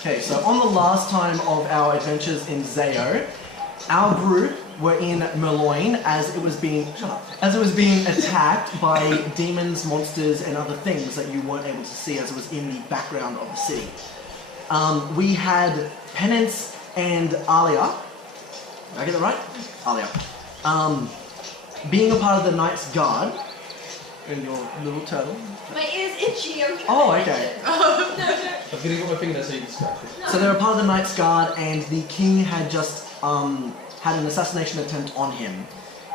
Okay, so on the last time of our adventures in Zao, our group were in Merloin as it was being attacked by demons, monsters, and other things that you weren't able to see as it was in the background of the city. We had Penance and Alia. Did I get that right? Alia. Being a part of the Knight's Guard. And your little turtle. My ear's itchy. I'm trying Oh, to okay. Oh, no. I'm gonna get my finger there so you distracted. No. So they were part of the Knight's Guard, and the king had just had an assassination attempt on him.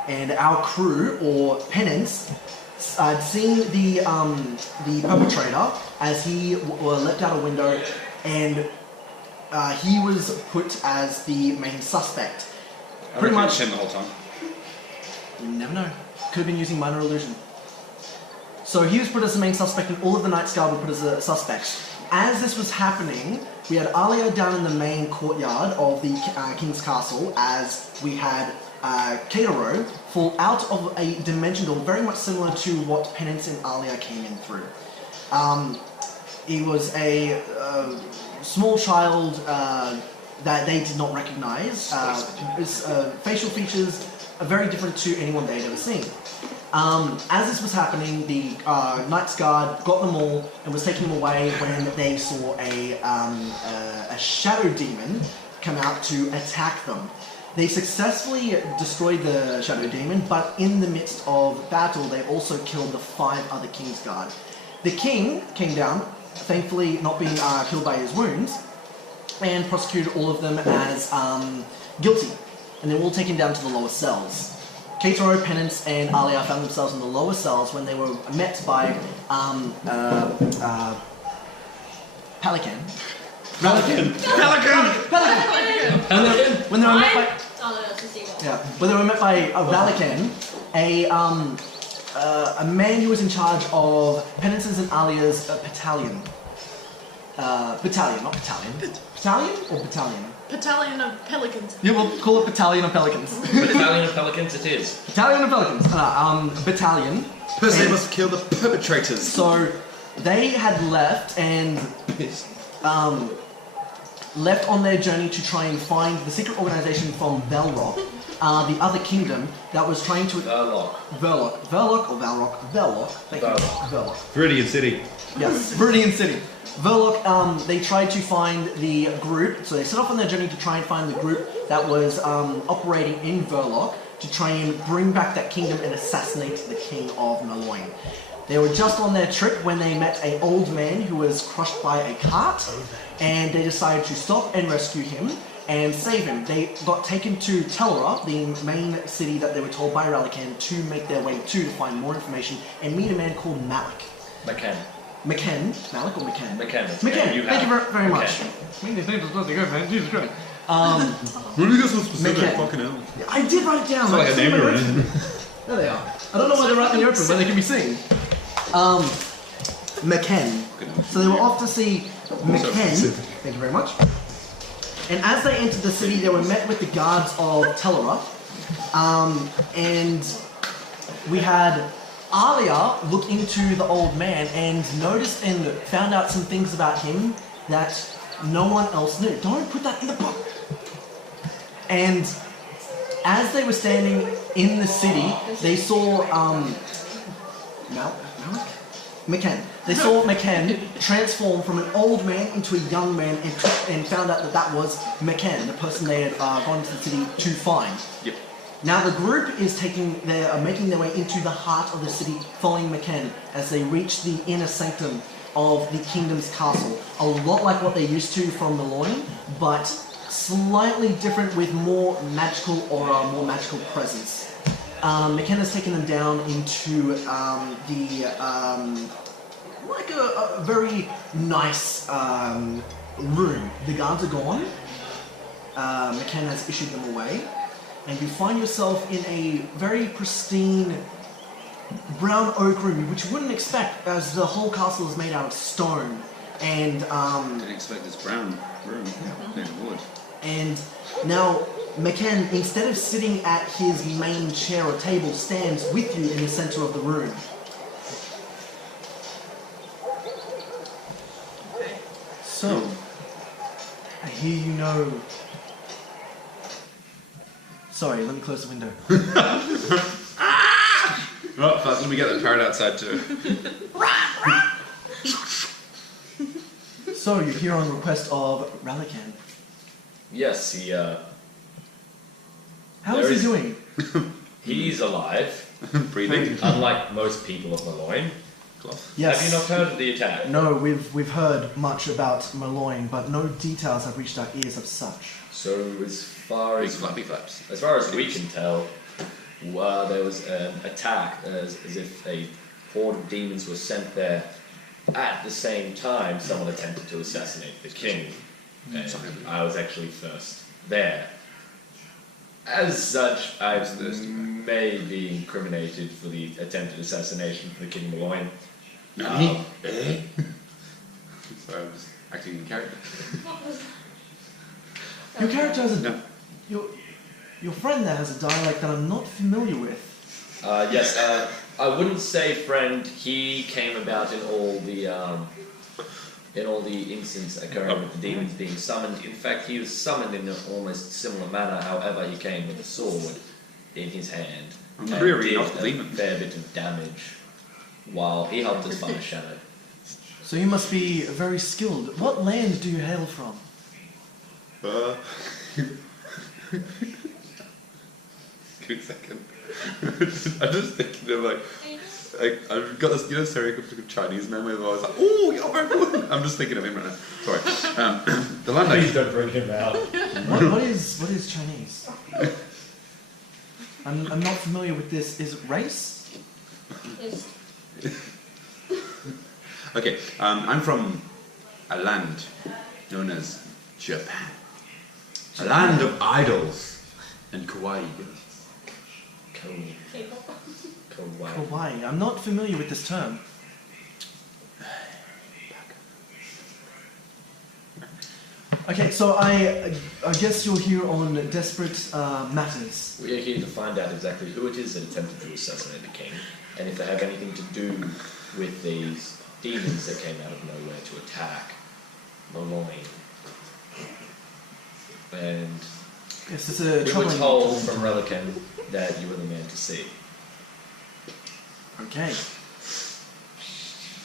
And our crew, or Penance, had seen the perpetrator as he leapt out a window, and he was put as the main suspect. Pretty much him the whole time. You never know. Could have been using minor illusion. So he was put as the main suspect, and all of the Knight's Guard were put as a suspect. As this was happening, we had Alia down in the main courtyard of the King's Castle, as we had Keitaro fall out of a dimension door very much similar to what Penance and Alia came in through. He was a small child that they did not recognize. His facial features are very different to anyone they'd ever seen. As this was happening, the Knight's Guard got them all and was taking them away when they saw a shadow demon come out to attack them. They successfully destroyed the shadow demon, but in the midst of battle, they also killed the 5 other King's Guard. The king came down, thankfully not being killed by his wounds, and prosecuted all of them as guilty, and they were all taken down to the lower cells. Keitaro, Penance, and Alia found themselves in the lower cells when they were met by Pelican. When they were met by... Oh, no, it's a seagull. Yeah, when they were met by Valican, a man who was in charge of Penance's and Alia's battalion. Battalion, not battalion. Battalion or battalion? Battalion of Pelicans. Yeah, we'll call it Battalion of Pelicans. Battalion of Pelicans it is. Battalion of Pelicans. Battalion. Because they And must kill the perpetrators. So they had left and left on their journey to try and find the secret organization from Velrock, the other kingdom that was trying to... Verloc. Verloc or Valrock? Velrock. Thank you. Velrock. Viridian City. Yes, Viridian City. Verloc, they tried to find the group, so they set off on their journey to try and find the group that was operating in Verloc to try and bring back that kingdom and assassinate the king of Merloin. They were just on their trip when they met an old man who was crushed by a cart, and they decided to stop and rescue him and save him. They got taken to Tellera, the main city that they were told by Ralakan to make their way to find more information and meet a man called Malik. McKen. Malik or McKen? McKen. McKen, You thank you very much. McKen. I mean, these names are supposed to go, man. Jesus Christ. When you get so specific, McKen. fucking hell. I did write it down. It's like a name or anything. There they are. I don't know why they're out in the open, but they can be seen. McKen. So they were off to see McKen. Thank you very much. And as they entered the city, they were met with the guards of Tellera. And we had Alia look into the old man and noticed and found out some things about him that no one else knew. Don't put that in the book. And as they were standing in the city, they saw McKen. They saw McKen transform from an old man into a young man and found out that that was McKen, the person they had gone to the city to find. Yep. Now the group is making their way into the heart of the city, following McKen as they reach the inner sanctum of the kingdom's castle. A lot like what they're used to from Merloin, but slightly different with more magical aura, more magical presence. McKen has taken them down into like a very nice room. The guards are gone. McKen has issued them away. And you find yourself in a very pristine brown oak room, which you wouldn't expect, as the whole castle is made out of stone. And Didn't expect this brown room. Yeah. Wood. And now McKen, instead of sitting at his main chair or table, stands with you in the center of the room. So, I hear you know... Sorry, let me close the window. Well, first let me get that parrot outside too. So, you're here on request of Ralakan. Yes, How There is he is- doing? he's alive, Breathing. unlike most people of Malloyne. Cloth. Yes. Have you not heard of the attack? No, we've heard much about Malloyne, but no details have reached our ears of such. So as far Big as flappy flaps. we can tell, there was an attack as if a horde of demons were sent there. At the same time, someone attempted to assassinate the king, and I was actually first there. As such, I may be incriminated for the attempted assassination for the King of Malloyne. Me? Sorry, I'm just acting in character. Your character has a... No. Your friend there has a dialect that I'm not familiar with. Yes, I wouldn't say friend. He came about in all the incidents occurring with the demons being summoned. In fact, he was summoned in an almost similar manner. However, he came with a sword in his hand I'm and really did not the a demon. fair bit of damage while he helped us find a shadow. So you must be very skilled. What land do you hail from? Give me a second. I'm just thinking of like I've got this, stereotypical Chinese man where I was like, oh, you're very good. I'm just thinking of him right now. Sorry. The land Please I don't bring him out. What is Chinese? I'm not familiar with this. Is it race? Yes. Okay, I'm from a land known as Japan. A land of idols and kawaii girls. K-pop. Kawaii. Hawaii. I'm not familiar with this term. Okay, so I guess you're here on desperate matters. We are here to find out exactly who it is that attempted to assassinate the king, and if they have anything to do with these demons that came out of nowhere to attack Malloyne. And Yes, it's a we were troubling. told from Relican that you were the man to see. Okay.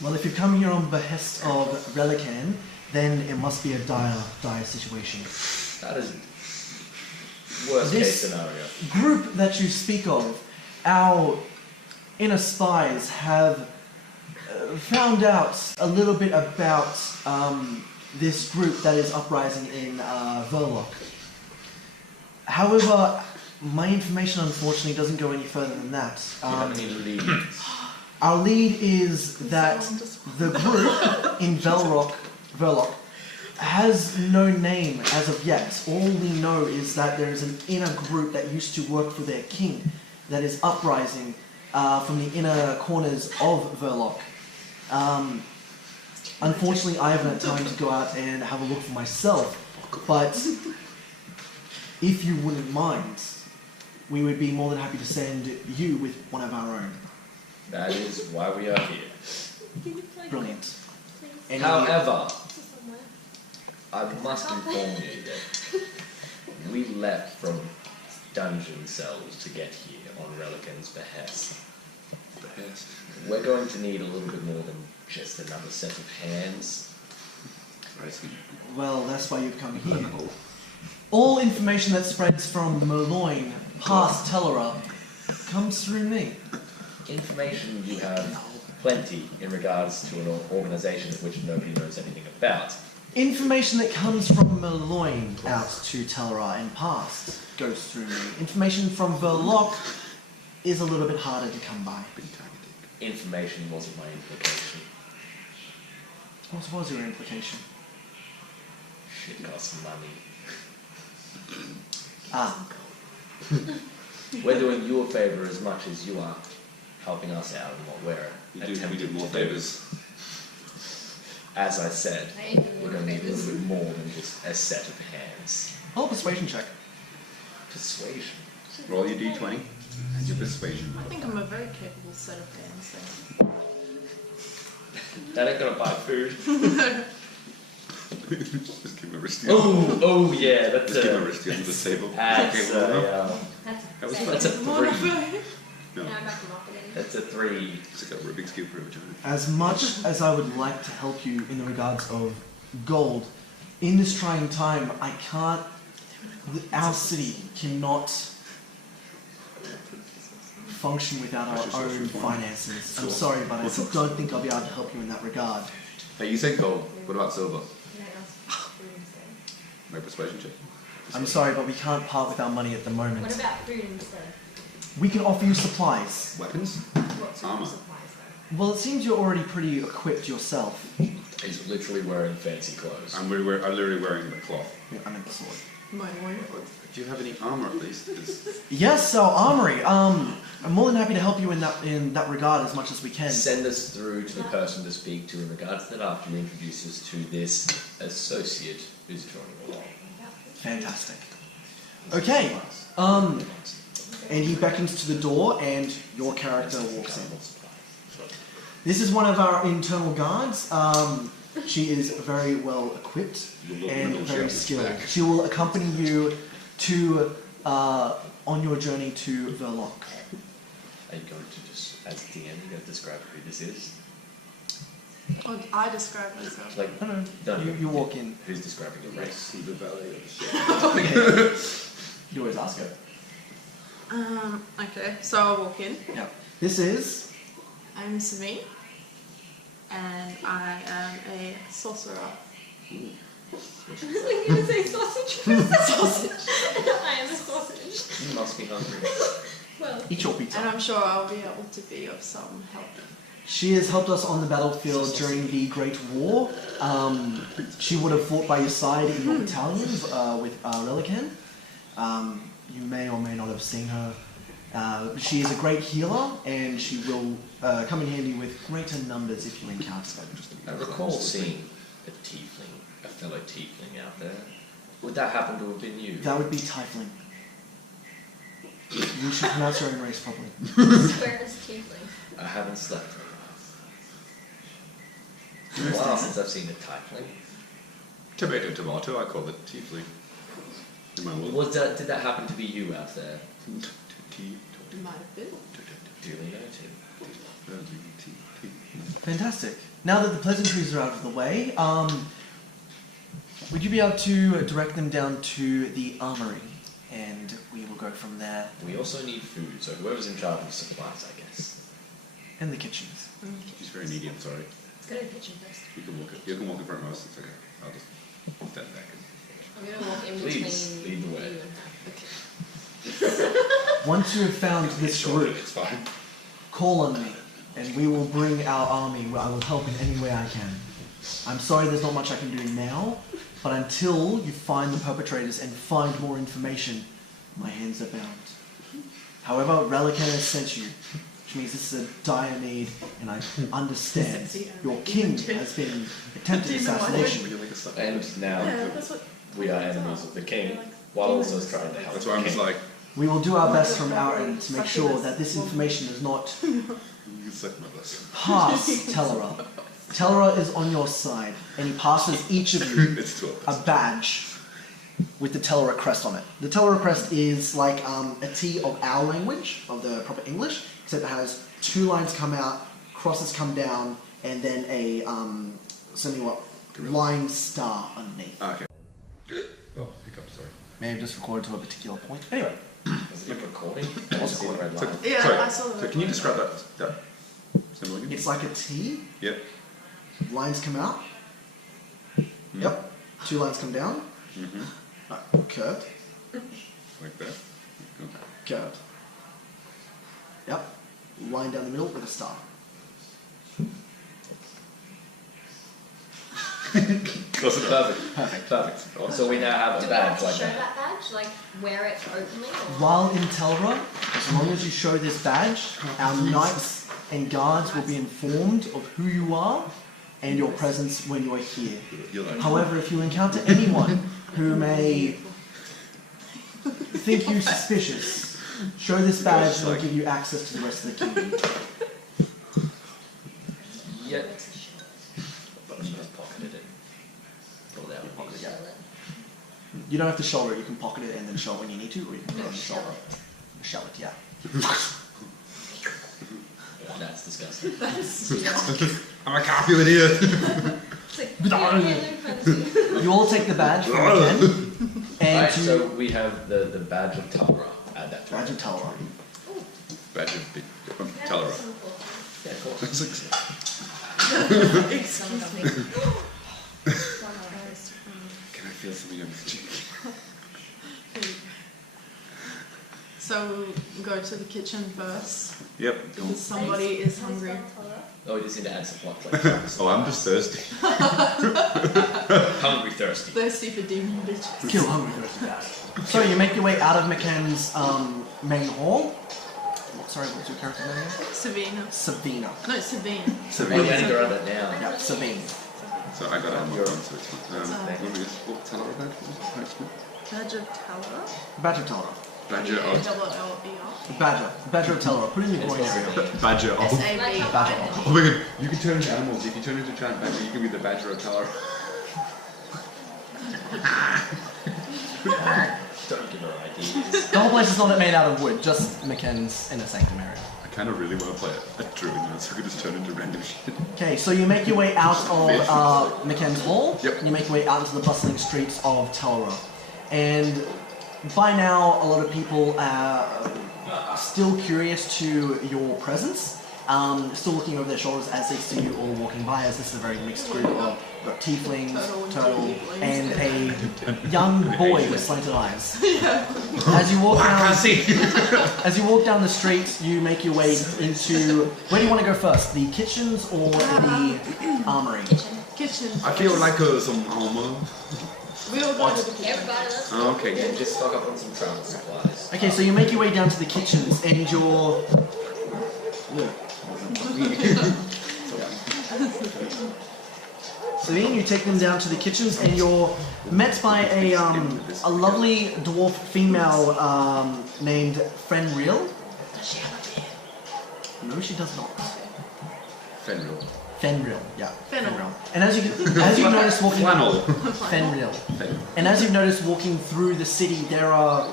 Well, if you come here on behest of Relican, then it must be a dire situation. That is worst case This- scenario. Group that you speak of, our inner spies have found out a little bit about this group that is uprising in Verloc. However, my information unfortunately doesn't go any further than that. Do you have any leads? Our lead is that the group in Verloc has no name as of yet. All we know is that there is an inner group that used to work for their king that is uprising from the inner corners of Verloc. Unfortunately, I haven't had time to go out and have a look for myself, but if you wouldn't mind, we would be more than happy to send you with one of our own. That is why we are here. Brilliant. Any- However, I must inform you that we left from dungeon cells to get here on Relican's behest. Behest. We're going to need a little bit more than just another set of hands. I see. Well, that's why you've come here. All information that spreads from Malloyne past Tellera comes through me. Information you have plenty in regards to an organisation of which nobody knows anything about. Information that comes from Malloyne out to Tellera and past goes through me. Information from Verloc is a little bit harder to come by. Big targeted. Information wasn't my implication. What was your implication? Shit costs money. Ah, We're doing you a favour as much as you are helping us out in what we're We do attempting more to do. favours. As I said, I ain't doing we're going to need a little bit more than just a set of hands. roll a persuasion check. Persuasion. Roll your d20 and your persuasion. I think I'm a very capable set of hands then. That ain't going to buy food. Just keep my wristy. Oh yeah, that's Just keep my a wristy under the table. that's Okay, well, enough. That's That was that's fun. that's a three. No, Now I'm back to marketing. That's a 3. just got a Rubik's Cube for a vagina. As much as I would like to help you in the regards of gold, in this trying time, I can't. Our city cannot function without our own finances. I'm sorry, but I don't think I'll be able to help you in that regard. Hey, you said gold. What about silver? Can I ask food instead? My persuasion check. I'm sorry, but we can't part with our money at the moment. What about food instead? We can offer you supplies. Weapons? What sort Armor. of supplies though? Well, it seems you're already pretty equipped yourself. He's literally wearing fancy clothes. I'm literally wearing the cloth. Yeah, I meant the sword. My word. Do you have any armor at least? 'Cause Yes, so armory. I'm more than happy to help you in that regard as much as we can. Send us through to the person to speak to in regards to that after you introduce us to this associate who's joining along. Fantastic. Okay. And he beckons to the door, and your character walks in. This is one of our internal guards. She is very well equipped and very skilled. She will accompany you to on your journey to Verloc. Are you going to just, as DM, you're going to describe who this is? Oh, I describe myself. Like, No, you walk in. Who's describing your race? the valet of the ship. You always ask her. Okay, so I walk in. Yeah. This is I'm Sabine, and I am a sorcerer. I was going to say sausage. Sausage. I am a sausage. You must be hungry. Well, eat your pizza. And I'm sure I'll be able to be of some help. She has helped us on the battlefield during the Great War. She would have fought by your side in your battalions with Relican. You may or may not have seen her. She is a great healer, and she will come in handy with greater numbers if you encounter them. I recall seeing a tiefling, a fellow tiefling out there. Would that happen to have been you? That would be Tiefling. You should pronounce your own race properly. where is tiefling? I haven't slept for a while. Wow, since I've seen a tiefling. Tomato, I call it tiefling. In my world. Did that happen to be you out there? It might have been. Duly noted. Fantastic. Now that the pleasantries are out of the way, would you be able to direct them down to the armory? And we will go from there. We also need food, so whoever's in charge of supplies, I guess. And the kitchens. She's very needy, I'm sorry. Let's go to the kitchen first. You can walk in front of us, it's okay. I'll just stand back. I'm going to walk in Please, between lead the way. you and her. Once you have found this Sure, group, it's fine. call on me, and we will bring our army. I will help in any way I can. I'm sorry there's not much I can do now, but until you find the perpetrators and find more information, my hands are bound. However, Relican has sent you, which means this is a dire need, and I understand. Your king has been attempted assassination. And now Yeah, that's what. we are enemies of the king, while also trying to help That's the why I'm king. just like, We will do our best from our end to make sure that this information is not you suck my bless. past Tellera. Tellera is on your side, and he passes each of you It's 12. a badge with the Tellera crest on it. The Tellera crest is like a T of our language, of the proper English, except it has 2 lines come out, crosses come down, and then a line star underneath. Okay. Oh, hiccup, sorry. May have just recorded to a particular point. Anyway, Was it recording? I didn't see the red line. Yeah, Sorry. I saw the So can you describe that symbol again? it's like a T, Yep. lines come out. Yep. 2 lines come down. Mm-hmm. Curved. Like that. Curved. Yep. Line down the middle with a star. Perfect. So we now have Do a we have badge to like show that. that badge? Like, wear it openly? Or? While in Tellera, as long as you show this badge, our knights and guards will be informed of who you are and your presence when you are here. You're like, However, if you encounter anyone who may think you suspicious, show this badge and they'll give you access to the rest of the kingdom. Yep. But I just pocketed it. Pulled out You don't have to shoulder it. You can pocket it and then show it when you need to, or you can put it on the shoulder. Shell it, yeah. That's disgusting. I'm a copy idiot. It's like, yeah, You all take the badge from Ken, and Right, you so we have the badge of Talra. Add that to badge it. of Talra. Badge of big Teller up. Yeah, cool. Can I feel something on the cheek? So go to the kitchen first Yep. because somebody is hungry. Oh, we just need to add some plot points. Oh, I'm just thirsty. Hungry, thirsty. Thirsty for demon bitches. Kill hungry person. So you make your way out of McCann's main hall. Sorry, what's your character name? Savina. Sabina. No, Sabine. Oh, you had to write that down. Yeah, Sabine. So I got it on my You're- phone, so it's fine. Let me just Teller badge. Badge of Teller. Badge of Talra. Badger of T-A-L-L-E-R. Badger. Badger of Talra. Put it in your groin area. Badger of. S-A-B-I-N. Oh my god, you can turn into animals. If you turn into a giant badger, you can be the badger of Teller. Don't give her ideas. The whole place is not made out of wood, just McCann's inner sanctum area. I kind of really want to play a druid now, so I could just turn into random shit. Okay, so you make your way out of McCann's hall. Yep. You make your way out into the bustling streets of Talra. And by now, a lot of people are still curious to your presence. Still looking over their shoulders as they see you all walking by, as this is a very mixed group of tieflings, turtle, and a young boy with slanted eyes. As you walk down, as you walk down the street, you make your way into. Where do you want to go first? The kitchens or the armory? Kitchen. I feel like some armor. We all go to the kitchen. Everybody, let's go. Oh, okay, Yeah, good. just stock up on some travel supplies. Okay, so you make your way down to the kitchens, and you're. So then you take them down to the kitchens, and you're met by a lovely dwarf female named Fenrir. Does she have a beard? No, she does not. Fenrir. Fenrir, yeah. Fennel. And as you notice walking Flannel. Fenrir. Fenrir. And as you've noticed walking through the city, there are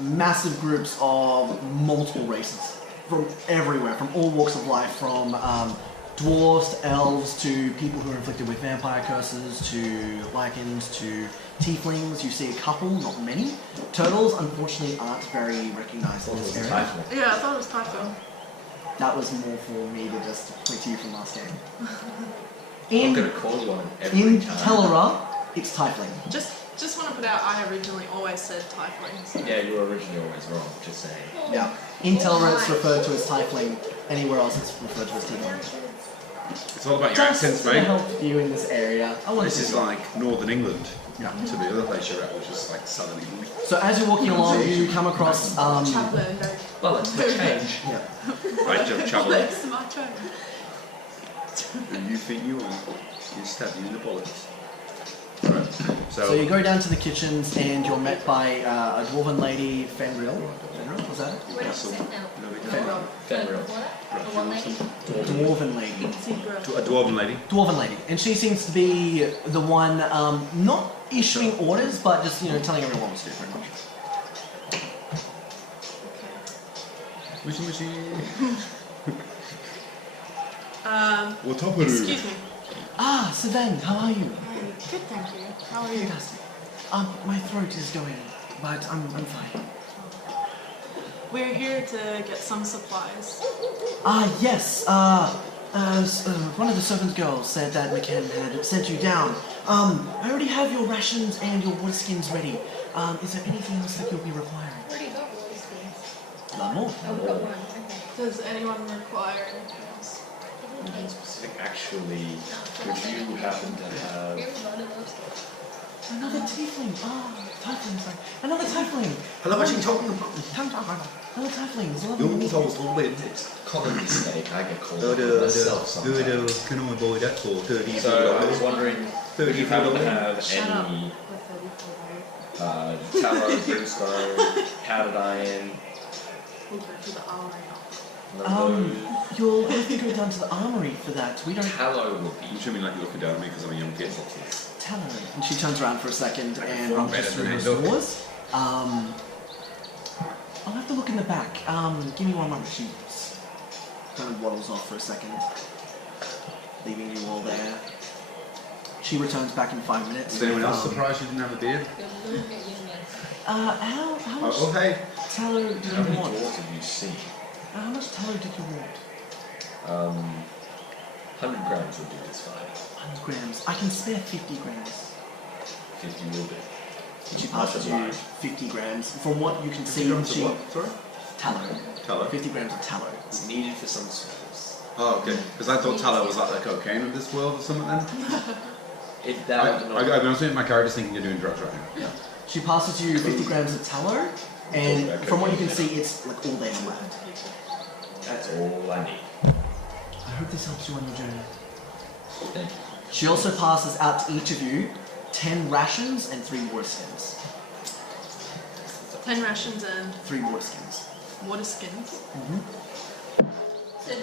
massive groups of multiple races from everywhere, from all walks of life, from dwarves to elves to people who are inflicted with vampire curses to lycans to tieflings. You see a couple, not many. Turtles, unfortunately, aren't very recognized in this area. Yeah, I thought it was Typhoon. That was more for me to just point to you from last game. I'm In gonna call you on it every time. Telera, it's tiefling. Just want to put out, I originally always said Typhoons. Yeah, you were originally always wrong, just saying. Yeah. In Telera, it's referred to as tiefling. Anywhere else, it's referred to as tiefling. It's all about your accents, To mate. help you in this area. I want This is like Northern England Yeah. to the other place you're at, which is like Southern England. So as you're walking along, you come across Chaplain, no. Well, it's the change. yeah. Right, Joe Travel. That's my turn. Who you think you are? You stab you in the bollocks. Alright, So you go down to the kitchens and you're met by a dwarven lady, Fenrir. Fenrir, was that it? What did you say? No. Fenrir. The one lady? Dwarven lady. Zebra. a dwarven lady. Dwarven lady. And she seems to be the one not issuing orders, but just, telling everyone what to do pretty much. Wishy wishy. What's up, Excuse me. Ah, Sven, how are you? Hi. Good, thank you. How are you? Fantastic. My throat is going, but I'm fine. We're here to get some supplies. Ah, yes. One of the servant girls said that McCann had sent you down. I already have your rations and your wood skins ready. Is there anything else that you'll be requiring? Already got all these things. Not more. Oh, we got one. Okay. Does anyone require anything else? Nothing specific. Actually, would you happen to have... We have a lot of those. Another tiefling. Ah, tiefling, sorry. Another tiefling. Hello, what are you talking about? Another tiefling. There's a lot of You're always all in. It's a common mistake. I get called on myself sometimes. Can I buy that for 30? So I was wondering, if you happen to have Shut up. any With 34. tallow, brimstone, powdered iron, We'll go to the armory. You'll have to go down to the armory for that. We don't. Tallow will You be. should be like looking down at me because I'm a young kid. Tell her. And she turns around for a second and far runs better through than her I look. stores. I'll have to look in the back. Give me one moment. She kind of waddles off for a second, leaving you all there. She returns back in 5 minutes. Was anyone else with, surprised you didn't have a beard? How much Oh, hey. tallow did How you many want? dwarves have you seen? How much tallow did you want? 100 grams would do this fine. 100 grams. I can spare 50 grams. 50 will do. She passes you 50 grams. From what you can see, she... Sorry? Tallow. Tallow? 50 grams of tallow. It's needed for some spells. Oh, okay. Because I thought tallow was like the cocaine of this world or something then. I've been honest with you, my character's thinking you're doing drugs right now. She passes you 50 grams of tallow, and from what you can see, it's like all there left. That's all I need. I hope this helps you on your journey. Thank you. She also passes out to each of you 10 rations and 3 water skins. 10 rations and 3 water skins. water skins.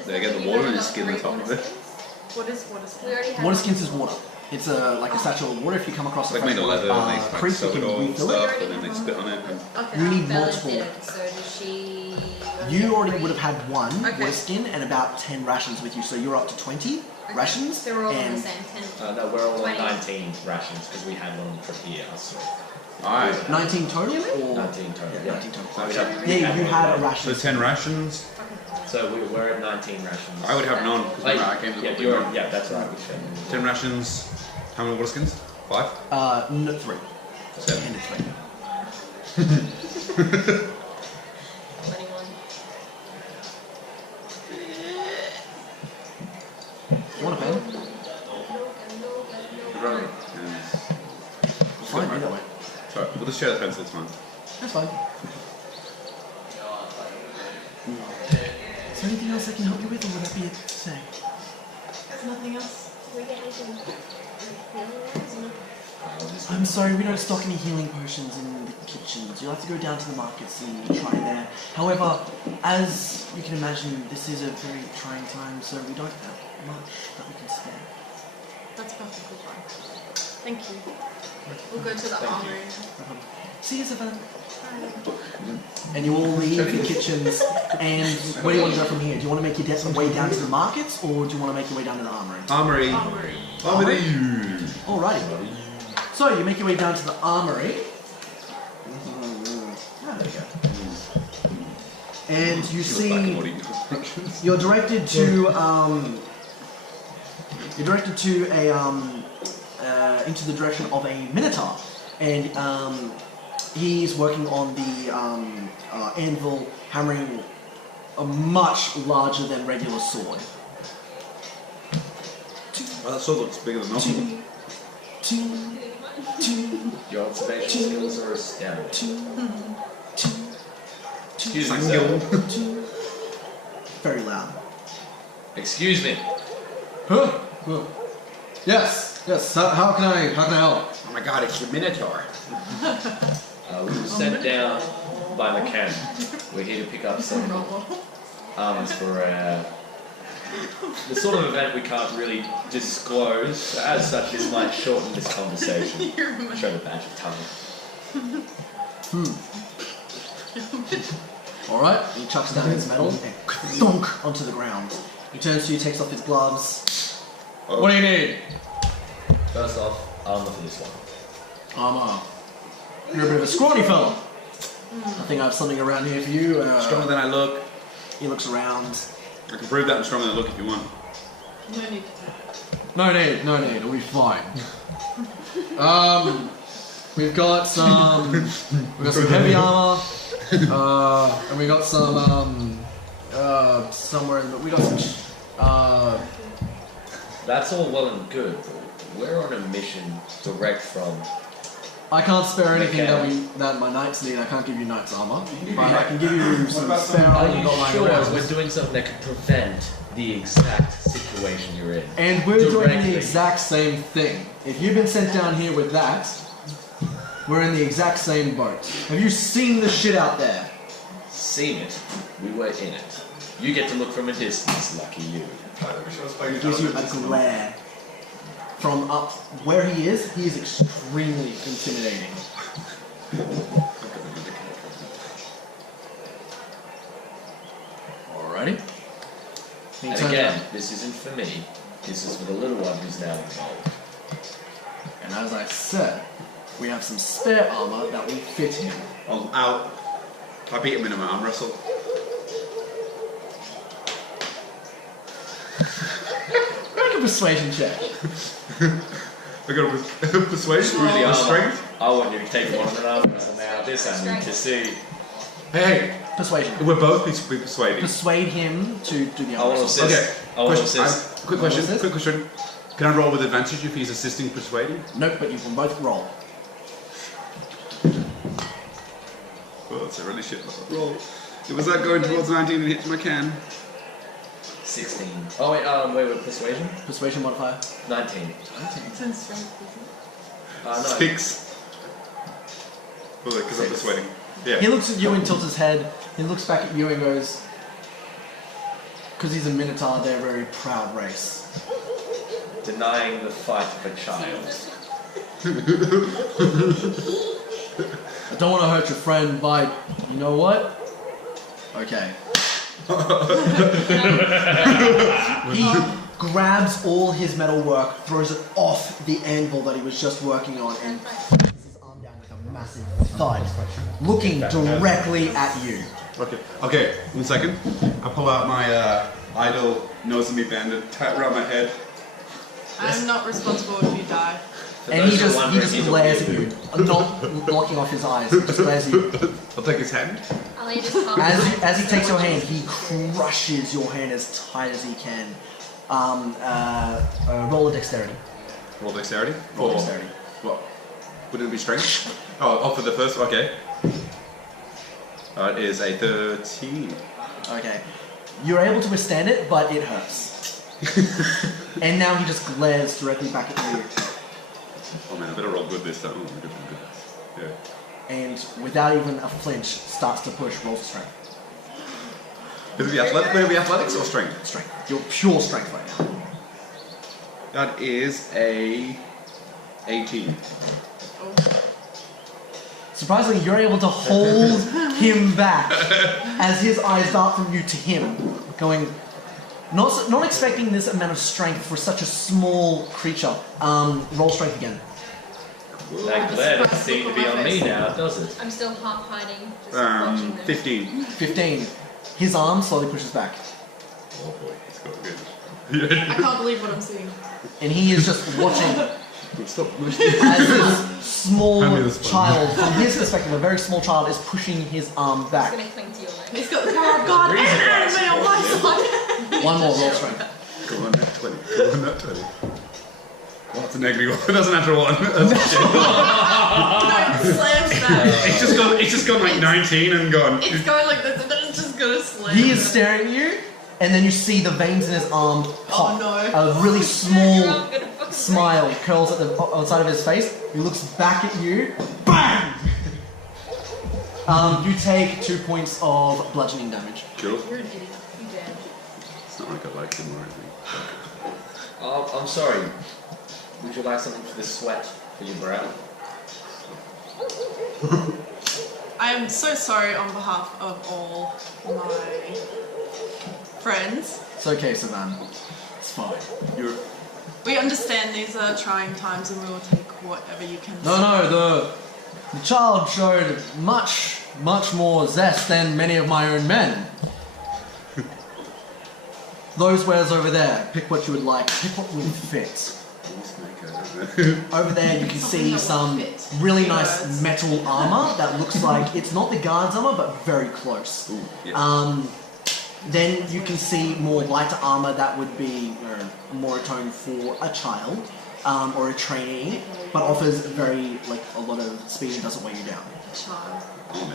They get the water and you skin the top of it. What is water We skins? already have Water skins is water. It's like a satchel of water. If you come across a Like made of leather and they like creek, you sew it can all and refill it. stuff and then they spit on it. And Okay. You need Bella multiple. did it, so does she... You already would have had 1 Okay. water skin and about 10 rations with you, so you're up to 20 rations. So we're all on and the same 10. No, we're all on 20. 19 rations because we had one on the trip here. So Alright. 19 total, or 19 total. Yeah, Yeah. 19 total. So we have- Yeah, you had a So ration. 10 rations. So we're at 19 rations. I would have none because Like, I came to yeah, the you're, yeah, that's right. We should. 10 rations. How many water skins? 5? No, 3. 7. And 3. 21. You want a pen? Right. Fine, either way. Sorry, we'll just share the pencil, it's fine. That's fine. Is there anything else I can help you with, or would that be it today? Nothing else? Did we get anything? I'm sorry, we don't stock any healing potions in the kitchens. You'll have to go down to the markets and try there. However, as you can imagine, this is a very trying time, so we don't have much that we can spare. That's perfectly fine. Thank you. We'll go to the armory. See you, Savannah. And you all leave the kitchens, and where do you want to go from here? Do you want to make your way down to the markets, or do you want to make your way down to the armory? Armory. Armory. Armory. Alrighty. So you make your way down to the armory. Ah, there we go. And you see, you're directed to into the direction of a minotaur, and he's working on the anvil, hammering a much larger than regular sword. Well, that sword looks bigger than normal. Your observation skills are astounding. Excuse me, Thank sir. you. Very loud. Excuse me. Huh? Yes. How can I help? Oh my god, it's your Minotaur. We were sent down by McCann. We're here to pick up some arms for the sort of event we can't really disclose. As such, this might shorten this conversation. Show the badge of tongue. Alright, he chucks down his medal and thunk onto the ground. He turns to you, takes off his gloves. Oh. What do you need? First off, armor for this one. Armor. You're a bit of a scrawny fella. I think I have something around here for you. Stronger than I look. He looks around. I can prove that I'm stronger than I look if you want. No need to. No need, it'll be fine. We've got some heavy armor, and we got some, we got some, That's all well and good, but we're on a mission direct from. I can't spare anything Okay. that my knights need. I can't give you knights armor, but I can give you some spare armor Are you you got lying sure around. we're doing something that could prevent the exact situation you're in? And we're doing Directly. the exact same thing. If you've been sent down here with that, we're in the exact same boat. Have you seen the shit out there? Seen it. We were in it. You get to look from a distance, lucky you. It gives you a glare. From up where he is extremely intimidating. Alrighty. He And turns again, up, this isn't for me. This is for the little one who's now involved. and as I said, we have some spare armor that will fit him. I'll I beat him in an arm wrestle. Make a persuasion check. I got a persuasion, Through the or armor. strength. I want you to take one of an arm wrestle now. This I need to see. Hey, Persuasion. we're both be persuading. Persuade him to do the I want armor. to Okay. assist. I want to assist. Quick What was question. this? Quick question. Can I roll with advantage if he's assisting persuading? Nope, but you can both roll. Well, that's a really shit roll. It was that going towards 19 and hits my can. 16. Oh wait, persuasion? Persuasion modifier. 19. It's in strength, isn't it? No. 6. Well, because I'm persuading. Yeah. He looks at you and tilts his head. He looks back at you and goes, because he's a Minotaur, they're a very proud race. Denying the fight of a child. I don't want to hurt your friend by, you know what? Okay. He grabs all his metal work, throws it off the anvil that he was just working on, and puts his arm down with a massive thud, looking directly at you. Okay. Okay. 1 second. I pull out my idol nose and me bandit, tie it around my head. I'm not responsible if you die. For And he those who are just wondering, he's a glares at weirdo. you, not blocking off his eyes, just glares at you. I'll take his hand. Alia just pops. As he takes your hand, he crushes your hand as tight as he can. Roll a dexterity. Roll dexterity. Roll Or dexterity. what? Wouldn't it be strength? Oh, for the first. Okay. It is a 13. Okay. You're able to withstand it, but it hurts. And now he just glares directly back at you. Oh man, I better roll good this time. Oh my goodness. Yeah. And without even a flinch, starts to push, rolls for strength. Is it the athletic? Would it be athletics or strength? Strength. You're pure strength right now. That is a 18. Surprisingly, you're able to hold him back as his eyes dart from you to him, going, not expecting this amount of strength for such a small creature. Roll strength again. That glare doesn't seem to be on me now, does it? I'm still half hiding, just watching them. 15. 15. His arm slowly pushes back. Oh boy, it's got good. I can't believe what I'm seeing. And he is just watching Stop. as this small Hand me the sponge. child, from his perspective, a very small child is pushing his arm I'm back. just gonna cling to your leg. He's got the power of God and anime on my side. One more roll strength. Go on, that 20. Go on, that 20. Oh, that's a negative one. That's a natural one. That's shit. No, slams that. It's just gone like 19 and gone. It's going like this, and then it's just gonna slam. He is staring at you, and then you see the veins in his arm pop. Oh, no. A really Your small arm gonna fucking smile curls at the outside of his face. He looks back at you. BANG! You take 2 points of bludgeoning damage. Cool. You're an idiot. break. You dead. It's not like I like him or anything. Oh, I'm sorry. Would you like something for the sweat for your brow? I am so sorry on behalf of all my friends. It's okay, Savan. It's fine. You're... We understand these are trying times, and we will take whatever you can. No, the child showed much more zest than many of my own men. Those wares over there, pick what you would like, pick what would fit. Over there you can see some really nice metal armor that looks like it's not the guard's armor, but very close. Ooh, yeah. Then you can see more lighter armor that would be more atoned for a child or a trainee, but offers very a lot of speed and doesn't weigh you down. Child.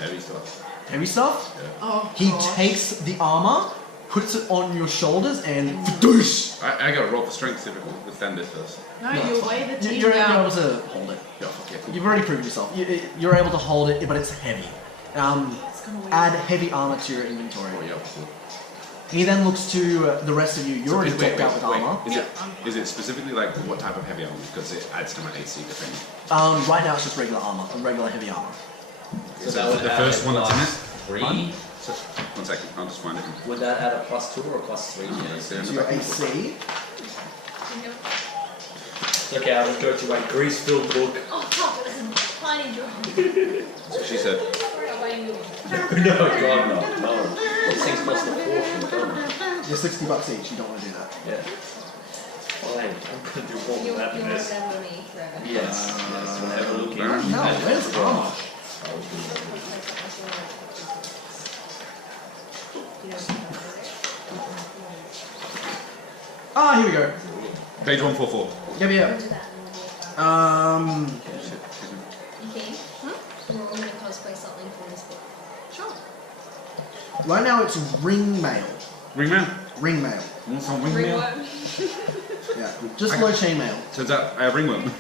Heavy stuff. Heavy stuff. Oh, He gosh. takes the armor, puts it on your shoulders, and fadoosh! I gotta roll for strength to withstand it first. No, you weigh the team You're down. able to hold it. Yeah, fuck yeah. You've already proved yourself. You're able to hold it, but it's heavy. It's gonna weigh Add you. heavy armor to your inventory. Oh, yeah, cool. He then looks to the rest of you. You're already decked out with armor. Is it specifically like what type of heavy armor? Because it adds to my AC defending. Right now it's just regular armor, regular heavy armor. So that would the add first a one that's in it? +3. So, 1 second, I'll just find it. Would that add a +2 or a +3 to your AC? So your AC. It's okay, I'll just go to my grease-filled book. Oh, fuck, it was a tiny drop. That's what she said. Sorry, I'm waiting. No, God, no. These things cost a fortune, don't they? You're $60 each. You don't want to do that. Yeah. Fine, I'm gonna do more You'll than that in remember this. me forever. Yes, whenever looking. No, where's armor? Ah, here we go. Page 144. Yeah, yeah. Shit, excuse me. You keen? We're all gonna cosplay something from this book. Sure. Right now it's ring mail. Ringman? Ring mail. Want some ringmail? Reworm. Yeah, just I low got- chain mail. Turns out I have ringworm.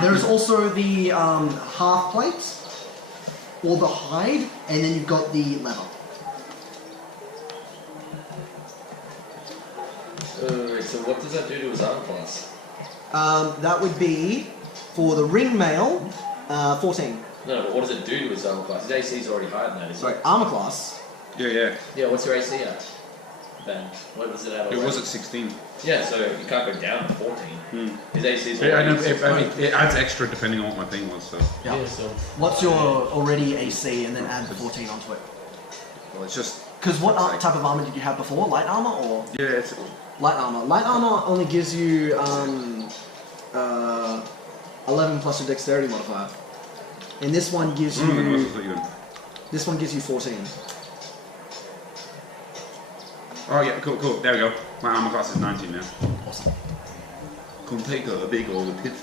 There's also the half plates, or the hide, and then you've got the leather. So what does that do to his arm class? That would be, for the ring mail, 14. No, but what does it do to his armor class? His AC is already higher than that, isn't Sorry, it? armor class. Yeah. Yeah, what's your AC at? Ben, what was it at? It already? was at 16. Yeah, so you can't go down to 14. His AC is Yeah, I already know, 16. I mean, it adds extra depending on what my thing was, so. Yeah. Yeah, so What's your already AC, and then add the 14 onto it? Well, it's just. Because what it's like- type of armor did you have before? Light armor or Yeah, it's. light armor? Light armor only gives you 11 plus your dexterity modifier, and this one gives No, you it's not even. this one gives you 14. Oh, yeah, cool. There we go. My armor class is 19 now. Awesome. Come take a big old hit.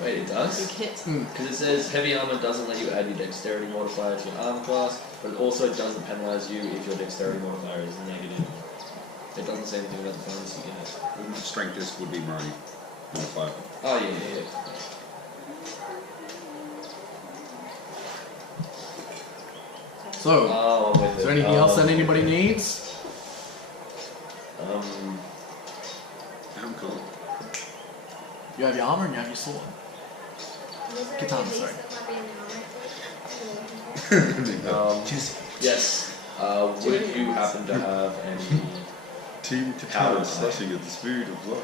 wait, it Big does? hit. Because it says heavy armor doesn't let you add your dexterity modifier to your armor class, but it also doesn't penalize you if your dexterity modifier is negative. It doesn't say anything about the bonus you get. Strength is would be my modifier. Oh yeah. So, Oh, I'm with is there it. anything else that anybody needs? Damn cool. You have your armor and you have your sword. Katana, sorry. Yes. Would you happen to have any Team to Powder slashing at the speed of light.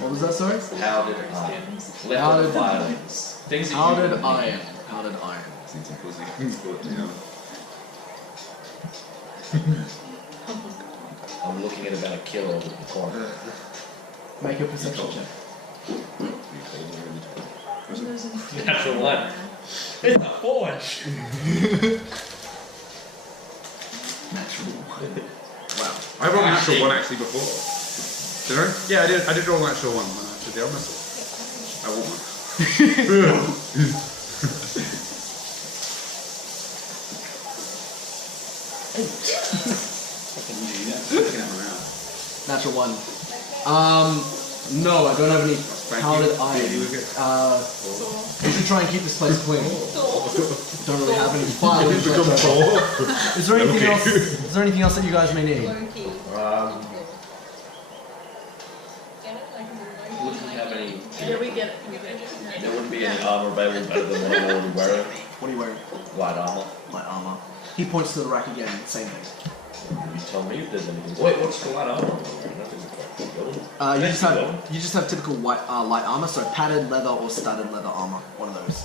What was that, sorry? powdered iron? Left Powdered- filings. Things that Powdered you iron. Powdered iron. Seen some pussy. But, you know. I'm looking at about a kilo over the corner. Make a perception check. Natural one. It's a forge. Natural. Wow. I rolled a natural one actually before. Did I? Yeah, I did roll a natural one when I did the arm wrestle. I want one. Natural one. No, I don't have any powdered Yeah, iron. you were good. We should try and keep this place clean. Don't really have any filings. Become left. Thor. Is there anything Okay. else? Is there anything else that you guys may need? Would you have any? Yeah, we get it. There wouldn't be any armor available better than what I'm already wearing. What are you wearing? Light armor. Light armor. He points to the rack again. Same thing. You tell me if there's anything. Wait, what's the light armor? You just have typical white light armor, so padded leather or studded leather armor. One of those.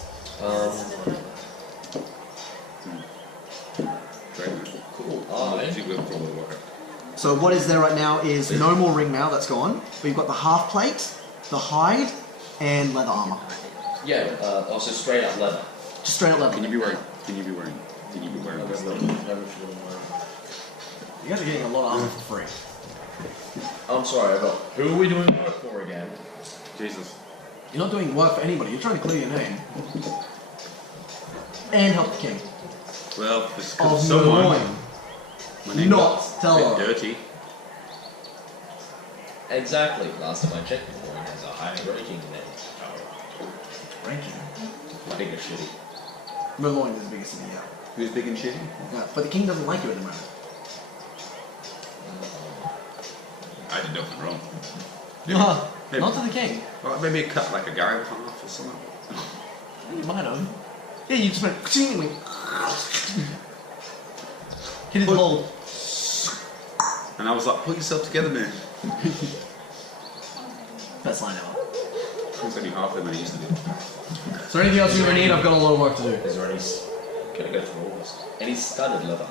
Cool. So what is there right now is no more ring mail. That's gone. But you've got the half plate, the hide, and leather armor. Yeah. Also straight up leather. Just straight up leather. Can you be wearing this leather? You guys are getting a lot of armor for free. I'm sorry, but who are we doing work for again? Jesus. You're not doing work for anybody. You're trying to clear your name. And help the king. Well, this Of is someone. Lemoyne. My name Not got a Teller. bit dirty. Exactly. Last time I checked, Lemoyne has a higher ranking than our Ranking. bigger shitty. Lemoyne is the biggest city, yeah. Who's big and shitty? Yeah, but the king doesn't like you at the moment. I did nothing wrong. Not to the king. Well, maybe it cut like a guy in half or something. You might have. Yeah, you just went. Hit his hole. And I was like, put yourself together, man. Best line ever. It's only half the money used to do. Is there anything else you need? I've got a lot of work to do. Is there any? Gonna go through all this. Any studded leather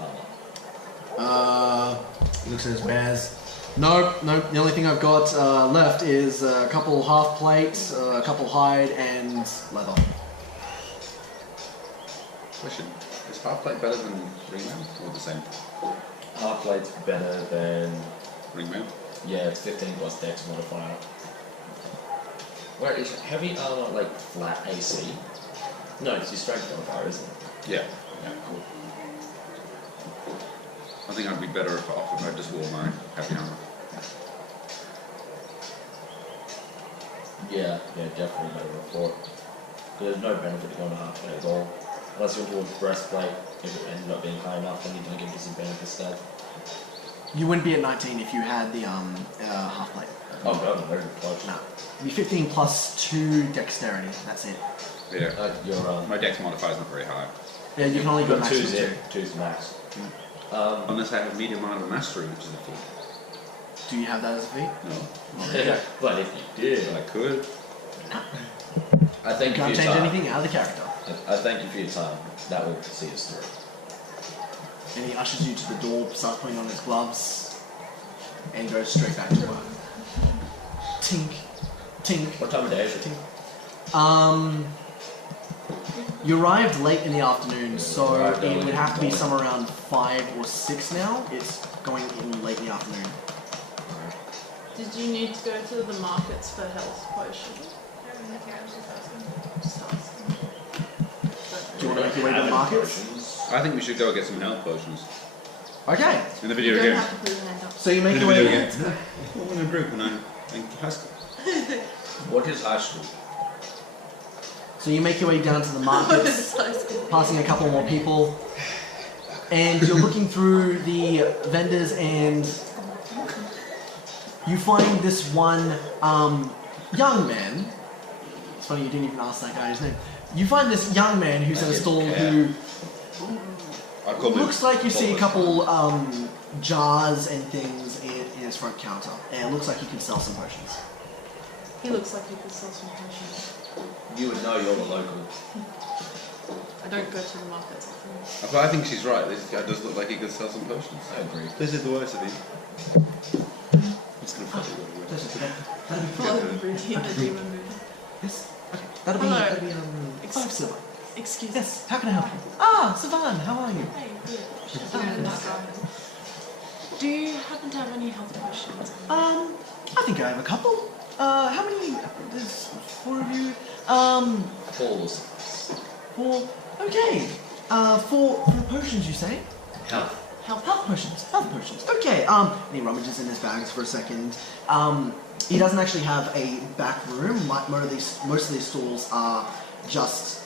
armor? He looks at his wares. No. The only thing I've got left is a couple half plates, a couple hide, and leather. Question: is half plate better than ringmail or the same? Half plate's better than. Ringmail? Yeah, it's 15 plus dex modifier. Where is heavy armor like flat AC? No, it's your strength modifier, isn't it? Yeah. Yeah, cool. I think I'd be better if I just wore my heavy armor. Yeah, definitely better report. There's no benefit to going to half plate at all. Unless you're towards breastplate, if it ended up being high enough, then you don't get disadvantage instead. You wouldn't be at 19 if you had the half plate. Oh no, very close. No. It'd be 15 plus 2 dexterity. That's it. Yeah. Your My dex modifier's not very high. Yeah, you can only go max two's with it. 2. Two's max. Unless I have medium armor mastery, which is a feat. Do you have that as a feat? No. But if you did, I could. I think You can't change anything out of the character. I thank you for your time. That will see us through. And he ushers you to the door, starts putting on his gloves, and goes straight back to work. Tink. Tink. What time of day is it? You arrived late in the afternoon, so arrived it early would have to be in the somewhere around 5 or 6 now. It's going in late in the afternoon. Did you need to go to the markets for health potions? Just asking. Do you want to make your way to the markets? I think we should go get some health potions. Okay, In the You video don't game. have to put your hand up. so you In make the your way. video game. Well, when I grew up when I in high school. What is high school? So you make your way down to the markets, passing a couple more people, and you're looking through the vendors, and you find this one young man. It's funny you didn't even ask that guy his name. You find this young man who's at a stall who I've got looks like you see a couple jars and things in his front counter, and it looks like he can sell some potions. He looks like he could sell some potions. You would know you're the local. I don't go to the markets often. But I think she's right. This guy does look like he could sell some potions. I agree. This is the worst of it. I'm just gonna follow you. That'll be Follow the demon movie. Yes. Okay. That'll be Hello. 5 silver. Excuse Yes. How can I help you? Ah, Savan, how are you? Hey, good. Do you happen to have any health potions? I think I have a couple. How many? There's 4 of you. Falls. 4. Okay. 4 potions, you say? Health. Health potions. Health potions. Okay. And he rummages in his bags for a second. He doesn't actually have a back room. Most of these stalls are just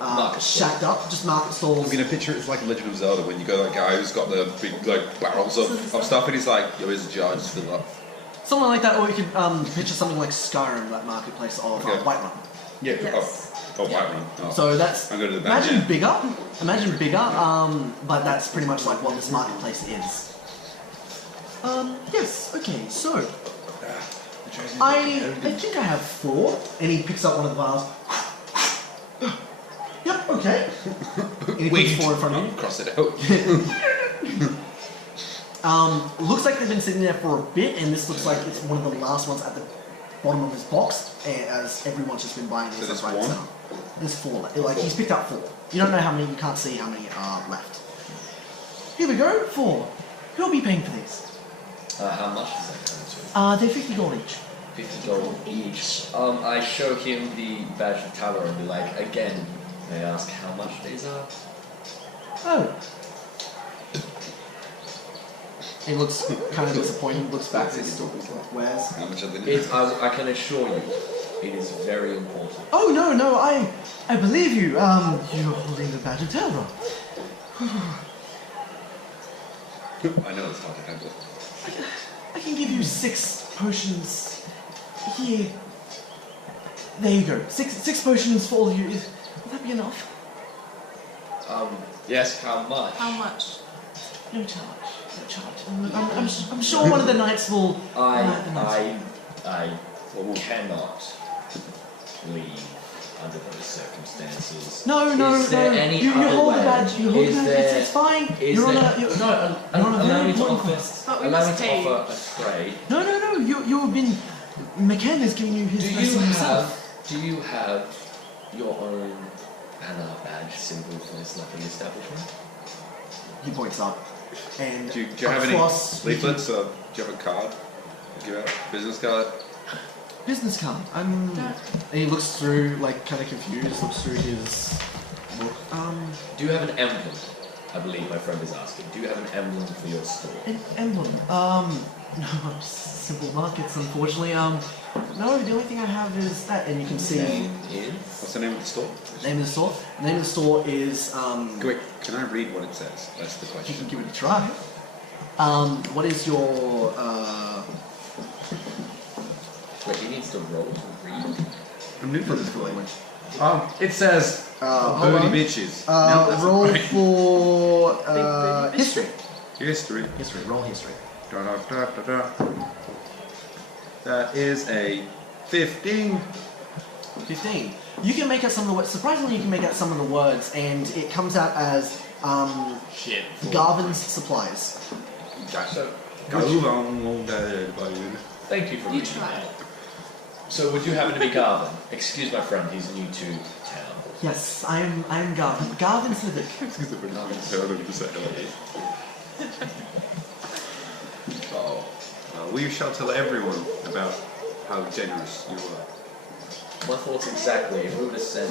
Market shacked up, just market stalls. I'm gonna picture it's like Legend of Zelda when you go that guy who's got the big like barrels of stuff and he's like, yo, here's a jar, just fill it up. Something like that, or you could picture something like Skyrim, that marketplace of Okay. Whiterun. Yeah, Yes. oh Whiterun. Oh. So that's I'm going to the back. imagine bigger, but that's pretty much like what this marketplace is. Yes, okay, so I think I have 4, and he picks up one of the bars. Yep, okay. And he puts 4 in front of you. Cross it out. Looks like they've been sitting there for a bit, and this looks like it's one of the last ones at the bottom of his box, as everyone's just been buying these. So there's right one? now. There's 4. Like he's picked up 4. You don't know how many. You can't see how many are left. Here we go. 4. Who'll be paying for these? How much is that going to? They're $50 each. $50 each. I show him the badge of Talor and be like, again, may I ask how much these are? Oh. He looks kind of disappointed. Looks back at his store. Where's? How much are they? I can assure you, it is very important. Oh no! I believe you. You're holding the badge of Terror. I know it's hard to handle. I can give you 6 potions. Here. There you go. Six potions for all of you. Will that be enough? Yes, how much? How much? No charge. No charge. I'm sure one of the knights will. I Well, cannot leave under those circumstances. No. Is there any You other hold way? the badge. You hold the Is badge. there- It's fine. Is You're on there- a. You're, no, you're on a allow very me to important offer. quest. But we Allow me must to pay. offer a trade. No. You've been. McCann is giving you his blessing himself. Do you have your own banner badge symbol for this lovely establishment? He points up. And do you have any across leaflets? Do you have a card? Give out business card. business card. And he looks through, like, kind of confused. Looks through his book. Do you have an emblem? I believe my friend is asking. Do you have an emblem for your store? An emblem. No, simple markets, unfortunately. No, the only thing I have is that, and you can see. Name is. What's the name of the store? Name of the store. The name of the store is. Quick, can I read what it says? That's the You question. can give it a try. What is your? Wait, he needs to roll to read. I'm new to this Physical language. language. It says hold booty on. bitches. No, that's Roll not right. for booty history. History. History. Roll history. Da, da, da, da, da. That is a 15. 15. You can make out some of the words. Surprisingly, you can make out some of the words, and it comes out as Shit. Garvin's supplies. So, thank you for You reading tried. that. So, would you happen to be Garvin? Excuse my friend, he's new to town. Yes, I am Garvin. Garvin Civic. Oh. We shall tell everyone about how generous you are. My thoughts exactly. If we were to send.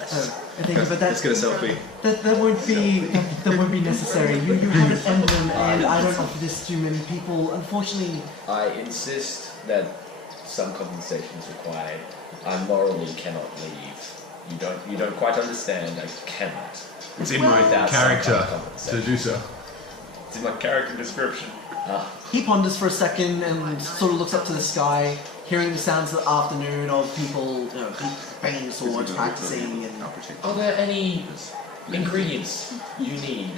I think, but Let's get a selfie. that won't be necessary. You have an emblem, and I don't offer this to many people. Unfortunately, I insist that some compensation is required. I morally cannot leave. You don't quite understand. I cannot. It's in Well, my Without some kind character of to compensation. do so. It's in my character description. he ponders for a second and sort of looks up to the sky, hearing the sounds of the afternoon of people, banging swords, practicing, and Are there any ingredients you need?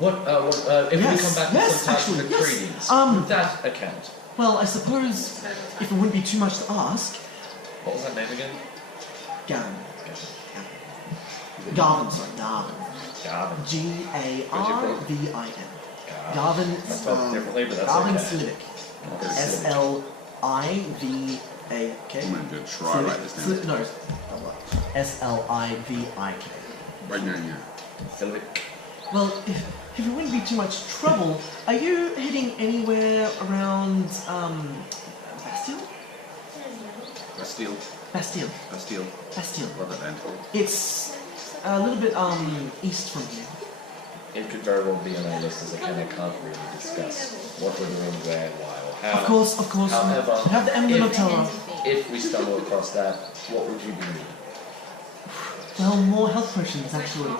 If we come back with some type of ingredients, would that account? well, I suppose if it wouldn't be too much to ask, What was that name again? Gavin. Garvin, sorry, Garvin. Garvin. Garvin. Garvin. I spelled it differently, but that's Garvin okay. Slivik. Okay. Slivik. I'm going to try write this down. No. Slivik. Right now, yeah. Philip. Well, if it wouldn't be too much trouble, are you heading anywhere around Bastille? Bastille. Bastille. Bastille. Bastille. Love that band. It's a little bit east from here. It could very well be on our list as I can't really discuss what we're doing, where, why, or how. Of course. However, You have the emblem of Terra. if we stumble across that, what would you be needing? Well, more health potions, actually.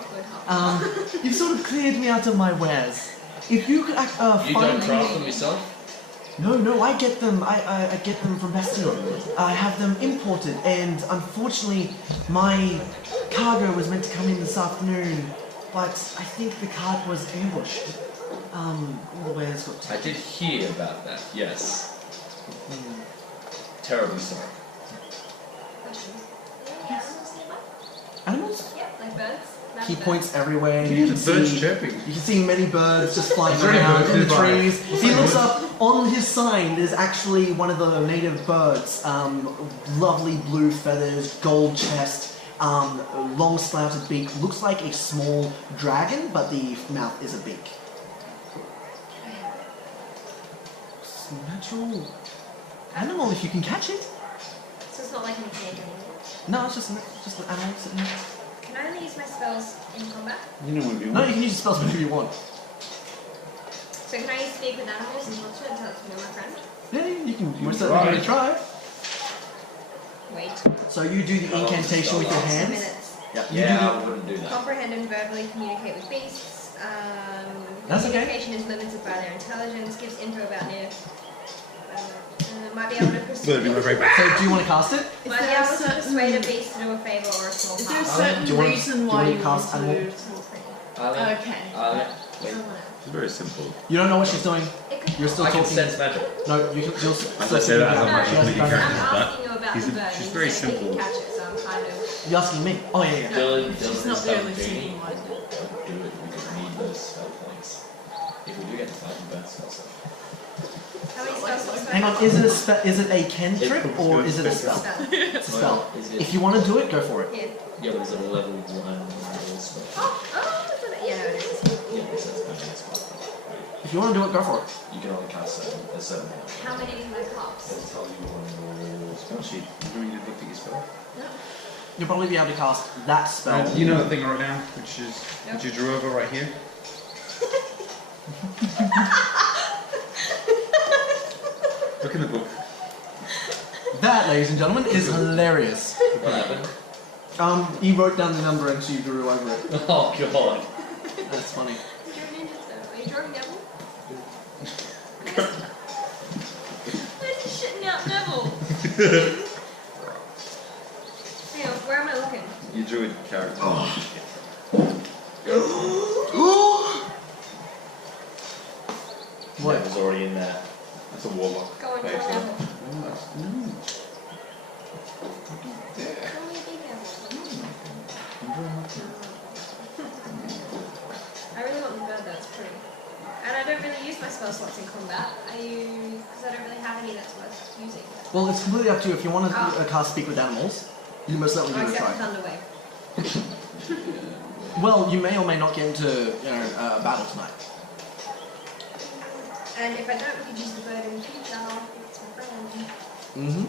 You've sort of cleared me out of my wares. If you could You find don't craft me... them yourself? No, I get them. I get them from Bastille. I have them imported, and unfortunately, my cargo was meant to come in this afternoon, but I think the cart was ambushed. All the wares got I did hear about that, yes. Terribly sorry. animals. Like birds? He points everywhere. You can Birds see. chirping. You can see many birds just flying Three around birds in the nearby. trees. He looks up on his sign. There's actually one of the native birds. Lovely blue feathers, gold chest, long slouted beak. Looks like a small dragon, but the mouth is a beak. It's a natural animal if you can catch it. So it's not like an cage anymore. No, it's just an animal sitting there. Can I only use my spells in combat? You know when you No, you can use your spells whenever you want. So can I use speak with animals and talk to it until it's me or my friend? Yeah, you can. You want to give it a try. Wait. So you do the incantation with your 2 hands. minutes. Yeah, you Yeah, do I wouldn't do that. Comprehend and verbally communicate with beasts. That's okay. Communication is limited by their intelligence. Gives info about near I be able to But it'd be persuade? very So do you want to cast it? Will I be able to persuade a beast to do a favor or a small Is there a harm? certain do you wanna- reason do you why wanna you cast want animal? to? Small thing. Alia, Okay. Alia, wait. It's very simple. You don't know what she's doing. It could You're still I can talking. sense magic. No, you'll As I still said, as talking I'm about- like she hasn't completely done I'm it. character. asking you about He's the a- bird. she's and very you said you simple. can catch it, so I'm kind of. You're asking me? Oh yeah, yeah. Dylan, She's Dylan not is the done only doing singing it. one. Don't do it. We could need those spell points. If we do get the fighting birds, also. How many spell slots do I Hang on, have? is it a cantrip or is it a spell? Spell. It's a spell. Is it? If you want to do it, go for it. Yeah. Yeah, but is it a level 1 spell? Oh, is it? Yeah, no, it is. Yeah, because that's kind of a spell. If you want to do it, go for it. You can only cast a certain amount. How many can I cast? It'll tell you on your Spell sheet. You don't need to look at your spell. You'll probably be able to cast that spell. You know the thing right now, which you drew over right here. Look in the book. That, ladies and gentlemen, is hilarious. What happened? He wrote down the number and she drew over it. Oh god. That's funny. You're a ninja, though. Are you drawing Neville? Where's he shitting out Neville? Hang on, where am I looking? You drew a character. What? That was already in there. That's a warlock. Go on, draw Basically. Neville. No. Draw me a big Neville. I really want the bird, that's pretty. And I don't really use my spell slots in combat. Because I don't really have any that's worth using. Well, it's completely up to you. If you want to cast Speak with Animals, you most certainly Oh, give it a except try. Thunder Wave. Well, you may or may not get into a battle tonight. And if I don't, we could use the bird in the future. It's my friend. Mm-hmm.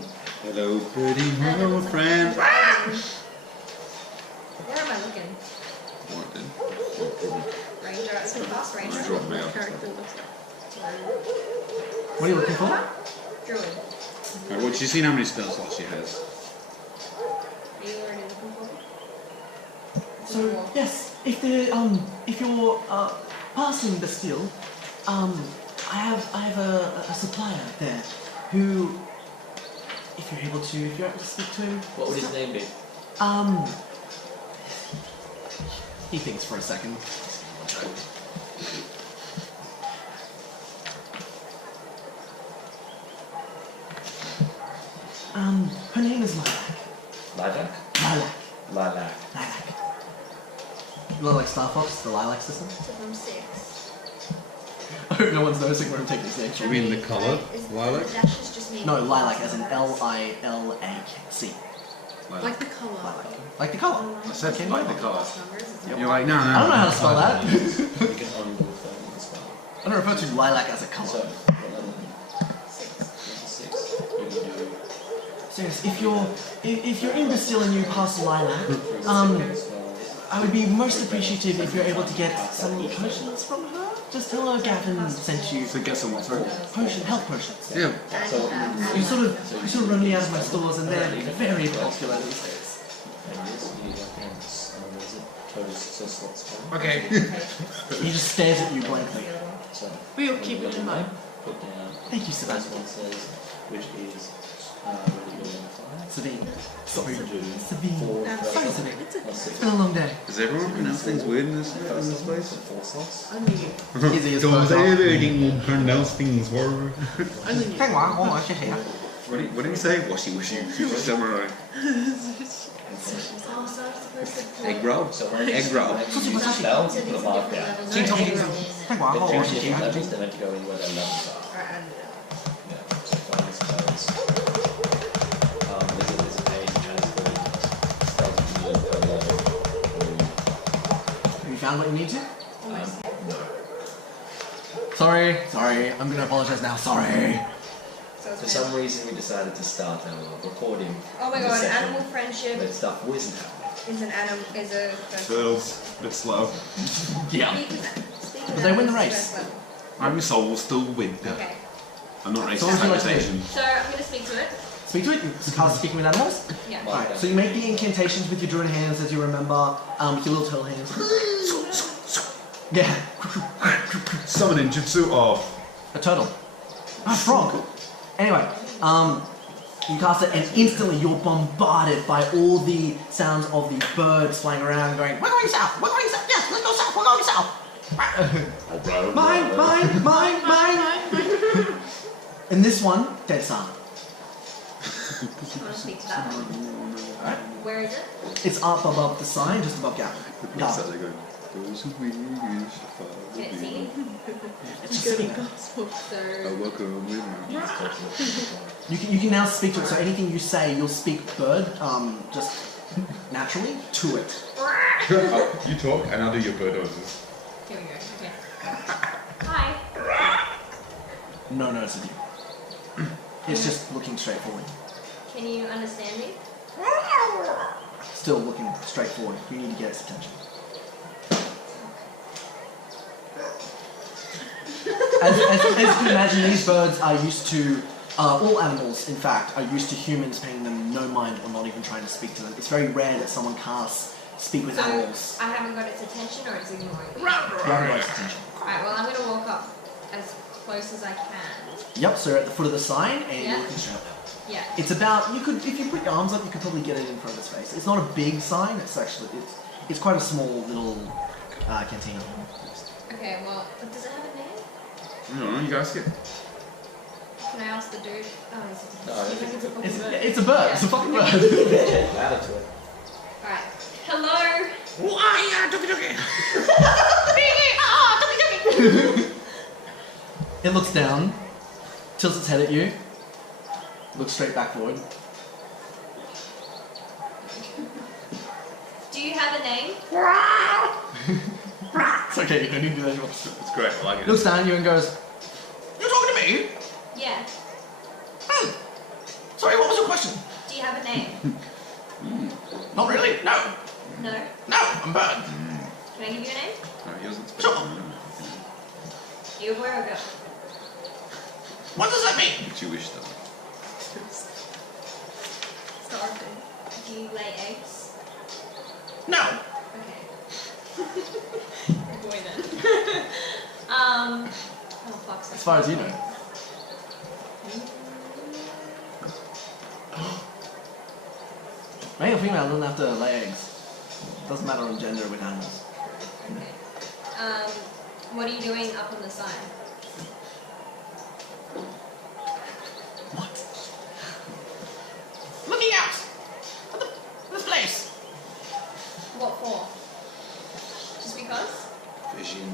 Hello, pretty And it hello, was a friend. Where am I looking? What then? Ranger. It's a fast ranger. Drop me off. What are you looking for? Druid. Alright, well, she's seen how many spell slots she has. Are you already looking for it? So yes, if you're passing the steel, I have a supplier there who, if you're able to speak to him. What would his name be? He thinks for a second. Her name is Lilac. Lilac? Lilac. Lilac. Lilac. You look like Star Fox, the Lilac system. So from 6. I hope no one's noticing where I'm taking this name You from. mean the colour? Lilac? The dash is just me. No, Lilac as in Lilac. Like the colour. Like the colour. I said Okay, like no. the colour. Yep. You're like, no, no. I don't know how to spell that. You can undo them as well. I don't refer to Lilac as a So, colour. what level? 6. 6. You can do So yes, if you're in Bastille and you pass Lilac, as well. I would be most appreciative if you're able to get some potions from her. Just tell her Gavin sent you So get some what, sorry? health potions. Yeah. You sort of run me out of my stores and they're very popular these days. And yes, you need what is it? Total success slots. Okay. He just stares at you blankly. So, We'll keep it in mind. put down. Thank you, This Sebastian. one says, which is ready to go in 5. Sabine. Sorry. Do Sabine. 4 Sorry, Sabine. plus 6. It's been a long day. Does everyone pronounce things weird in this place? 4 slots. Only you. Easy as Does fuck. everyone pronounce things weird? Only you. 听話，我謝謝啊。 What did he say? Washy, wishy, samurai. Oh, so I'm supposed to Egg roll? So when Egg roll. when you use spells, you put a mark down. She told me to 聽話， If 我 they're 謝謝 different 啊。 levels, they're meant to go in where their levels are. Alright, I know. Yeah, so find spells. There's a page that has the spells you can use per level. Have you found what you need to? No. Sorry. I'm gonna apologize now. Sorry. So For it's some reason, we decided to start our recording. Oh my as a god, session, animal friendship But stuff wasn't happening. is an animal is a Turtles. A bit slow. Yeah. Speaking But they win the animals, race. first level. I'm soul still winter. Okay. I'm not racist, So what would you I'm like to do? Asian. So I'm gonna speak to it. Speak to it. You cast Speaking with Animals. Yeah. Mark Alright, down. so you make the incantations with your druid hands as you remember, with your little turtle hands. Yeah. Summoning jutsu of. A turtle. A frog. Anyway, You cast it, and instantly you're bombarded by all the sounds of the birds flying around, going, "We're going south. We're going south. Yes, let's go south. We're going south." Mine. And this one, dead silent. I want to speak to that one. Where is it? It's up above the sign, just above Gavin. The place that they go, those who wish Can it see? It's just sitting there. So, welcome with me. You can now speak to it. So anything you say, you'll speak bird, just naturally to it. You talk and I'll do your bird noises. here we go. Okay. Hi. No notice of you. It's just looking straight forward. Can you understand me? Still looking straight forward. You need to get its attention. As you can imagine, these birds are used to, all animals in fact, are used to humans paying them no mind or not even trying to speak to them. It's very rare that someone casts speak with So, animals. I haven't got its attention or it's ignoring me? You haven't got its attention. Alright, well, I'm going to walk up as close as I can. Yep, so you're at the foot of the sign and Yeah. you're looking straight up. Yeah. It's about, you could, if you put your arms up, you could probably get it in front of its face. It's not a big sign, it's actually, it's quite a small little cantina. Okay, well, does it have a name? No, you guys get. Can I ask the dude? Oh, No, he's like, it's a fucking bird. It's a bird, Yeah. it's a fucking bird. Add it to it. Alright. Hello? It looks down, tilts its head at you, looks straight back forward. Do you have a name? It's okay, you don't need to do that anymore. It's great, I like It it. looks down at you and goes, "You're talking to me? Yeah. Sorry, what was your question?" Do you have a name? Not really, no. No. No, I'm a bird. Can I give you a name? He wasn't Sure. You a boy or a girl? What does that mean? Jewish though. Sorry. Do you lay eggs? No. Okay. Boy then. Oh fuck. As far as you know. Male or female doesn't have to lay eggs. Doesn't matter on gender with animals. Okay. What are you doing up on the sign? What? Looking out! At this place! What for? Just because? Fishing.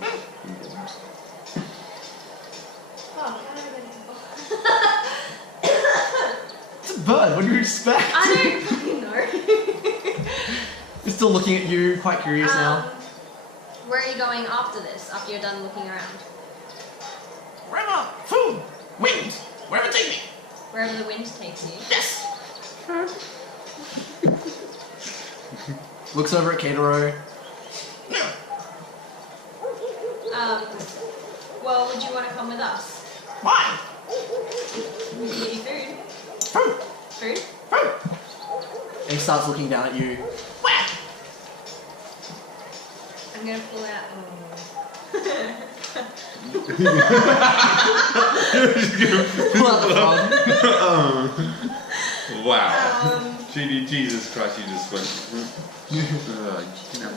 Oh, It's a bird, what do you expect? I don't fucking know. It's still looking at you, quite curious now. Where are you going after this? After you're done looking around? Wherever! Food! Wind! Wherever take me! Wherever the wind takes you. Yes! Looks over at Catero. No! Well, would you want to come with us? Why? We can give you food. Food! Food? Food! And he starts looking down at you. Where? I'm gonna pull out. Pull out the frog. Wow. GD, Jesus Christ, you just went. You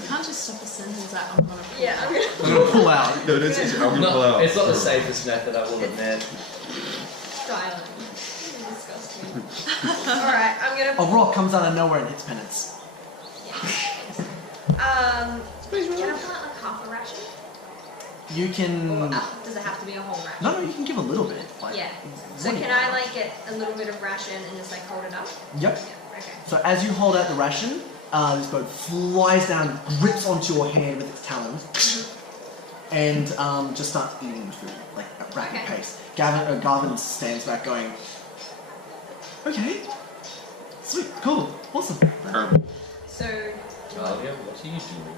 can't just stop a sentence at I'm gonna pull Yeah, out. I'm gonna I'm gonna pull out. No, this is. I'm gonna pull No, out. it's not the safest method, I will admit. silent. Disgusting. Alright, I'm gonna. A rock comes out of nowhere and hits Penance. Can I pull out like half a ration? You can. Or does it have to be a whole ration? No, you can give a little bit. Like, Yeah. So can I like get a little bit of ration and just like hold it up? Yep. Yeah. Okay. So as you hold out the ration, this bird flies down, grips onto your hand with its talons, and just starts eating the food, like at rapid Okay. pace. Garvin stands back going, "Okay, sweet, cool, awesome." So. Talia, what are you doing?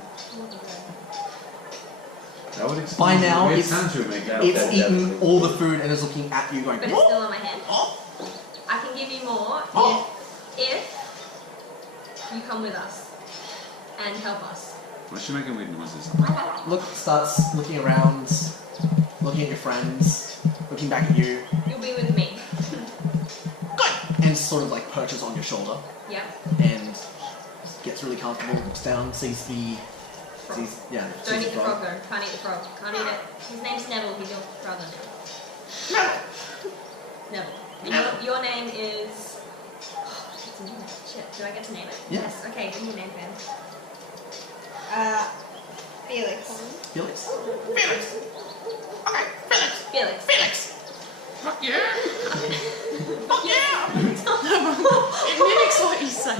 That would explain By now, the weird it's- sounds you're making. Yeah. It's Okay, eaten definitely. all the food and is looking at you, going, But it's "What? still on my hand. Oh, I can give you more Oh. if you come with us and help us. Why is she making weird noises? Look, starts looking around, looking at your friends, looking back at you. You'll be with me. and sort of like perches on your shoulder Yeah. and gets really comfortable, looks down, sees the... Don't sees eat the frog though. Can't eat the frog. Can't eat it. His name's Neville. He's your brother now. Neville. And your name is... What's your name? Shit. Do I get to name it? Yeah. Yes. Okay. Give me your name, Pam. Felix. Felix? Felix. Felix! Fuck yeah! Fuck yeah! It mimics what you say.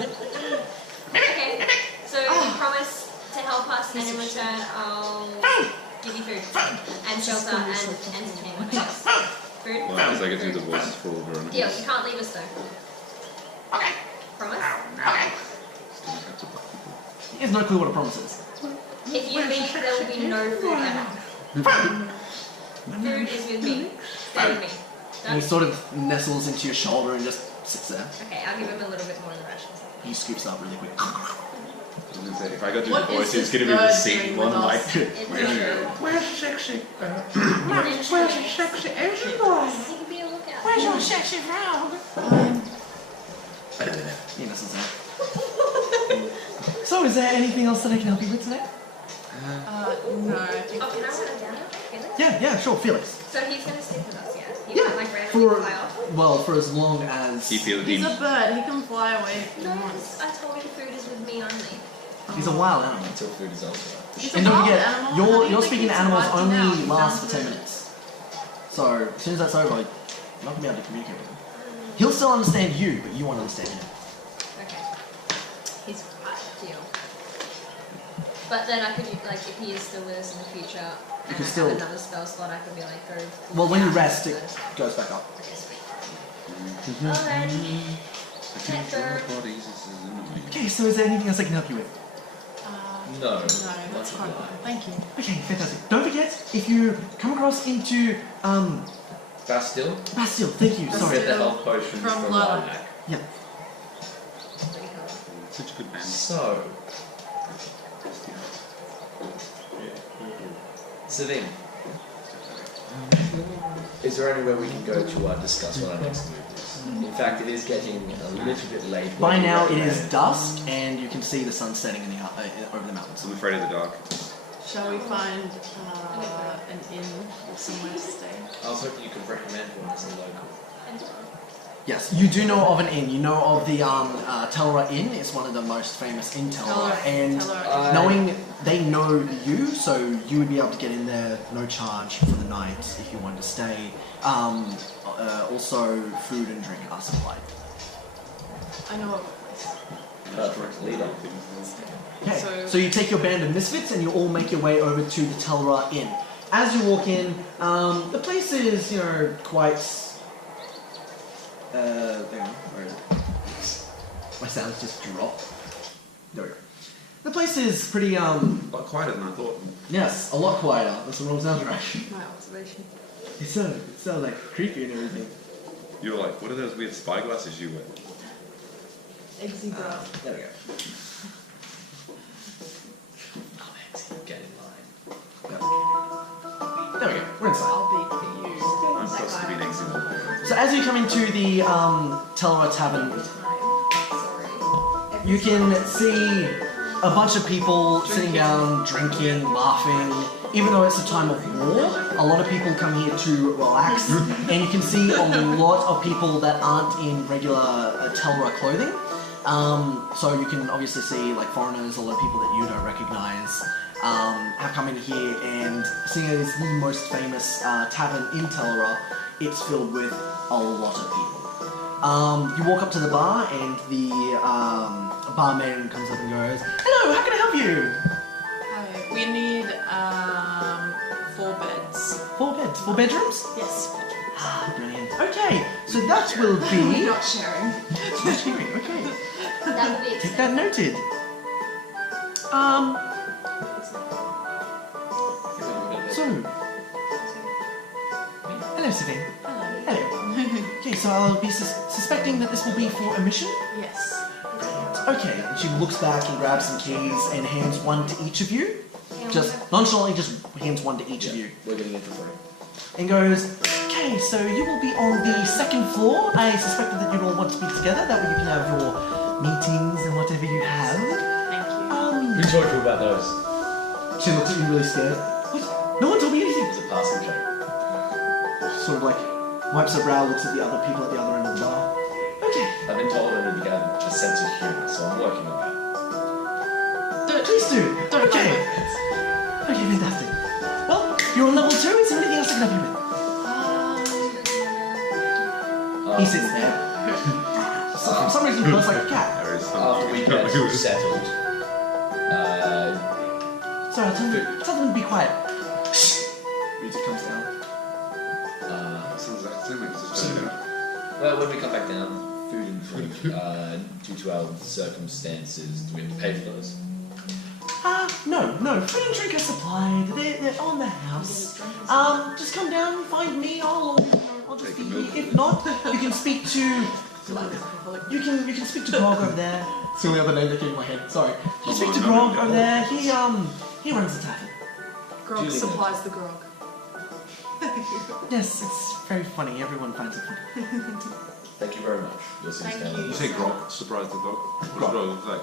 Okay. So you promise to help us, and in return, I'll give you food and shelter and entertainment. Yes. Food. Well, because I get to do the voices for all of her. Deal. You can't leave us though. Okay. Promise. Okay. He has no clue what a promise is. If you leave, there will be no food ever. Food is with me. Stay with me. And he Done? sort of nestles into your shoulder and just sits there. Okay, I'll give him a little bit more than rations. He scoops up really quick. I was gonna say, if I go through What the voice, is it's this gonna be the bird same doing one, with like. us? It's true. Where's the sexy? Where's the sexy Asian boy? You can be a lookout. Where's your sexy frog? He nestles there. So, is there anything else that I can help you with today? No, I think Oh, can I write it down? Felix? Yeah, sure, Felix. So he's gonna stick with us, yeah? He Yeah, won't like randomly for fly off? well, for as long as He feels he's a bird. He can fly away if he No, wants. I told him food is with me only. he's a wild animal. Until food is over. He's a And don't wild forget, animal. How do you your think speaking to he's animals survived now? only He's lasts done for 10 through- minutes. So as soon as that's over, you're not gonna be able to communicate with him. He'll still understand you, but you won't understand him. Okay. He's right, deal. But then I could, like, if he is still with us in the future, and could I still- have another spell slot, I could be like, go. Well, when you down rest, and it go to sleep. goes back up. Okay, sweet. Alrighty. Pet bird. bodies is annoying. Okay, so is there anything else I can help you with? No. No, that's fine. Thank you. Okay, fantastic. Don't forget, if you come across into Bastille? Bastille, thank you, sorry. Get the health potions From from Lana. Lilac. Yeah. Such a good band. So, Savine, is there anywhere we can go to discuss what our next move is? In fact, it is getting a little bit late. By What do you now it is recommend? dusk, and you can see the sun setting in the, over the mountains. I'm afraid of the dark. Shall we find an inn or somewhere to stay? I was hoping you could recommend one as a local. Yes, you do know of an inn. You know of the Tellera Inn. It's one of the most famous in Tellera, and knowing they know you, so you would be able to get in there no charge for the night if you wanted to stay. Also, food and drink are supplied. I know of a place. Perfect. Lead on. Okay, so you take your band of misfits and you all make your way over to the Tellera Inn. As you walk in, the place is, quite... hang on, where is it? My sounds just dropped. There we go. The place is pretty, A lot quieter than I thought. yes, a lot quieter. That's what it sounds like. My observation. It sounded like creepy and everything. You were like, what are those weird spy glasses you wear? Eggsy bra. There we go. Oh, excellent. Get in line. There we go. We're inside. I'll be for you. I'm supposed to be an exit. So as you come into the Tellera Tavern, Sorry. you can see a bunch of people sitting down, drinking, laughing. Even though it's a time of war, a lot of people come here to relax, and you can see a lot of people that aren't in regular Tellera clothing. So you can obviously see like foreigners, a lot of people that you don't recognize, have come in here, and seeing as it's the most famous tavern in Tellera, it's filled with a lot of people. You walk up to the bar, and the barmaid comes up and goes, "Hello, how can I help you?" Hi. We need 4 beds. 4 beds, 4 bedrooms? Yes. Ah, brilliant. Okay, so that will be... Not sharing. Okay, That will be take that noted. So... Hello, Savine. Hello. Hello. Okay, so I'll be suspecting that this will be for a mission? Yes. Okay, and she looks back and grabs some keys and hands one to each of you. Just nonchalantly just hands one to each of you. We're getting into frame. And goes, okay, Okay, so you will be on the second floor. I suspected that you'd all want to be together. That way you can have your meetings and whatever you have. Thank you. Who told you about those? She looks at you really scared. What? No one told me anything. It was a passing joke. Sort of like wipes her brow, looks at the other people at the other end of the bar. Okay, I've been told I need to get a sense of humour, so I'm working on that. please do. Don't Okay. mind my friends. Okay, fantastic. Well, you're on level 2. Is there anything else I can help you with? He sits there. So, for some reason, he looks like a cat. There is some. After we get settled, Sorry, tell them to be quiet. Music comes down. Sounds like it's a well, when we come back down, food and drink, due to our circumstances, do we have to pay for those? No. Food and drink are supplied. They're on the house. Just come down, find me. I'll just be here. If not, you can speak to. You can speak to Grog over there. It's the only other name that came in my head. Sorry. You can speak to Grog over there. He runs the tavern. Grog Julie supplies the grog. Yes, it's very funny. Everyone finds it funny. Thank you very much. You'll see Thank standing. you. You say grog, surprise the dog. What does grog look like?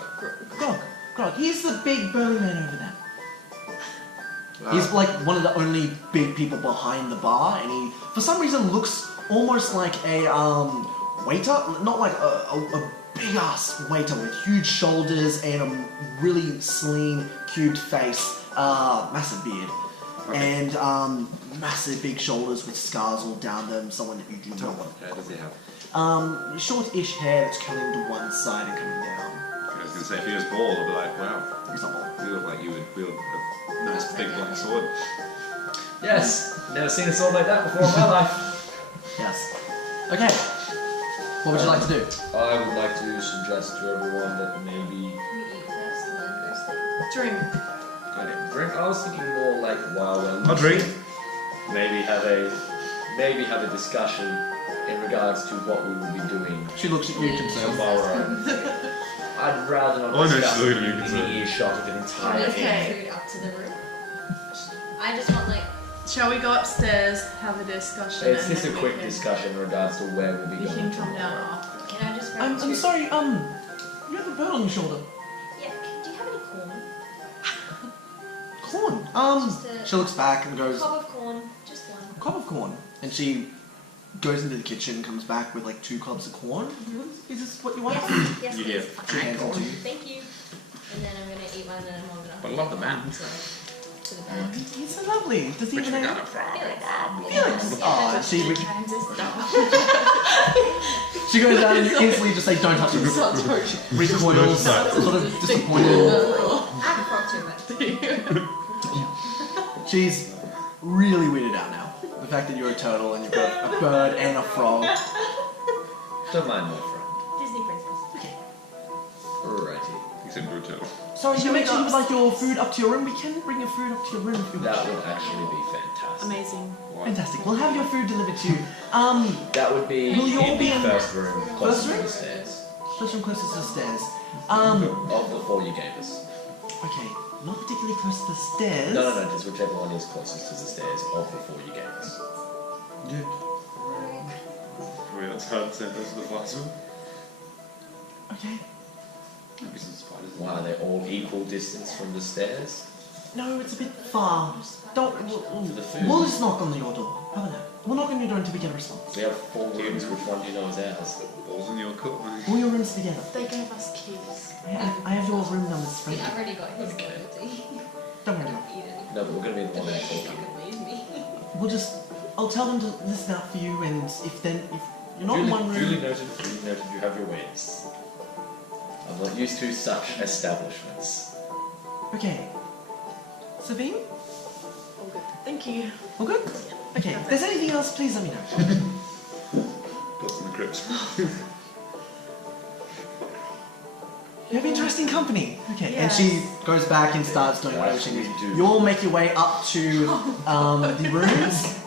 Grog. He's the big burly man over there. He's like one of the only big people behind the bar, and he, for some reason, looks almost like a waiter, not like a big ass waiter with huge shoulders and a really slim, cubed face, massive beard, and massive big shoulders with scars all down them. Someone that you do know. What hair does he have? Short-ish hair that's coming to one side and coming down. I was going to say, if he was bald, I'd be like, wow, He's not bald. you look like you would wield a nice big black sword. Yes, never seen a sword like that before in my life. Yes. Okay. What would you like to do? I would like to suggest to everyone that maybe Drink. drink. I was thinking more like while we're I'll drink. maybe have a discussion in regards to what we will be doing She looks at you concerned. tomorrow. I'd rather not Oh, I know discuss she's looking at me in concerned. the earshot of an entire Okay. Food up to the room. I just want like. Shall we go upstairs, have a discussion, It's and just a then quick we can, discussion in regards to where we'll be we going. can come down tomorrow. after. Can I just grab I'm two? sorry, you have a bird on your shoulder. Yeah. Do you have any corn? Corn. Just a She looks back and goes, cob of corn. Just one. cob of corn. And she goes into the kitchen, comes back with like 2 cobs of corn. Is this what you want? Yes. Yes. You Please. hear, She hands it to you. Thank you. And then I'm gonna eat one, and then I'm gonna. I love the band. To the band. He's so lovely. Does he Which even we know? got it from. Felix. Oh, she Transistor. she goes down and you instantly just say, don't touch him. Recoils, sort of disappointed. I have a frog too much. She's really weirded out now. The fact that you're a turtle and you've got a bird and a frog. Don't mind my friend. Disney princess. Alrighty. Except for a turtle. Sorry, you mentioned you would like your food up to your room. We can bring your food up to your room if you wish. That would actually be fantastic. Amazing. Fantastic. We'll have your food delivered to you. That would be Will you all in be the in- first room, closest to room? the stairs. First room closest to the stairs. Of the 4 you gave us. Okay, not particularly close to the stairs. No, just whichever one is closest to the stairs of the 4 you gave us. Yeah. Probably outside the center of the classroom. Okay. Maybe some spiders. Why are they all equal distance from the stairs? No, it's a bit far. Don't. the food. We'll just knock on your door. How about that? We'll knock on your door until we get a response. We have 4 rooms. Which one do you know is ours? Balls in your cup, man. All your rooms together. They gave us keys. I have your room numbers Yeah, ready. I've already got his Okay. loyalty. Don't worry about Eat it. No, but we're going to be the one Don't that you told you. fucking leave me. it. We'll just. I'll tell them to listen out for you, and if you're not in one room. Duly noted, you have your ways. I'm not used to such establishments. Okay. Sabine, All good. Thank you. all good? Okay. If there's anything else, please let me know. Puts in the crypt. You have interesting company. Okay. Yes. And she goes back and starts doing Yes, whatever she we needs. do. You all make your way up to the rooms.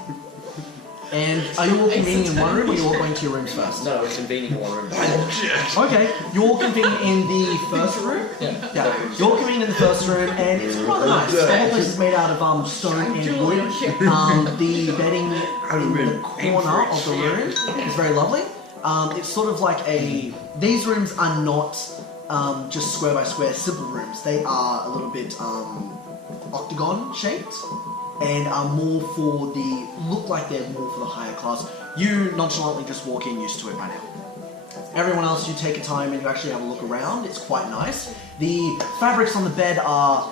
And are you all convening in one room or are you all going to your rooms first? No, we're convening in one room. Okay, you're all convening in the first room? Yeah. You're all convening in the first room and it's rather nice. The whole place is made out of stone and wood. The bedding in the corner of the room is very lovely. It's sort of like these rooms are not just square by square simple rooms. They are a little bit octagon shaped and are more look like they're more for the higher class. You nonchalantly just walk in used to it by now. Everyone else, you take a time and you actually have a look around. It's quite nice. The fabrics on the bed are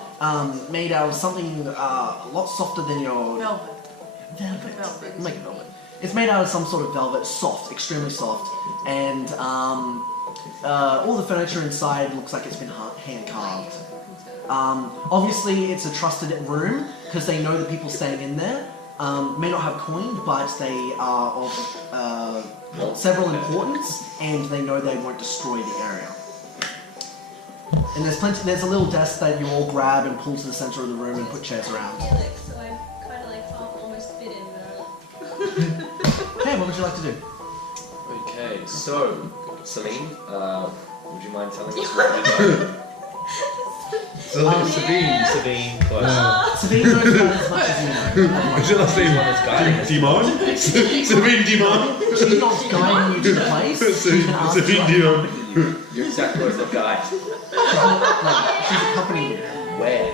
made out of something a lot softer than your... Velvet. Make it velvet. It's made out of some sort of velvet, soft, extremely soft, and all the furniture inside looks like it's been hand carved. Obviously, it's a trusted room because they know the people staying in there may not have coined, but they are of several importance, and they know they won't destroy the area. And there's a little desk that you all grab and pull to the center of the room and put chairs around. Felix, so I'm kind of like almost fit in there. Hey, what would you like to do? Okay, so Celine, would you mind telling us what you're doing? Sabine, close. Sabine knows about as much as you know. What's your last name? Dimon? Sabine Dimon? She's not guiding you to the place. She's gonna ask you Sabine like, Dimon. You're exactly as the guy. she's accompanying you. Where?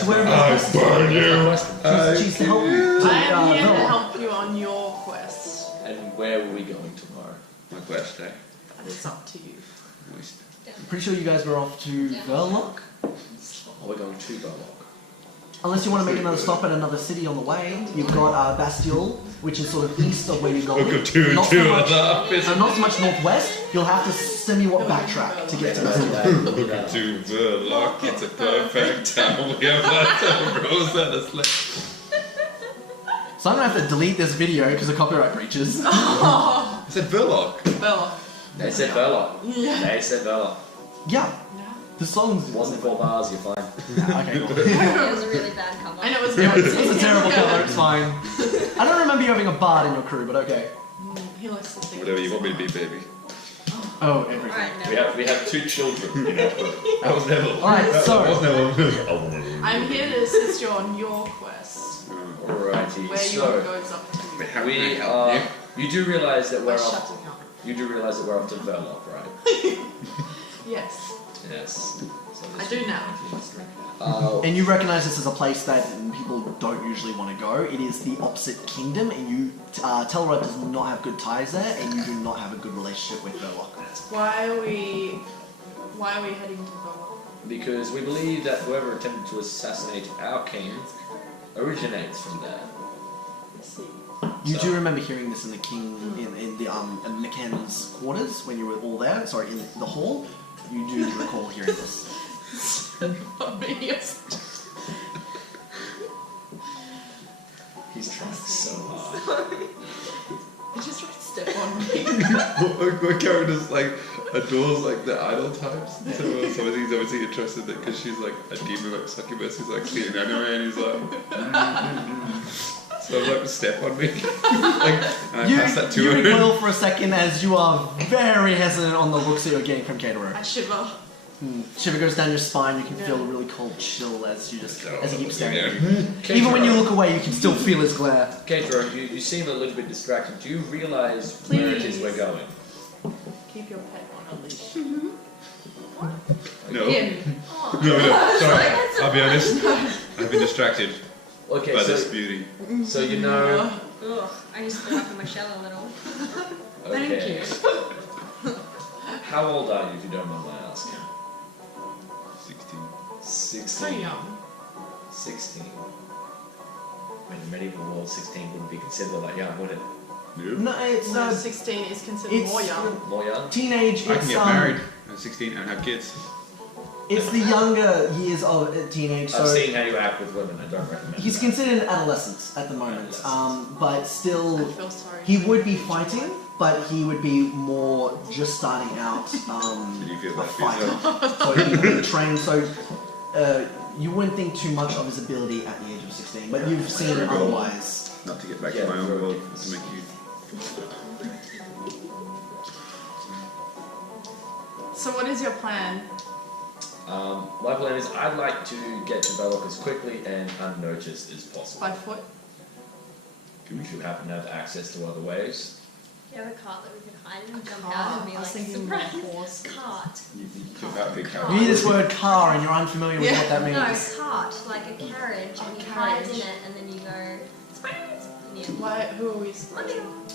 To wherever I your quest is. burn you. She's to help you. I am here to Velloc. help you on your quest. And where are we going tomorrow? My quest, eh? That is up to you. I'm pretty sure you guys were off to Verloc. Oh, we're going to Verloc. Unless you want to make another stop at another city on the way. You've got Bastille, which is sort of east of where you're going. We'll go two Not and so two much, other. not so much northwest. You'll have to somewhat backtrack to get to Bastille. Welcome to Verloc. It's a perfect town. We have lots of rose that is left. So I'm going to have to delete this video because of copyright breaches. I said Verloc. Bella. They said Verloc. Yeah. They said Verloc. Yeah, the song's... Wasn't 4 bars, you're fine. Okay, cool. It was a really bad cover. And it was It's a terrible cover, it's fine. I don't remember you having a bard in your crew, but okay. He likes to think. Whatever you want me to be, baby. Oh, everything. Alright, We have 2 children in our group. That was never. Alright, so... I'm here to assist you on your quest. Alrighty, Where your so goes up to. How we can I help are. you? You do realise that we're By off. shutting up. You do realise that we're off to Verloc, right? Yes. Yes. So I do now. And you recognize this as a place that people don't usually want to go. It is the opposite kingdom, and you Telrod does not have good ties there, and you do not have a good relationship with Verloc. Why are we heading to Bella? Because we believe that whoever attempted to assassinate our king originates from there. Let's see. You So- do remember hearing this in the king in the McKenn's quarters when you were all there. Sorry, in the hall. You do recall hearing this. Obvious. He's trying so hard. You just tried to step on me. My character's like adores like the idol types. So he's obviously interested in because she's like a demon like succubus. He's like sitting down there and he's like. So I'm like, step on me. Like, and I pass that to you her. recoil for a second as you are very hesitant on the looks that you're getting from Caterer. I shiver. Shiver goes down your spine. You can feel a really cold chill as you as he keeps staring at you. Caterer, Even when you look away, you can still feel his glare. Caterer, you seem a little bit distracted. Do you realise where it is we're going? Keep your pet on a leash. No. Him. No, sorry. I'll be honest. I've been distracted Okay, by so, this beauty. so you know. Ugh, I just threw up in my shell a little. Okay. Thank you. How old are you, if you don't mind my asking? 16. 16. So young. 16. In the medieval world, 16 wouldn't be considered that young, would it? No, it's No, 16 is considered it's more young. More young? teenage. I It's can get married at 16 and have kids. It's the younger years of teenage. I've So seen how you act with women. I don't recommend. he's that. considered an adolescent at the moment. But still, I feel sorry. he would be fighting, but he would be more just starting out. Did you feel A that for fighter. yourself? So he would be trained. So you wouldn't think too much of his ability at the age of 16, but you've seen otherwise. Not to get back Yeah, to my own very world, good. to make you. So what is your plan? My plan is I'd like to get to Belloc as quickly and unnoticed as possible. By foot? If you happen to have access to other ways. Do you have a cart that we could hide in and jump Car. out and be I was like, thinking surprise, more horse. cart. You took out a big You character. hear this word car and you're unfamiliar with Yeah. what that No, means. cart, like a carriage, and you hide in it, and then you go, surprise! And you, Why? Who are we? everyone.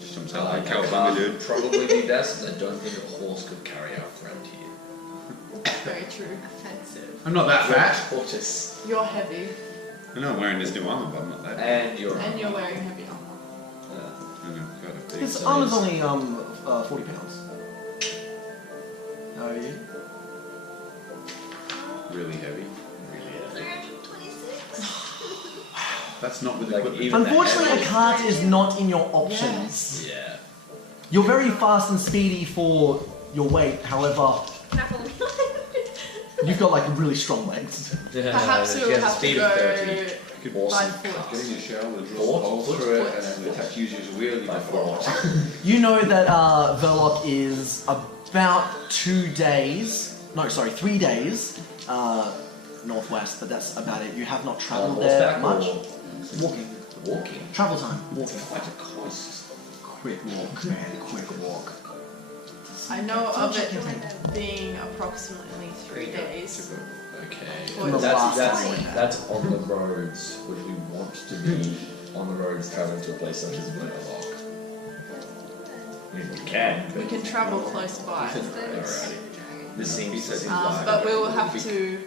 Just jumps out like Cowabunga, dude. Probably be best, as I don't think a horse could carry our friend here. Very true. Offensive. I'm not that fat. Tortoise. You're heavy, I know I'm wearing this new armor, but I'm not that. And you're. and you're wearing heavy armor. I know, God, a big His size. armor's only 40 pounds. How are you? really heavy. Really heavy. 326. That's not with Like, equipment. even- Unfortunately, a cart is not in your options. Yeah. You're very fast and speedy for your weight, however, Careful. you've got like really strong legs. Perhaps we She will has a have to speed of 30. go by Awesome. foot. Get in your shell and drill Foot, a hole foot, through it, foot. and then the attack uses wheelie By before. foot. You know that Verloc is about 3 days northwest, but that's about it. You have not traveled there horseback much. or Walking. walking? Travel time. Walking. Quite a cost. Quick walk, man. Quick walk. I know of it being approximately 3 days. Okay. From the last That's time we had. that's on the roads. Would we want to be on the roads traveling to a place such as Verloc? I mean, we can. We can travel close by. Alrighty. This seems But we will have to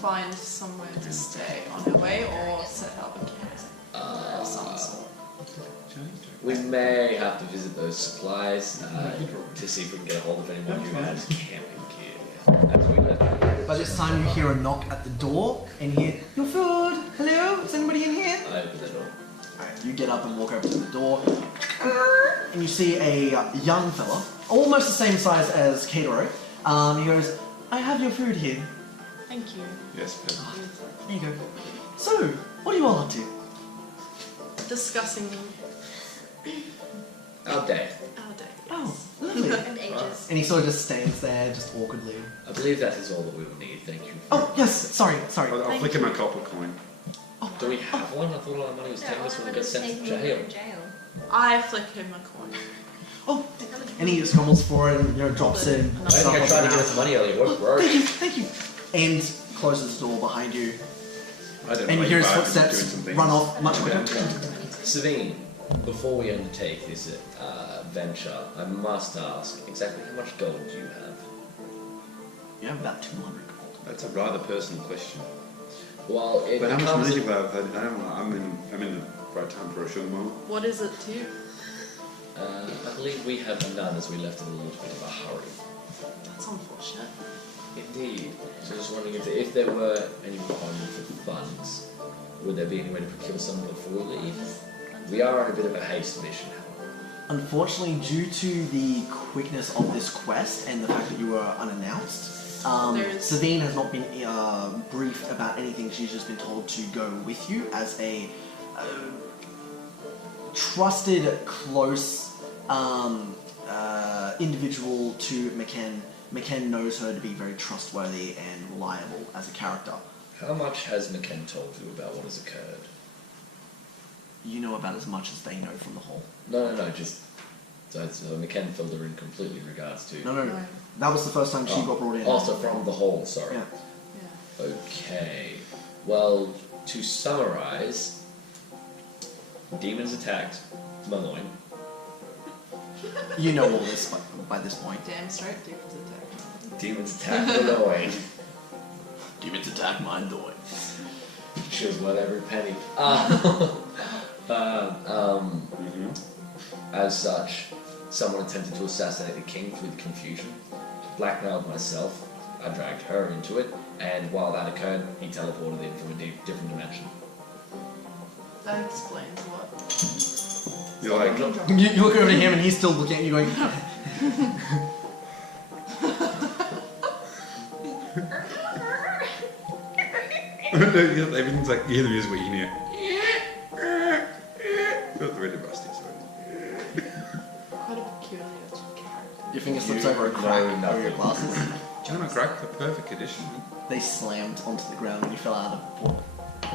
find somewhere to stay on our way or set up a camp of some sort. We may have to visit those supplies to see if we can get a hold of anyone who has camping gear. As we left, By this time, you hear a knock at the door, and you hear, "Your food! Hello? Is anybody in here?" I open the door. Alright, you get up and walk over to the door, and you see a young fella, almost the same size as Catero. He goes, "I have your food here. Thank you. Yes, Pep. There you go. So, what are you all up to?" Discussing Our day. our day. Oh, lovely. And ages. And he sort of just stands there, just awkwardly. I believe that is all that we will need. Thank you. Oh, yes, sorry. I'll Thank flick him you. a copper coin. Do we have one? I thought all our money was taken us when we got sent to jail. jail. jail. I flick him a coin. Oh, and he scrambles for it and, drops it. I think I tried to get us money earlier. What broke? Thank you. And closes the door behind you. I don't know. And you why hear his buy it, I'm footsteps doing something. run off much quicker. Sabine, before we undertake this venture, I must ask exactly how much gold do you have? You have about 200 gold. That's a rather personal question. Well, it But how much becomes money do I have? I don't know. I'm in the right time for a sugar moment. What is it to you? I believe we have none as we left in a little bit of a hurry. That's unfortunate. Indeed. So I was wondering if there were any requirement for funds, would there be any way to procure some before we leave? We are on a bit of a haste mission, however. Unfortunately, due to the quickness of this quest and the fact that you were unannounced, Sabine has not been briefed about anything. She's just been told to go with you as a trusted, close individual to McKen. McKen knows her to be very trustworthy and reliable as a character. How much has McKen told you about what has occurred? You know about as much as they know from the whole. No, just... So McKen filled her in completely in regards to... No. That was the first time she got brought in. Also from the whole, sorry. Yeah. Yeah. Okay. Well, to summarize, demons attacked Malloyne. You know all this by this point. Damn straight, demons attack. Demons attacked Malloyne. Demons attack mine, boy. She was worth every penny. As such, someone attempted to assassinate the king through the confusion. Blackmailed myself. I dragged her into it, and while that occurred, he teleported in from a different dimension. That explains what. You're like, You look over to him and he's still looking at you going, everything's like, you hear the music, but you can hear. Your finger slips over a crack over your glasses. John, a crack, the perfect edition. They slammed onto the ground when you fell out of the portal.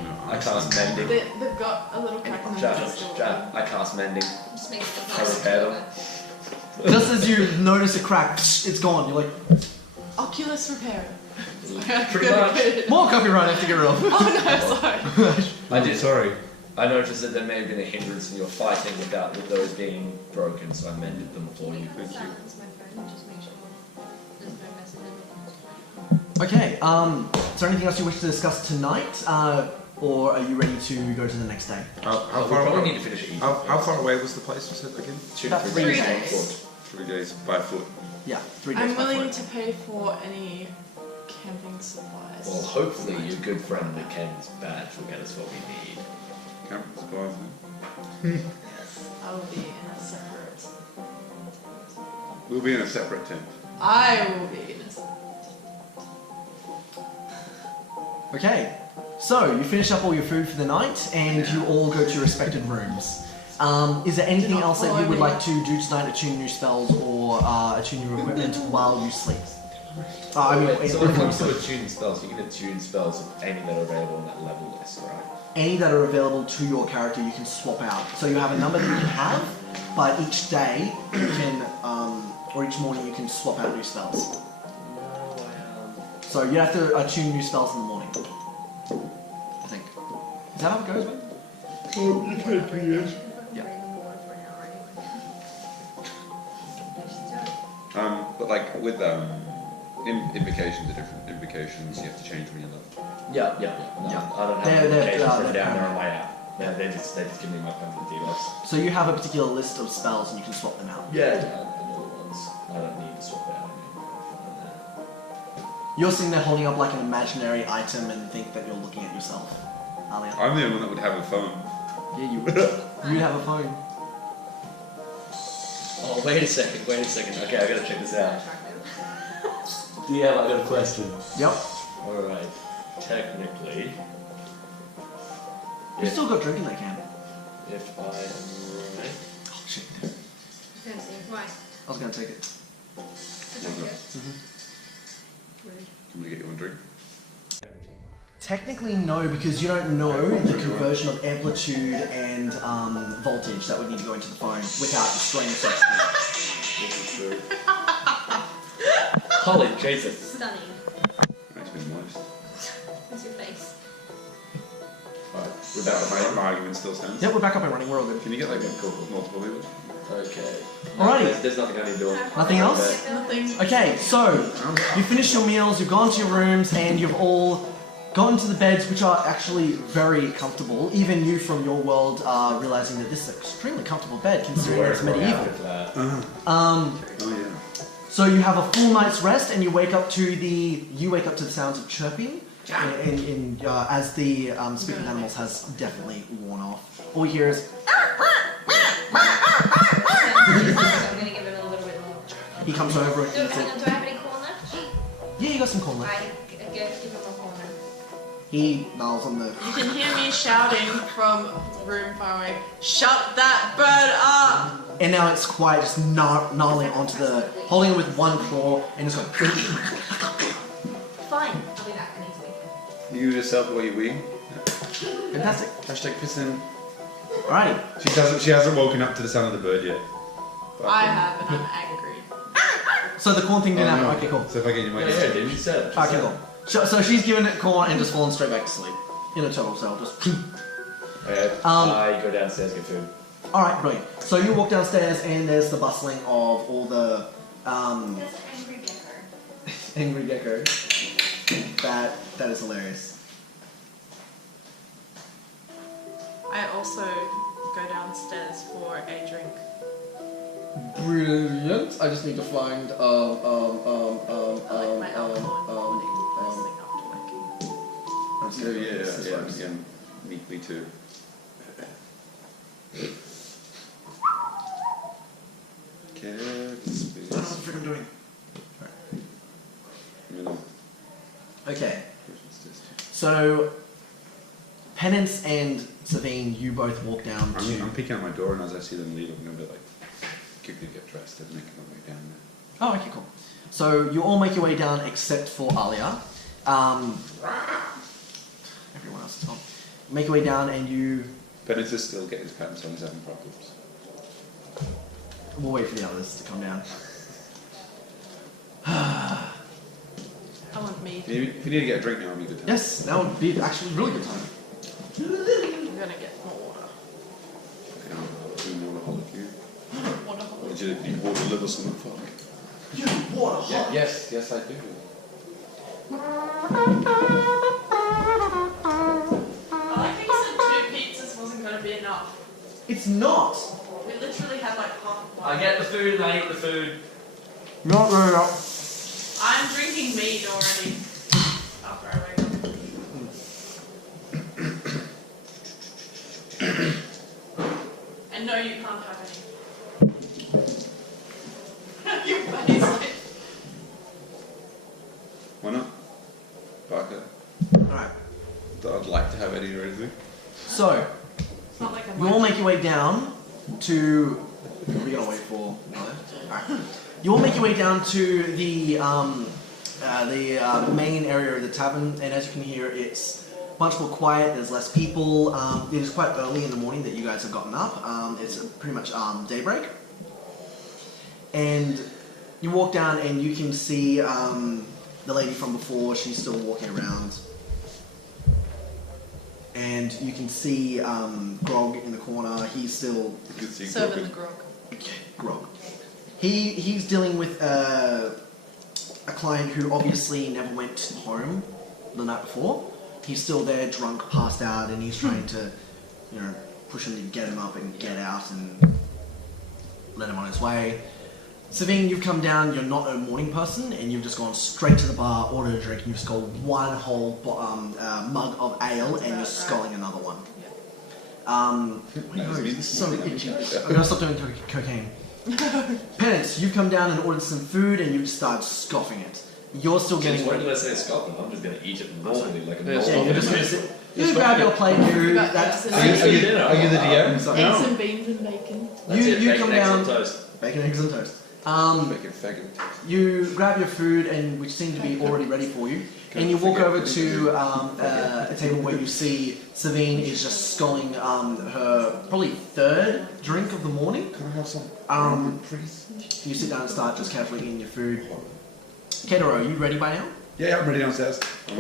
No, I cast mending. They've got a little crack in them. but it's still I cast mending. Just make it the I first repair over. them. Just as you notice a crack, it's gone. You're like, Oculus repair. Pretty much. more copyright, I have to get rid of. Oh no, sorry. I did. Sorry. I noticed that there may have been a hindrance in your fighting with those being broken, so I mended them for you. Thank you. Silence my phone, just make sure there's no messages. Okay, is there anything else you wish to discuss tonight? Or are you ready to go to the next day? How We far probably away? need to finish it. How far away was the place? Was it again? About 3 3 days. days. 3 days by foot. Yeah, 3 days. I'm by willing foot. to pay for any camping supplies. Well, hopefully your good friend the Ken's badge will get us what we need. Camp supplies. I will be in a separate. We'll be in a separate tent. I will be in a separate. Okay, so you finish up all your food for the night and you all go to your respective rooms. Is there anything Do not else that follow you would me. like to do tonight? Attune new spells or attune your equipment while you sleep? I mean, So when it before you comes to sleep. attune spells, you can attune spells of any that are available on that level list, right? Any that are available to your character you can swap out. So you have a number that you can have, but each day you can, or each morning you can swap out new spells. So you have to attune new spells in the morning. I think. Is that how it goes, man? Yeah. But like with invocations are different. Invocations you have to change when you level. Yeah. No, Yeah. I don't have They're- notifications they're written down there on permanent. my app. Yeah, they just give me my permanent debuffs. So you have a particular list of spells and you can swap them out. Yeah, I know the ones. I don't need to swap it out anymore. You're sitting there holding up like an imaginary item and think that you're looking at yourself. Alia. I'm the only one that would have a phone. Yeah, you would. You'd have a phone. Oh, wait a second. Okay, I gotta check this out. Yeah, I got a question. Yep. Alright, technically, You still got drink in that can. if I am right, Oh shit. Don't see why. I was gonna take it. Can we get you one drink? Technically no, because you don't know the conversion of amplitude and voltage that would need to go into the phone without destroying the circuit. this is true. Holy Jesus. Stunning. Makes me moist. What's your face? Alright, Would that my argument still stands? Yep, we're back up and running. We're all good. Can you get like multiple people? Okay. Alrighty. There's nothing I need to do. Nothing else? Nothing. Okay, so you finish your meals, you've gone to your rooms, and you've all gone to the beds, which are actually very comfortable. Even you from your world are realizing that this is an extremely comfortable bed considering it's medieval. Oh yeah. So you have a full night's rest, and you wake up to the sounds of chirping, as the speaking animals has definitely worn off. All you hear is I'm gonna give it a little bit more. he comes over and Do, eats hang it. on, do I have any corn left? Yeah, you got some corn I left. give him a corn. He gnaws on the. You can hear me shouting from a room far away. Shut that bird up! And now it's quiet, just gnarling onto the, holding it with one claw, and just going. Fine, I'll be back. I need to leave. You yourself while you wee. Fantastic. Hashtag pissing. Alrighty. She hasn't woken up to the sound of the bird yet. I have and I'm angry. So the corn thing didn't happen. no. Okay, cool. So if I get you my Yeah, didn't you say it? Okay, cool. So she's given it corn and just fallen straight back to sleep. In a total cell, just. Okay, I go downstairs get food. Alright, brilliant. So you walk downstairs and there's the bustling of all the There's an angry gecko. angry gecko. That is hilarious. I also go downstairs for a drink. Brilliant. I just need to find I like my alcohol in the morning, first thing after working. Yeah. Me too. Okay, let's I don't know what the frick I'm doing. Okay. So Penance and Savine, you both walk down I'm to. peeking out my door, and as I see them leave, I'm going to be like, quickly get dressed and make my way down there. Oh, okay, cool. So you all make your way down except for Alia. Everyone else is gone. Make your way down and you... Penance is still getting his pants on, he's having problems. We'll wait for the others to come down. I want meat. If you need to get a drink now, it'll be a good time. Yes, that would be actually a really good time. I'm gonna get more water. Okay, I'll do more alcoholic here. Water. Did you water liver something? Fuck. You water Yeah, yes, I do. I like how you said 2 pizzas wasn't gonna be enough. It's not. We literally had like half of one. I get the food and I eat the food. Not really. Not. I'm drinking mead already. After I wake up. And no, you can't have any. Your face like... Why not? Barker? Alright. I'd like to have any or anything. So, It's not like a you all make your way down to... We're gonna wait for... Alright. You all make your way down to the main area of the tavern, and as you can hear, it's much more quiet, there's less people. It is quite early in the morning that you guys have gotten up. It's pretty much daybreak. And you walk down and you can see the lady from before, she's still walking around. And you can see Grog in the corner, he's still... You can see serving the Grogan. grog. Grog. He's dealing with a client who obviously never went home the night before. He's still there, drunk, passed out, and he's trying to, push him to get him up and get out and let him on his way. Savine, you've come down, you're not a morning person, and you've just gone straight to the bar, ordered a drink, and you've just got one whole mug of ale, and you're sculling another one. This is so itchy. I'm gonna stop doing cocaine. Penance, you've come down and ordered some food, and you've just started scoffing it. You're still getting... When did I say scoffing? I'm just going to eat it normally, like a normal Yeah, you're just gonna person. sit... You grab your plate of food, that's... Are you the DM? Eggs and beans and bacon. That's it, You bacon, come eggs, down... and toast. Bacon, eggs and toast. Bacon, faggot. You grab your food, and which seems to be already ready for you, and you walk over to a table where you see Savine is just sculling her probably third drink of the morning. Can I have some? Please. You sit down and start just carefully eating your food. Ketero, are you ready by now? Yeah, I'm ready downstairs. I'm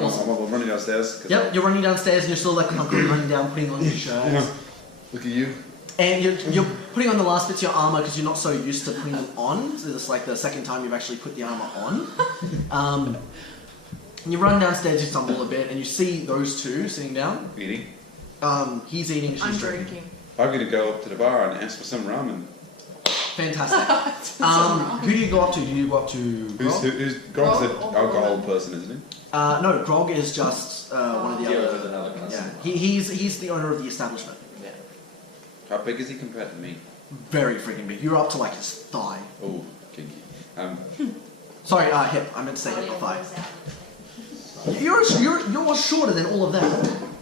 running downstairs. Yep, you're running downstairs and you're still like hunky, running down, putting on your shirt. Look at you. And you're putting on the last bits of your armour because you're not so used to putting them on. So it's like the second time you've actually put the armour on. And you run downstairs, you stumble a bit, and you see those two sitting down. Eating. He's eating, she's I'm drinking. drinking. I'm going to go up to the bar and ask for some ramen. Fantastic. Who do you go up to? Do you go up to Grog? Who's Grog's the Grog or alcohol Grog? person, isn't he? No, Grog is just one of the Deal other... with another person. Yeah, he's the owner of the establishment. Yeah. How big is he compared to me? Very freaking big. You're up to like his thigh. Oh, kinky. Sorry, hip. I meant to say hip, not thigh. Audio You're shorter than all of them.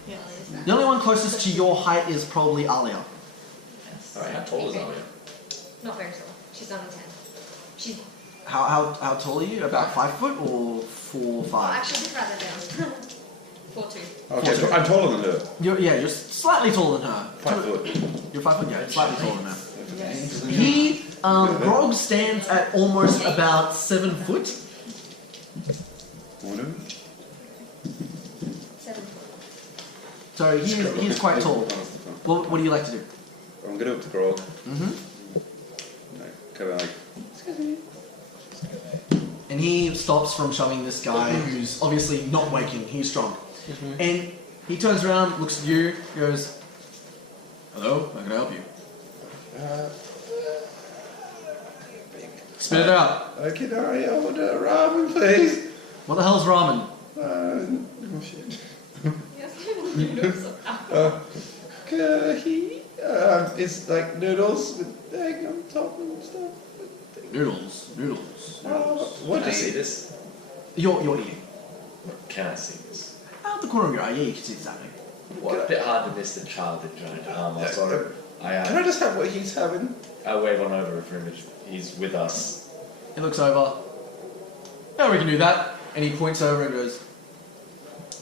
Yeah. The only one closest to your height is probably Alia. Alright, how tall is Alia? Not very tall. She's under 10. She's... How tall are you? About 5 foot or 4, Oh, 5? actually, just rather down. 4'2". Okay, so I'm taller than her. You're slightly taller than her. 5 foot. You're 5 foot, yeah, slightly taller than her. Yes. He, Grog stands at almost about 7 foot. Wanna? 7 foot. So he's quite tall. What do you like to do? I'm going to go up to Grog. Mm-hmm. Kind of like, And he stops from shoving this guy who's obviously not waking. He's strong. And he turns around, looks at you, goes, "Hello, how can I help you?" Spit it out. can I order ramen, please? What the hell's ramen? Oh shit. It's like noodles with egg on top and stuff. Noodles. What Can I is see it? this? You're eating. Can I see this? Out the corner of your eye, yeah, you can see exactly. What? A bit hard to miss the child in giant armor. Sorry. Can I just have what he's having? I wave on over for him. He's with us. He looks over. Yeah, we can do that. And he points over and goes.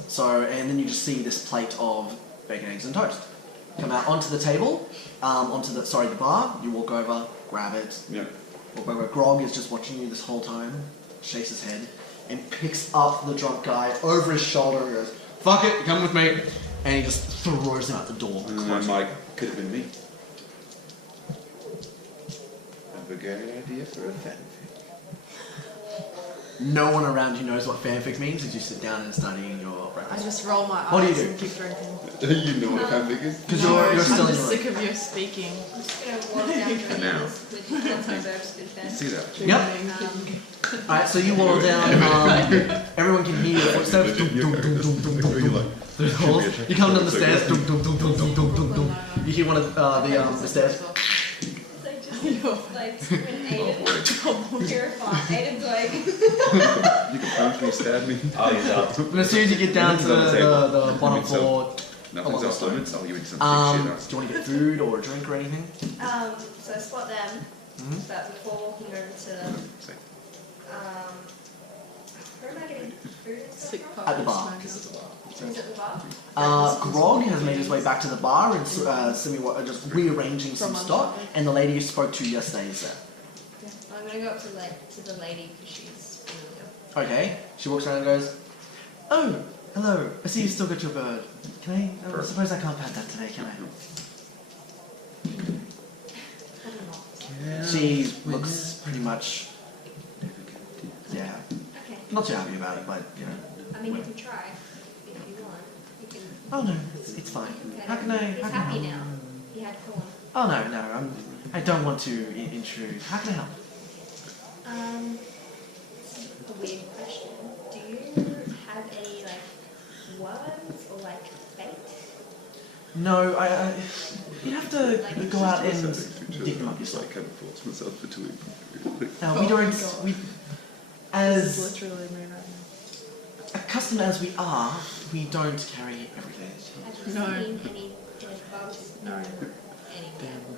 So, and then you just see this plate of bacon, eggs, and toast come out onto the table, onto the bar. You walk over, grab it. Yeah. Walk over. Grog is just watching you this whole time, shakes his head, and picks up the drunk guy over his shoulder and goes, "Fuck it, come with me," and he just throws him out the door. And I'm like, could have been me. Have a great idea for a fanfic. No one around you knows what fanfic means as you sit down and studying your I breakfast. just roll my eyes What do you do? and keep drinking. You know what a fanfic is? Because No, you're still I'm in just your sick of you speaking. I'm just gonna walk down to the Now. with lots of verbs with Ben. See that? Yep. Alright, so you walk down, everyone can hear your footsteps. Dum, dum, dum, dum, dum, dum, dum. Through the halls. You come down the stairs. Dum, dum, dum, dum, dum, dum, dum, dum. You hear one of the stairs. So just like when Aiden purified, Aiden's like You can punch me, stab me. Oh, he's up. And as soon as you get down to the bottom So, floor, Nothing's off limits, I'll give you some do sick you want to get food or a drink or anything? so I spot them, but before walking over to shit. where am I getting food and stuff Sick from? part At the bar. Is it the bar? Grog has made his way back to the bar and just rearranging some From stock, underneath. and the lady you spoke to yesterday is there. I'm gonna go up to the lady because she's familiar. Okay, she walks around and goes, "Oh, hello, I see you still got your bird. Can I suppose I can't pat that today, can I?" She looks pretty much, yeah, Okay. not too happy about it, but, you know. I mean, you can try if you want. You can. Oh no, it's fine. Okay. How can I? He's How can I happy help? now. He had corn. Oh no, I don't want to intrude. How can I help? This is a weird question. Do you have any like worms or like bait? No, you'd have to go out and dig them up Just yourself. like kind of force myself between. We Oh don't. my God. We, This is as literally me right accustomed as we are, we don't carry everything. Have you No. seen any dead bugs? No. Anything?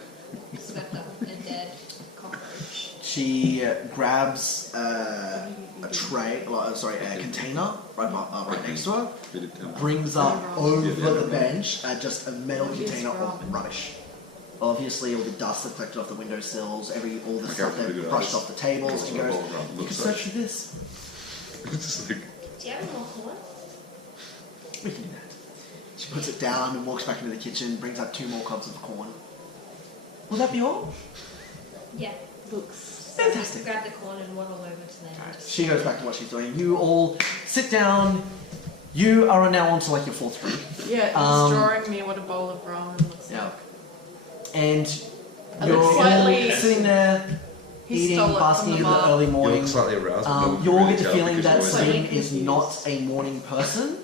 Swept up a dead cockroach. She grabs a container right next to her, Bit of temper. brings up over Yeah. the bench just a metal container of rubbish. Obviously, all the dust that collected off the windowsills, all the Okay, stuff pretty that good brushed eyes. off the tables. She goes, "You can Looks search like. for this. It's just like, Do you have any more corn? We can do that." She puts it down and walks back into the kitchen, brings out 2 more cobs of corn. Will that be all? Yeah. Looks. Fantastic. Grab the corn and waddle over to them. Alright, she goes back to what she's doing. You all sit down. You are now on to like your 4th drink. Yeah, he's drawing me what a bowl of ramen looks Yeah. like. And I you're look all slightly- sitting there, He eating, stole it basking from in the the bar. early you morning. look slightly aroused. but don't You all really get the tell feeling because that you're always Celine like- is not a morning person.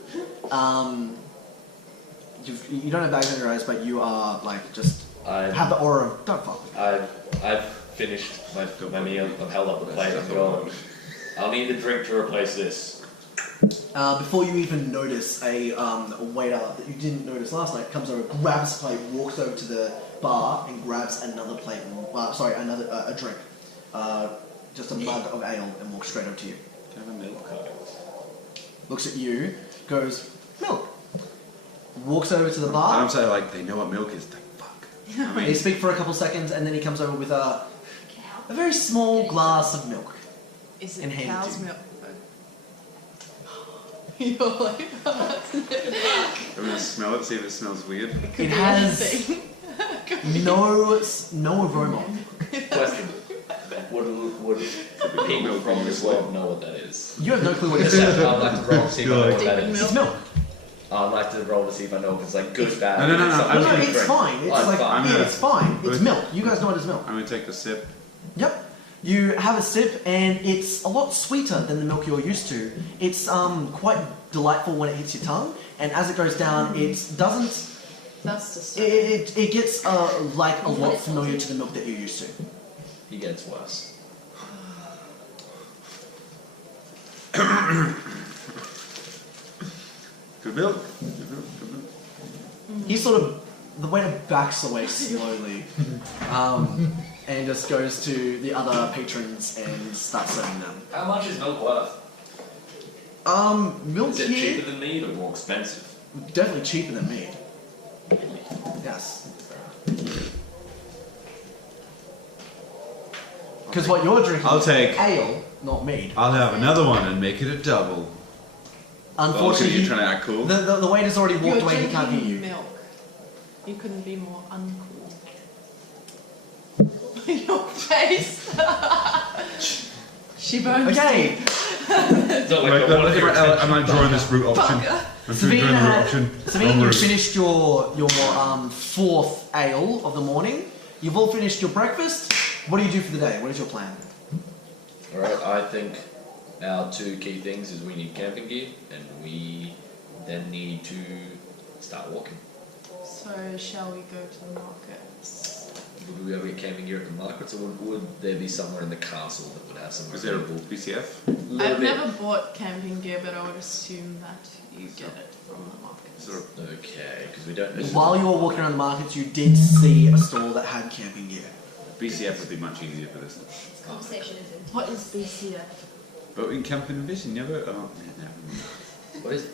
You don't have bags under your eyes, but you are like just have the aura of don't fuck with me. I've finished my meal. I've held up the plate and gone. I'll need a drink to replace this. Before you even notice, a waiter that you didn't notice last night comes over, grabs a plate, walks over to the bar, and grabs another plate. A drink, just a mug of ale, and walks straight over to you. Can I have a milk card? Looks at you, goes milk. Walks over to the And bar. I'm saying like, they know what milk is. Like, fuck. They speak for a couple seconds, and then he comes over with a Cow. very small glass of milk. Is And it hand it cow's to you. milk? You're like, I'm gonna smell it, see if it smells weird. It has no aroma. Question. Would people from this world know what that is? You have no clue what it I'd is. like to roll to see if I know what that Demon is. It's milk. I'd like to roll to see if I know if it's like good, bad. No, if it's something No, different. it's fine. It's Oh, it's like fine. yeah, it's fine. It's milk. You guys know it is milk. I'm gonna take the sip. Yep. You have a sip, and it's a lot sweeter than the milk you're used to. It's quite delightful when it hits your tongue, and as it goes down, it doesn't. That's just. It gets like a lot familiar to the milk that you're used to. He gets worse. Good milk. Good milk. Good milk. He sort of the waiter backs away slowly, and just goes to the other patrons and starts serving them. How much is milk worth? Milk Is it here, cheaper than meat or more expensive? definitely cheaper than meat. Yes. Because what you're drinking I'll take- ale, not mead. I'll have another one and make it a double. Unfortunately, you're trying to act cool. the waiter's already walked You're away, he can't hear drinking you. milk. You couldn't be more uncool. Your face. She burned. Okay, It's not like Right, I wanted your am I drawing this route option? Bugger. I'm Sabine, drawing the route option. Sabine, you Onward. finished your fourth ale of the morning. You've all finished your breakfast. What do you do for the day? What is your plan? Alright, I think our two key things is we need camping gear and we then need to start walking. So shall we go to the markets? Would we ever get camping gear at the markets, or would there be somewhere in the castle that would have some Is there a available? BCF? Little I've bit. never bought camping gear, but I would assume that you get it from the markets. Sort of. Okay, because we don't. While you were walking around the markets, you did see a stall that had camping gear. BCF would be much easier for this. This conversation is intense. What is BCF? But in camping and fishing, never. Oh, never. What is?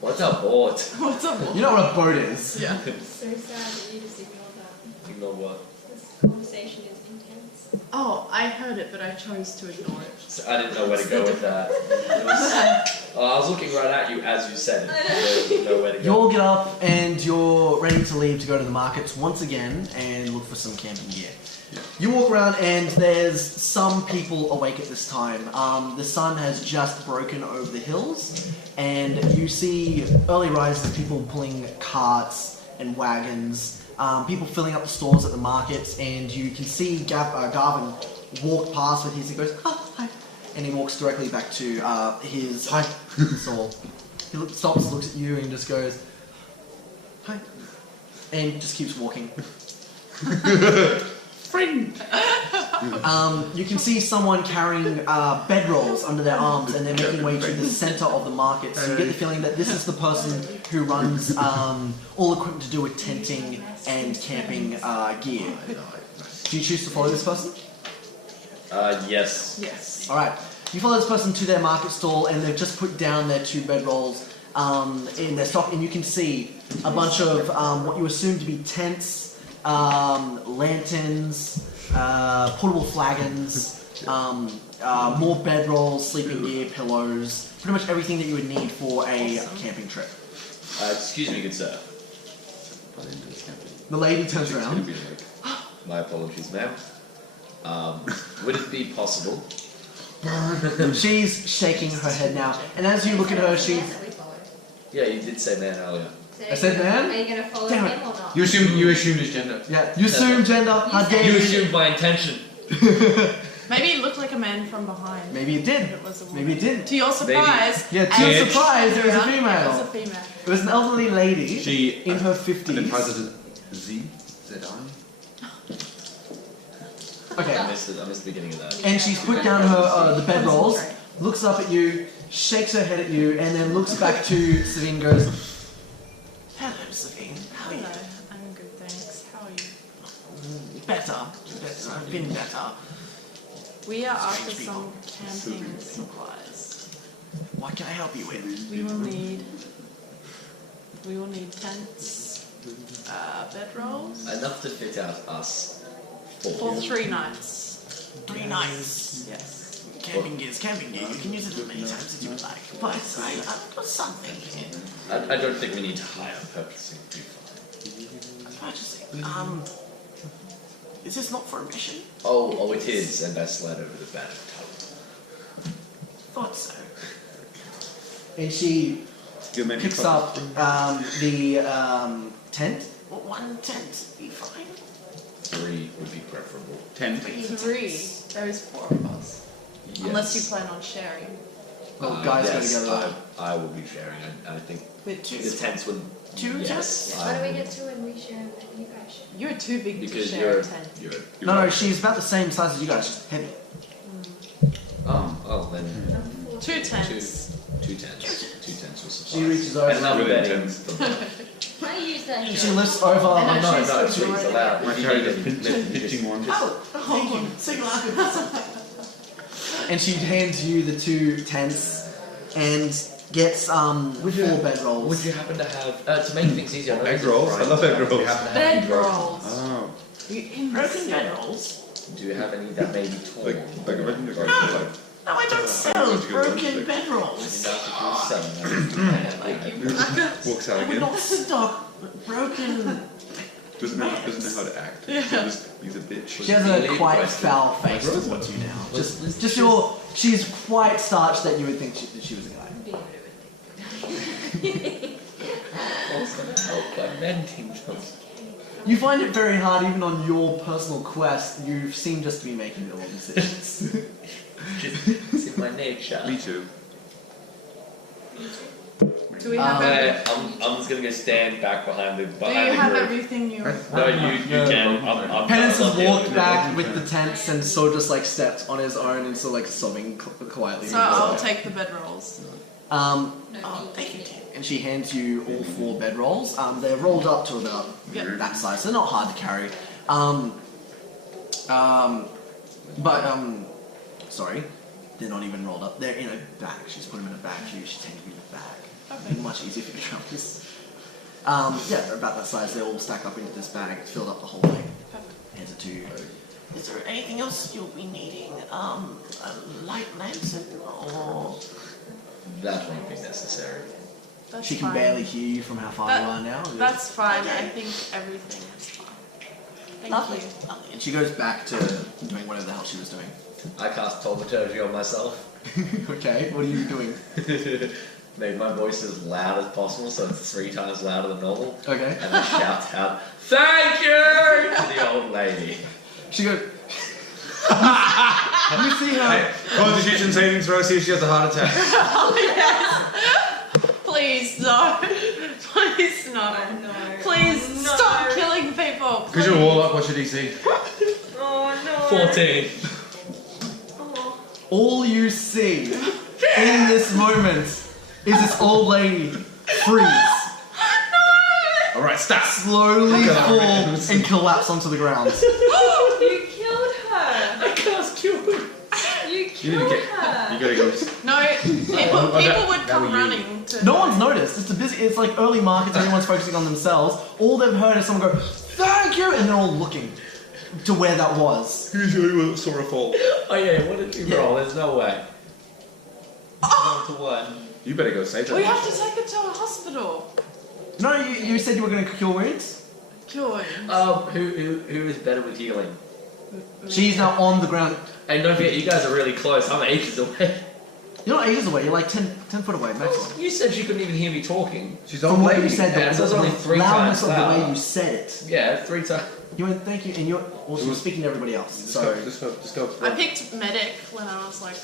What's a boat? What's up? You know what a boat is? Yeah. So sad that you just ignored that. You know what? This conversation is intense. Oh, I heard it, but I chose to ignore it. So I didn't know where to go with that. It was, I was looking right at you as you said it. I didn't know where to You go. all get up and you're ready to leave to go to the markets once again and look for some camping gear. Yeah. You walk around and there's some people awake at this time. The sun has just broken over the hills and you see early risers, people pulling carts and wagons, people filling up the stores at the markets, and you can see Garvin walk past with his, he goes, oh, hi, and he walks directly back to his stall. He stops, looks at you and just goes, hi, and just keeps walking. Friend! You can see someone carrying bedrolls under their arms and they're making way to the center of the market. So you get the feeling that this is the person who runs all equipment to do with tenting and camping gear. Do you choose to follow this person? Yes. Yes. Alright, you follow this person to their market stall and they've just put down their two bedrolls in their stock, and you can see a bunch of what you assume to be tents, lanterns, portable flagons, more bedrolls, sleeping gear, pillows, pretty much everything that you would need for a camping trip. Excuse me, good sir. The lady turns It's gonna around. be like. My apologies, ma'am. Would it be possible? She's shaking her head now, and as you look at her, she's... That we follow. Yeah, you did say man earlier. So I said man? Are you going to follow Damn it. him or not? You assumed his gender. Yeah, you assume gender, how dare You you? assumed my intention. Maybe it looked like a man from behind. Maybe it did. It was a woman. Maybe it did. To your surprise. Yeah, to your and- surprise, it was a It was a female. female. It was an elderly lady She in her identifies 50s. as Z. Z-I. Okay. I missed the beginning of that. And she's put down her the bedrolls, looks up at you, shakes her head at you, and then looks back to Savine and goes, hello, Savine. How are you? Hello, I'm good, thanks. How are you? Better. I've been better. We are after some camping supplies. What can I help you with? We will need tents, bedrolls, Enough to fit out us for four. 3 nights. 3 nights. Yes. Camping gear is camping gear. You can use it as many times as you would like. But I've got something here. I don't think we need to hire purchasing too far. Purchasing. Is this not for a mission? Oh, it is, and I slid over the bed. Thought so. And she You're maybe picks up the tent. One tent be fine. 3 would be preferable. 10. 3. There is 4 of us. Yes. Unless you plan on sharing. Well, guys go yes, together. I will be sharing. I think With two. the tents would. 2 Yes. tents? Why don't we get two and we share and you guys share? You're too big to Because share you're. a tent. You're. No, she's about the same size as you guys, just heavy. Oh, then. 2 tents. Two tents. 2 tents will She suffice. reaches And over. another Really bedding. intense. I I use that She here? lifts over. I know. No, she's no, still she's drawing. allowed. My If you character's need it, pitching one. Thank you. So and she hands you the 2 tents and gets 4 bedrolls. Would you happen to have, to make things easier, I know Egg this is rolls? Brian's I love egg plan, do you rolls. happen to have any Bedrolls. Oh. Broken bedrolls? Do you have any that may be torn? Like imagine you're going No. to like. No, I don't sell broken bedrolls. Walks out I would again. not stock broken. Doesn't know how to act. He's a bitch. She has a Lead quite question. foul face towards you now. Just your. She's quite starched that you would think that she was a guy. What's going to help by mending them? You find it very hard, even on your personal quest. You seem just to be making your own decisions. Just in my nature. Me too. Do we have I'm just gonna go stand back behind the Do you have group. everything you No, you can. I'm Penance has I'm the walked only back with the tents and so just like stepped on his own and so like sobbing quietly. So I'll take the bedrolls. Oh, thank you, Tim. And she hands you all 4 bedrolls. They're rolled up to about Yep. that size, so they're not hard to carry. Sorry, they're not even rolled up. They're in a bag. She's put them in a bag for you. She's taking you the bag. Okay. Much easier for your travels. Yeah, they're about that size. They all stack up into this bag. It's filled up the whole thing. Perfect. Hands it to you. Is there anything else you'll be needing? A light lantern or... That won't be necessary. That's She can fine. barely hear you from how far That- you are now. That's fine. Okay. I think everything is fine. Thank Lovely. you. Lovely. And she goes back to doing whatever the hell she was doing. I cast Thaumaturgy on myself. Okay, what are you doing? Made my voice as loud as possible, so it's 3 times louder than normal. Okay. And I shout out, "Thank you!" to the old lady. She goes... you see her... Constitution saving throw, see if she has a heart attack. Oh yes. Please no. Please no. Oh no. Please No. stop killing people. Because you're a warlock, what's your DC? Oh no. 14. Oh. All you see in this moment is this old lady freeze, Alright, stop! slowly fall and collapse onto the ground. You killed her. I cast Cure. You You killed need to get. her. You gotta go. No, people would come were you. running to. No one's noticed. It's a busy. It's like early markets. Everyone's focusing on themselves. All they've heard is someone go, "Thank you," and they're all looking to where that was. Who's the only one that saw her fall? Oh yeah, what did you Yeah. roll? There's no way. 1 to 1. You better go save her. We have to take her to a hospital. No, you said you were going to cure wounds. Cure. Who is better with healing? She's now on the ground. And don't forget, you guys are really close. I'm ages away. You're not ages away. You're like 10 foot away maximum. You said she couldn't even hear me talking. She's From on what you lady. said, Yeah, so it's the only 3 loudness times of the way louder. you said it. Yeah, 3 times. You went, "Thank you," and you're also speaking to everybody else. So Just go. I picked medic when I was like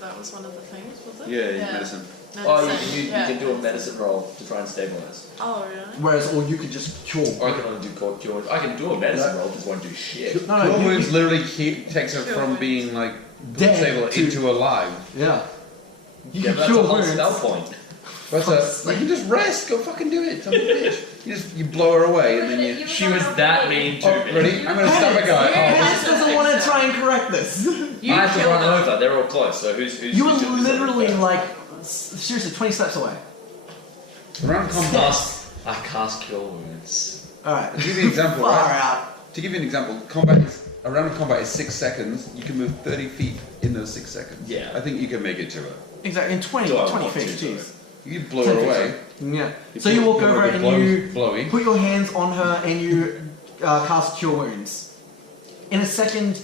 that was one of the things, was it? Yeah, medicine. Oh, you Medicine, you can do a medicine roll to try and stabilize. Oh, really? whereas, or you could just cure. Or I can only do cold cure. I can do a medicine roll, just won't do shit. No, Cure you- wounds literally takes her from being like Dead stable to- into alive. Yeah. You Yeah, can but that's cure a whole wounds. spell point. But you can just rest. Go fucking do it. Son of a bitch. You blow her away and then you. She was that mean to Oh, me. ready? I'm gonna stab a guy. Hans doesn't want to try and correct this. You I have to killed run her. over. They're all close. So who's You were who's doing literally something like, seriously, 20 steps away. Around combat. first? I cast cure wounds. Alright. To give you an example, Far right? out. To give you an example, a round of combat is 6 seconds. You can move 30 feet in those 6 seconds. Yeah. I think you can make it to her. Exactly, in 20, Do I 20 want feet, to, jeez. You blow 10 her feet, away. Yeah. So you walk over and you blowy. put your hands on her and you cast Cure Wounds. In a second,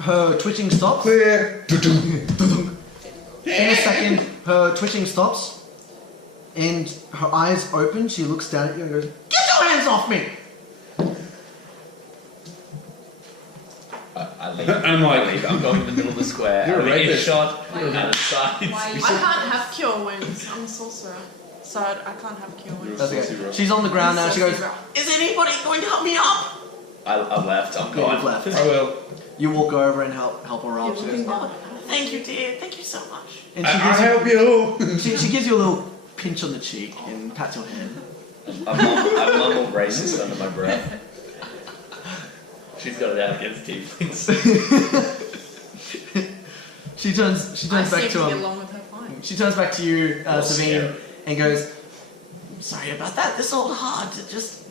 her twitching stops. Clear. In a second, her twitching stops. And her eyes open. She looks down at you and goes, "Get your hands off me!" I leave. And I'm like- I leave. I'm going in the middle of the square. You're I'm a an rapist. shot Why and you- a side. Why you- I can't have cure wounds. I'm a sorcerer. So I can't have cure wounds. That's okay. Saucy bro. She's on the ground now. She goes, Saucy "Is anybody going to help me up?" I left. I'm You've gone. left. I will. You walk over and help her up. She goes, bro. "Thank you, dear. Thank you so much." And I'll help you. she gives you a little pinch on the cheek and pats your head. I mumble racist under my breath. She's got it out against tieflings. She turns I back seem to to get him. along with her fine. She turns back to you, Sabine, scary. and goes, "Sorry about that. This old heart, it just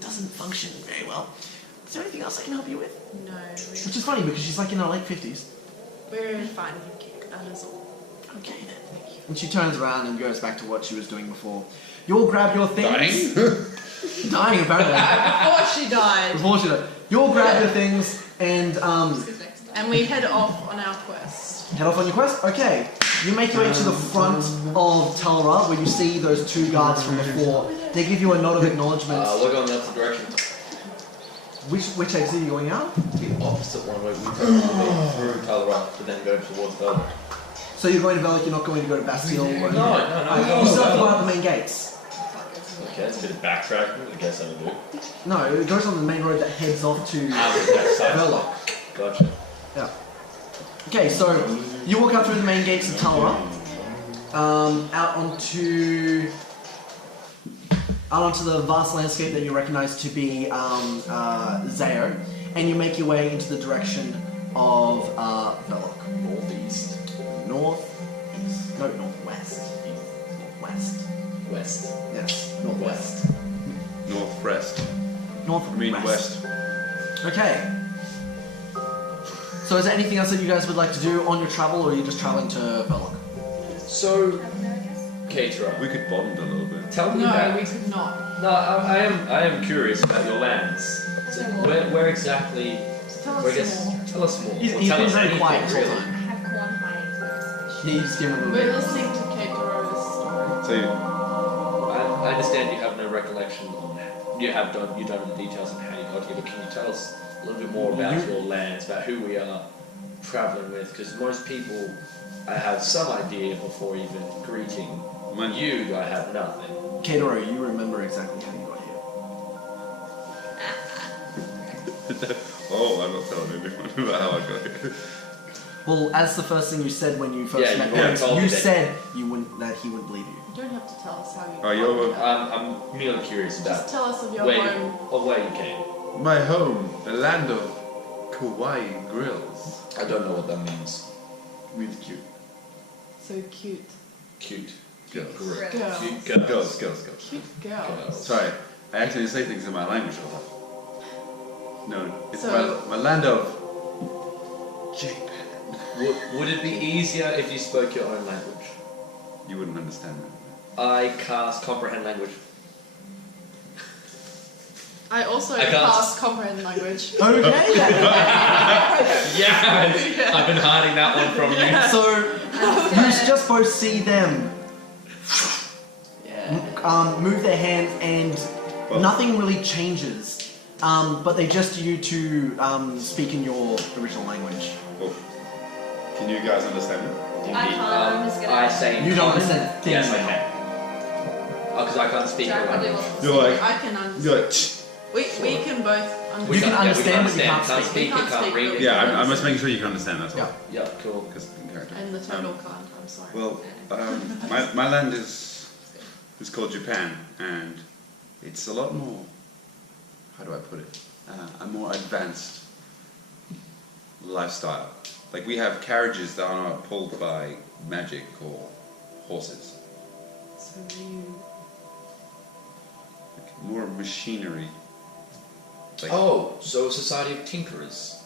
doesn't function very well. Is there anything else I can help you with?" No, Which is funny because she's like in her late 50s. we're fine, thank you. That is all. Okay then. And she turns around and goes back to what she was doing before. You all grab your things. Dying apparently. Before she died. Before she died. You all grab your things and And we head off on our quest. head off on your quest. Okay. You make your way to the front of Telra where you see those two guards from before. They give you a nod of acknowledgement. We're going the opposite direction. Which exit are you going out? The opposite one where we turn through Talarat to then go towards Velvet. So you're going to Velik, you're not going to go to Bastille? No. You still have to go out the main gates. Okay, it's a bit of backtracking, I guess I would do. No, it goes on the main road that heads off to That side. Velik. Gotcha. Yeah. Okay, so you walk out through the main gates of Talra, out onto the vast landscape that you recognize to be Zayo, and you make your way into the direction of Velik. Northeast. Northeast. No, northwest. Northwest. West. Yes, northwest. Northwest. Northwest. I mean west. Okay. So is there anything else that you guys would like to do on your travel, or are you just traveling to Velik? So, Keitra, We could bond a little bit. tell me No, about... we could not. No, I am curious about your lands. So where exactly... Tell Well, I us guess, more. tell us more. He's Or been tell us very anything, quiet this whole really. I time. have corn hiding first. He's giving a little We're bit. listening to Keitoro's story. So you, I understand you have no recollection on you don't know the details on how you got here, but can you tell us a little bit more about your lands, about who we are traveling with? Because most people, I have some idea before even greeting. Man. You, I have nothing. Keitoro, you remember exactly how you got here. oh, I'm not telling anyone about how I got here. Well, as the first thing you said when you first Yeah, met you already him, told you me that. said you wouldn't that he wouldn't believe you. You don't have to tell us how you Oh, got you're- here. I'm merely curious Just about tell us of your where home. where you came. My home, the land of Kawaii grills. I don't know what that means. Means cute. So cute. Cute. Girls. Correct. Girls. Cute girls. Girls. Cute girls. Girls. Sorry, I accidentally say things in my language all the time. No, it's So- my land of Japan. Would it be easier if you spoke your own language? You wouldn't understand that. I cast comprehend language. I also I can't- pass comprehend language. Okay. Yeah, I've been hiding that one from you. So you just both see them Yeah. move their hands, and Well- nothing really changes. But they gesture you to speak in your original language. Well, can you guys understand it? I can't, I'm just gonna... I say You don't common. understand things Yes, I now. can. Oh, because I can't speak Jared your probably language. wasn't You're like, I can understand. you're like, "Tch." We can both You can understand. understand, but you Can't can't speak, you We can't can't speak, read. but we yeah, can I'm just making sure you can understand. That's all. Yeah. Yeah, cool. Because in character. And the turtle can't, I'm sorry. Well, my land is called Japan, and it's a lot more. How do I put it? A more advanced lifestyle. Like we have carriages that are not pulled by magic or horses. So you... Like more machinery. Like, Oh, so a society of tinkerers.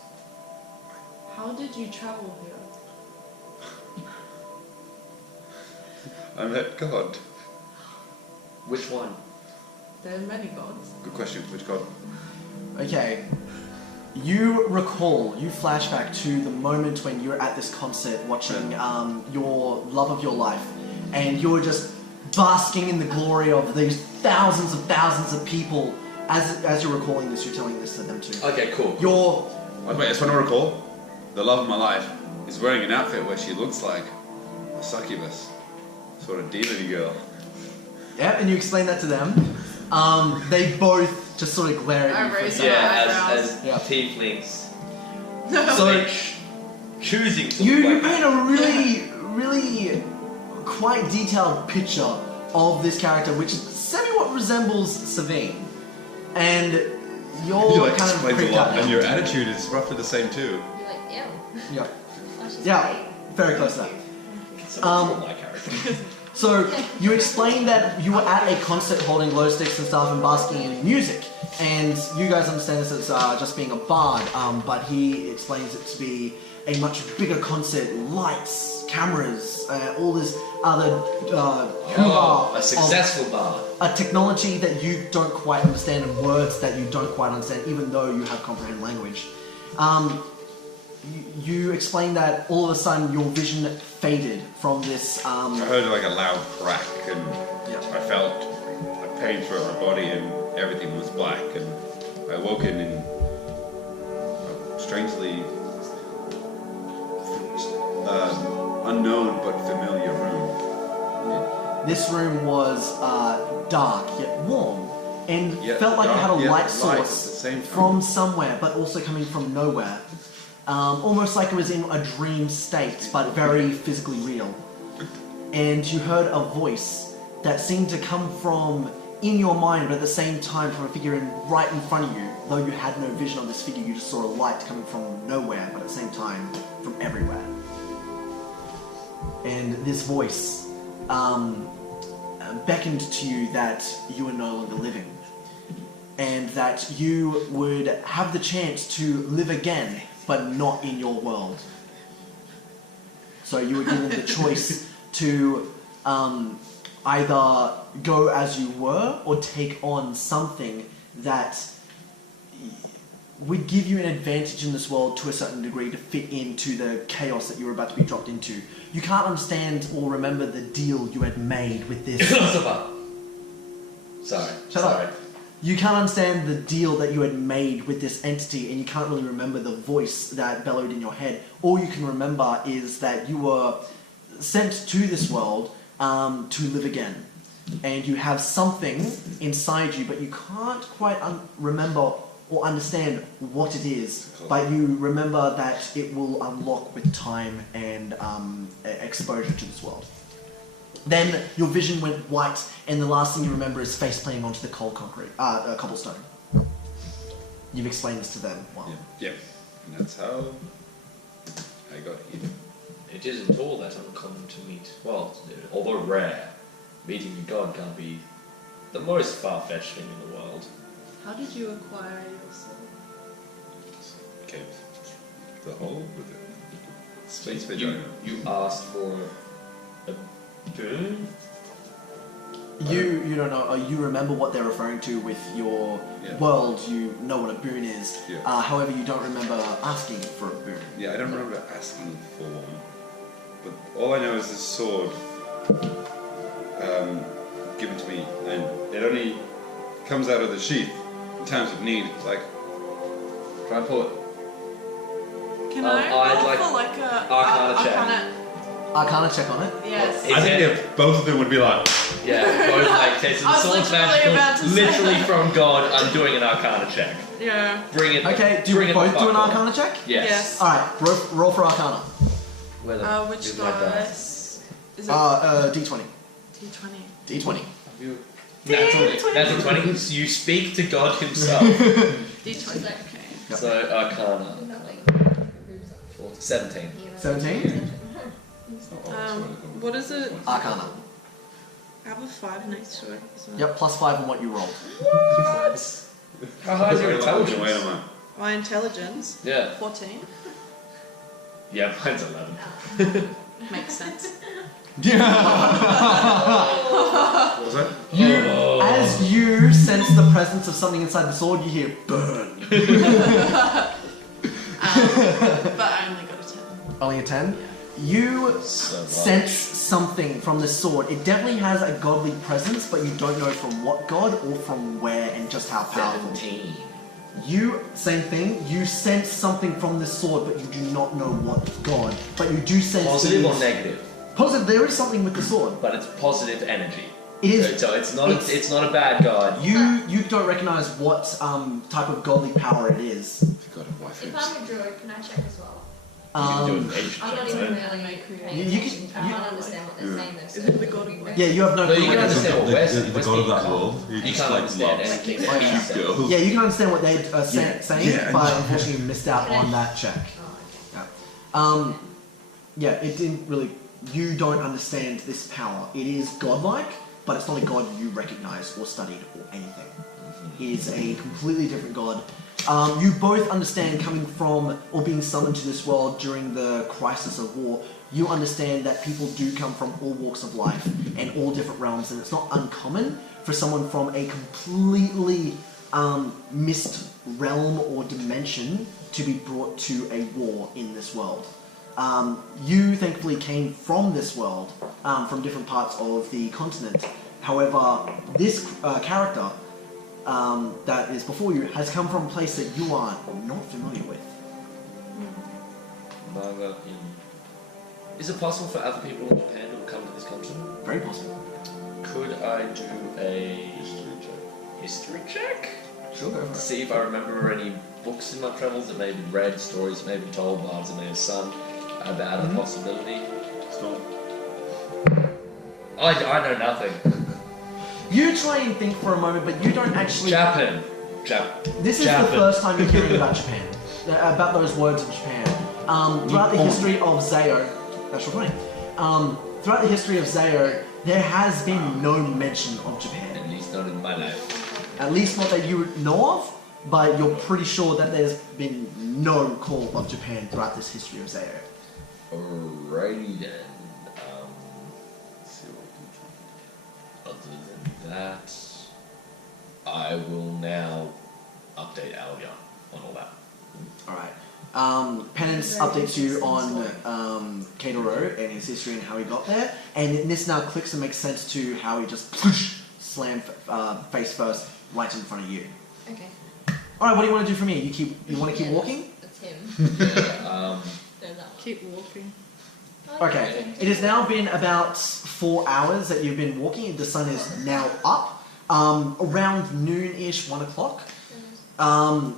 How did you travel here? I met God. Which one? There are many gods. Good question. Which God? Okay. You recall, you flashback to the moment when you were at this concert watching your love of your life, and you were just basking in the glory of these thousands of people. As you're recalling this, you're telling this to them too. Okay, cool. You're Wait, I just want to recall. The love of my life is wearing an outfit where she looks like a succubus, sort of demon girl. yeah, and you explain that to them. They both just sort of glare at I you. For a raise second. Yeah, eyebrows. as Yeah. tieflings. So Like, choosing to you look like paint a really quite detailed picture of this character, which somewhat resembles Savine. And you're You like kind of explains a creeped lot, out and now. your attitude is roughly the same too. You're like, ew. Yeah. Oh, she's Yeah, great. very close to that. So from my character. So you explained that you were at a concert holding glow sticks and stuff and basking in music, and you guys understand this as just being a bard, but he explains it to be a much bigger concert, lights, cameras, all this other Oh, a successful bar. a technology that you don't quite understand and words that you don't quite understand, even though you have comprehend language. You explained that all of a sudden your vision faded from this. I heard like a loud crack, and Yeah. I felt a pain throughout my body, and everything was black. And I woke in a strangely unknown but familiar room. This room was dark yet warm, and Yeah, felt like it had a dark yet light light source at the same time. from somewhere, but also coming from nowhere. Almost like it was in a dream state, but very physically real. And you heard a voice that seemed to come from in your mind, but at the same time from a figure right in front of you. Though you had no vision of this figure, you just saw a light coming from nowhere, but at the same time from everywhere. And this voice beckoned to you that you were no longer living, and that you would have the chance to live again, but not in your world. So you were given the choice to either go as you were or take on something that would give you an advantage in this world to a certain degree to fit into the chaos that you were about to be dropped into. You can't understand or remember the deal you had made with this. Sorry. Shut up. You can't understand the deal that you had made with this entity, and you can't really remember the voice that bellowed in your head. All you can remember is that you were sent to this world to live again. And you have something inside you, but you can't quite remember or understand what it is, but you remember that it will unlock with time and exposure to this world. Then your vision went white, and the last thing you remember is face planting onto the cold concrete, cobblestone. You've explained this to them. Wow. Yeah. And that's how I got here. It isn't all that uncommon to meet. Well, although rare, meeting a god can't be the most far-fetched thing in the world. How did you acquire your soul? Okay. The hole with it. Space vagina. You asked for a boon? You don't know. You remember what they're referring to with your world. You know what a boon is. Yeah. However, you don't remember asking for a boon. Yeah, I don't remember asking for one. But all I know is this sword given to me, and it only comes out of the sheath in times of need. Like, Try and pull it. Can I'd I roll like for like a Arcana check. Arcana check on it. Yes. It's I think if both of them would be like, Yeah, both like okay, so I the was sword's literally about magical, to say literally that. from God. I'm doing an Arcana check. Yeah. Bring it. Okay, do bring you it the both do an fuck on. Arcana check? Yes. Yes. Alright, roll for Arcana. Where the Which is my dice? Is it D20. D20? D20. You- D20. That's a 20. So you speak to God himself. D20. Okay. Yep. So Arcana. Not like 17. 17? What is it? Arcana. I have a 5 next to it. So. Yep, +5 on what you rolled. What? How high is your Wait, intelligence? am My intelligence? Yeah. 14. Yeah, mine's 11. Makes sense. What was that? As you sense the presence of something inside the sword, you hear burn. But I only got a 10. Only a 10? Yeah. You So much. sense something from the sword. It definitely has a godly presence, but you don't know from what god or from where and just how powerful. 17. You, same thing, you sense something from this sword, but you do not know what god. But you do sense Positive it or is- negative? Positive, there is something with the sword. But it's positive energy. It is. So it's not. It's- It's not a bad god. You don't recognize what type of godly power it is. God of wife. If I'm a druid, can I check as well? You can do it ancient I'm not check, even right? really paying You can- attention. I can't understand what they're saying though. Is it the god of Yeah, you have no No, clue. you can what understand what we're saying. the We're god of speaking that world. He You just can't like understand loves anything Oh, that yeah. he says. girls. Yeah, you can understand what they're saying, Yeah, but and- unfortunately you missed out on that check. Oh, okay. Yeah. Yeah, it didn't really. You don't understand this power. It is godlike, but it's not a god you recognize or studied or anything. It is a completely different god. You both understand coming from or being summoned to this world during the crisis of war. You understand that people do come from all walks of life and all different realms, and it's not uncommon for someone from a completely missed realm or dimension to be brought to a war in this world. You thankfully came from this world, from different parts of the continent. However, this character that is before you has come from a place that you are not familiar with. Manga in. Is it possible for other people in Japan to come to this continent? Very possible. Could I do a history check? Sure, go for it. See if I remember any books in my travels that may have been read, stories that may have been told, bards that may have sung about a possibility. Stop. I know nothing. You try and think for a moment, but you don't actually. Japan. This is the first time you're hearing about Japan, about those words of Japan. Throughout the history of Zayo, that's funny. Throughout the history of Zayo, there has been no mention of Japan. At least not in my life. At least not that you know of, but you're pretty sure that there's been no call of Japan throughout this history of Zayo. Alrighty then. Let's see what we can Other than that, I will now update Alia on all that. Alright. Penance updates you on Keitaro and his history and how he got there, and this now clicks and makes sense to how he just slammed face first right in front of you. Okay. Alright, what do you want to do from here? You want to keep walking? That's him. Um, There's that one. Keep walking. Okay. It has now been about 4 hours that you've been walking. The sun is now up. Around noon-ish, 1 o'clock. And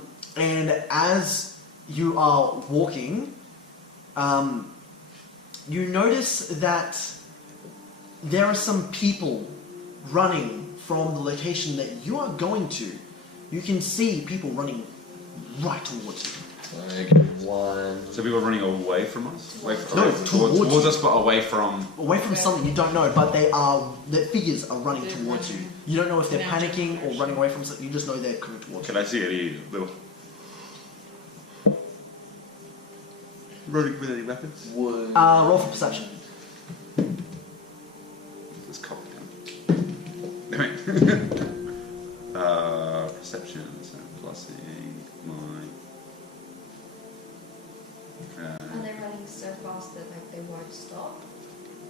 as you are walking, you notice that there are some people running from the location that you are going to. You can see people running right towards you. like one. So people are running away from us? No, towards us, but away from. Away from something you don't know, but the figures are running They're towards you. running You don't know if they're in our panicking or direction. running away from something. You just know they're coming towards you. Can I see any little. Running with any weapons? Would Roll for perception. Let's copy them. Perception, so plusing my. Are they running so fast that like they won't stop?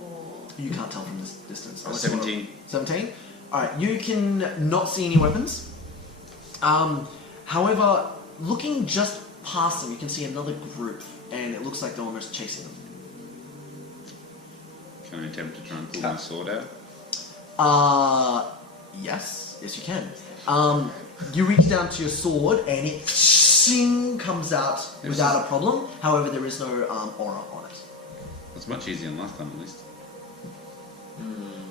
Or You can't tell from this distance. 17. 17? Alright, you can not see any weapons. However, looking just past them, you can see another group, and it looks like they're almost chasing them. Can I attempt to try and pull my sword out? Yes you can. You reach down to your sword, and it comes out without a problem. However, there is no aura on it. It's much easier than last time, at least.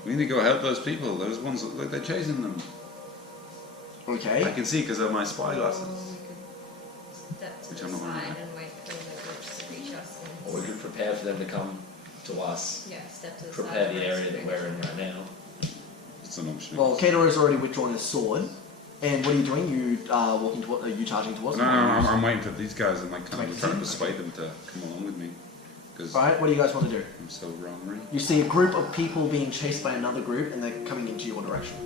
We need to go help those people. Those ones that look, they're chasing them. I Okay. can see because of my spy glasses. we could step to Which the I'm not side running. and wait for the groups to reach us. or we could prepare for them to come to us. Yeah, step to the Prepare side. the area that we're in right now. It's an option. Well, Kato has already withdrawn his sword. And what are you doing? You walking towards? Are you charging towards No, them? I'm waiting for these guys and like kind Make of trying to a persuade them to come along with me because Alright, what do you guys want to do? I'm so wrong. You see a group of people being chased by another group, and they're coming into your direction.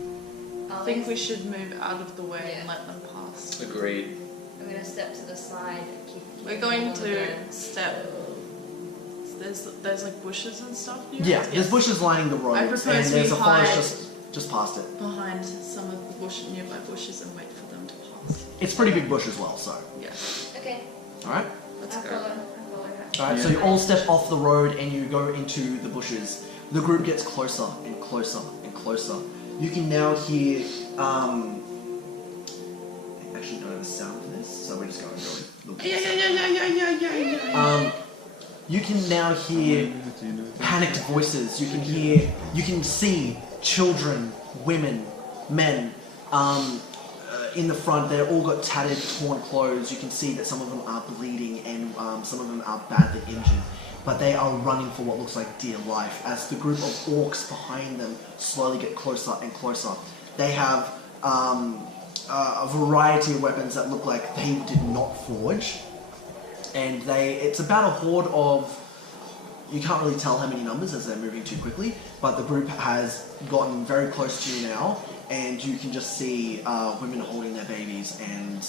I think we should move out of the way and let them pass. Agreed. I'm gonna step to the side and keep. We're going on the to burn. step. There's like bushes and stuff here. Yeah, there's bushes lining the road, I and propose there's we a forest hide just past it. behind some of the nearby bushes and wait for them to pass. It's pretty big bush as well, so. Yeah. Okay, Alright? Let's I'll go. follow. I'll follow her. Alright, so you all step off the road and you go into the bushes. The group gets closer and closer and closer. You can now hear, I actually don't have a sound for this, so we're just going to go. Yeah. you can now hear panicked voices. You can see children, women, men. In the front, they've all got tattered, torn clothes. You can see that some of them are bleeding and some of them are badly injured. But they are running for what looks like dear life as the group of orcs behind them slowly get closer and closer. They have a variety of weapons that look like they did not forge. And it's about a horde of, you can't really tell how many numbers as they're moving too quickly, but the group has gotten very close to you now, and you can just see women holding their babies and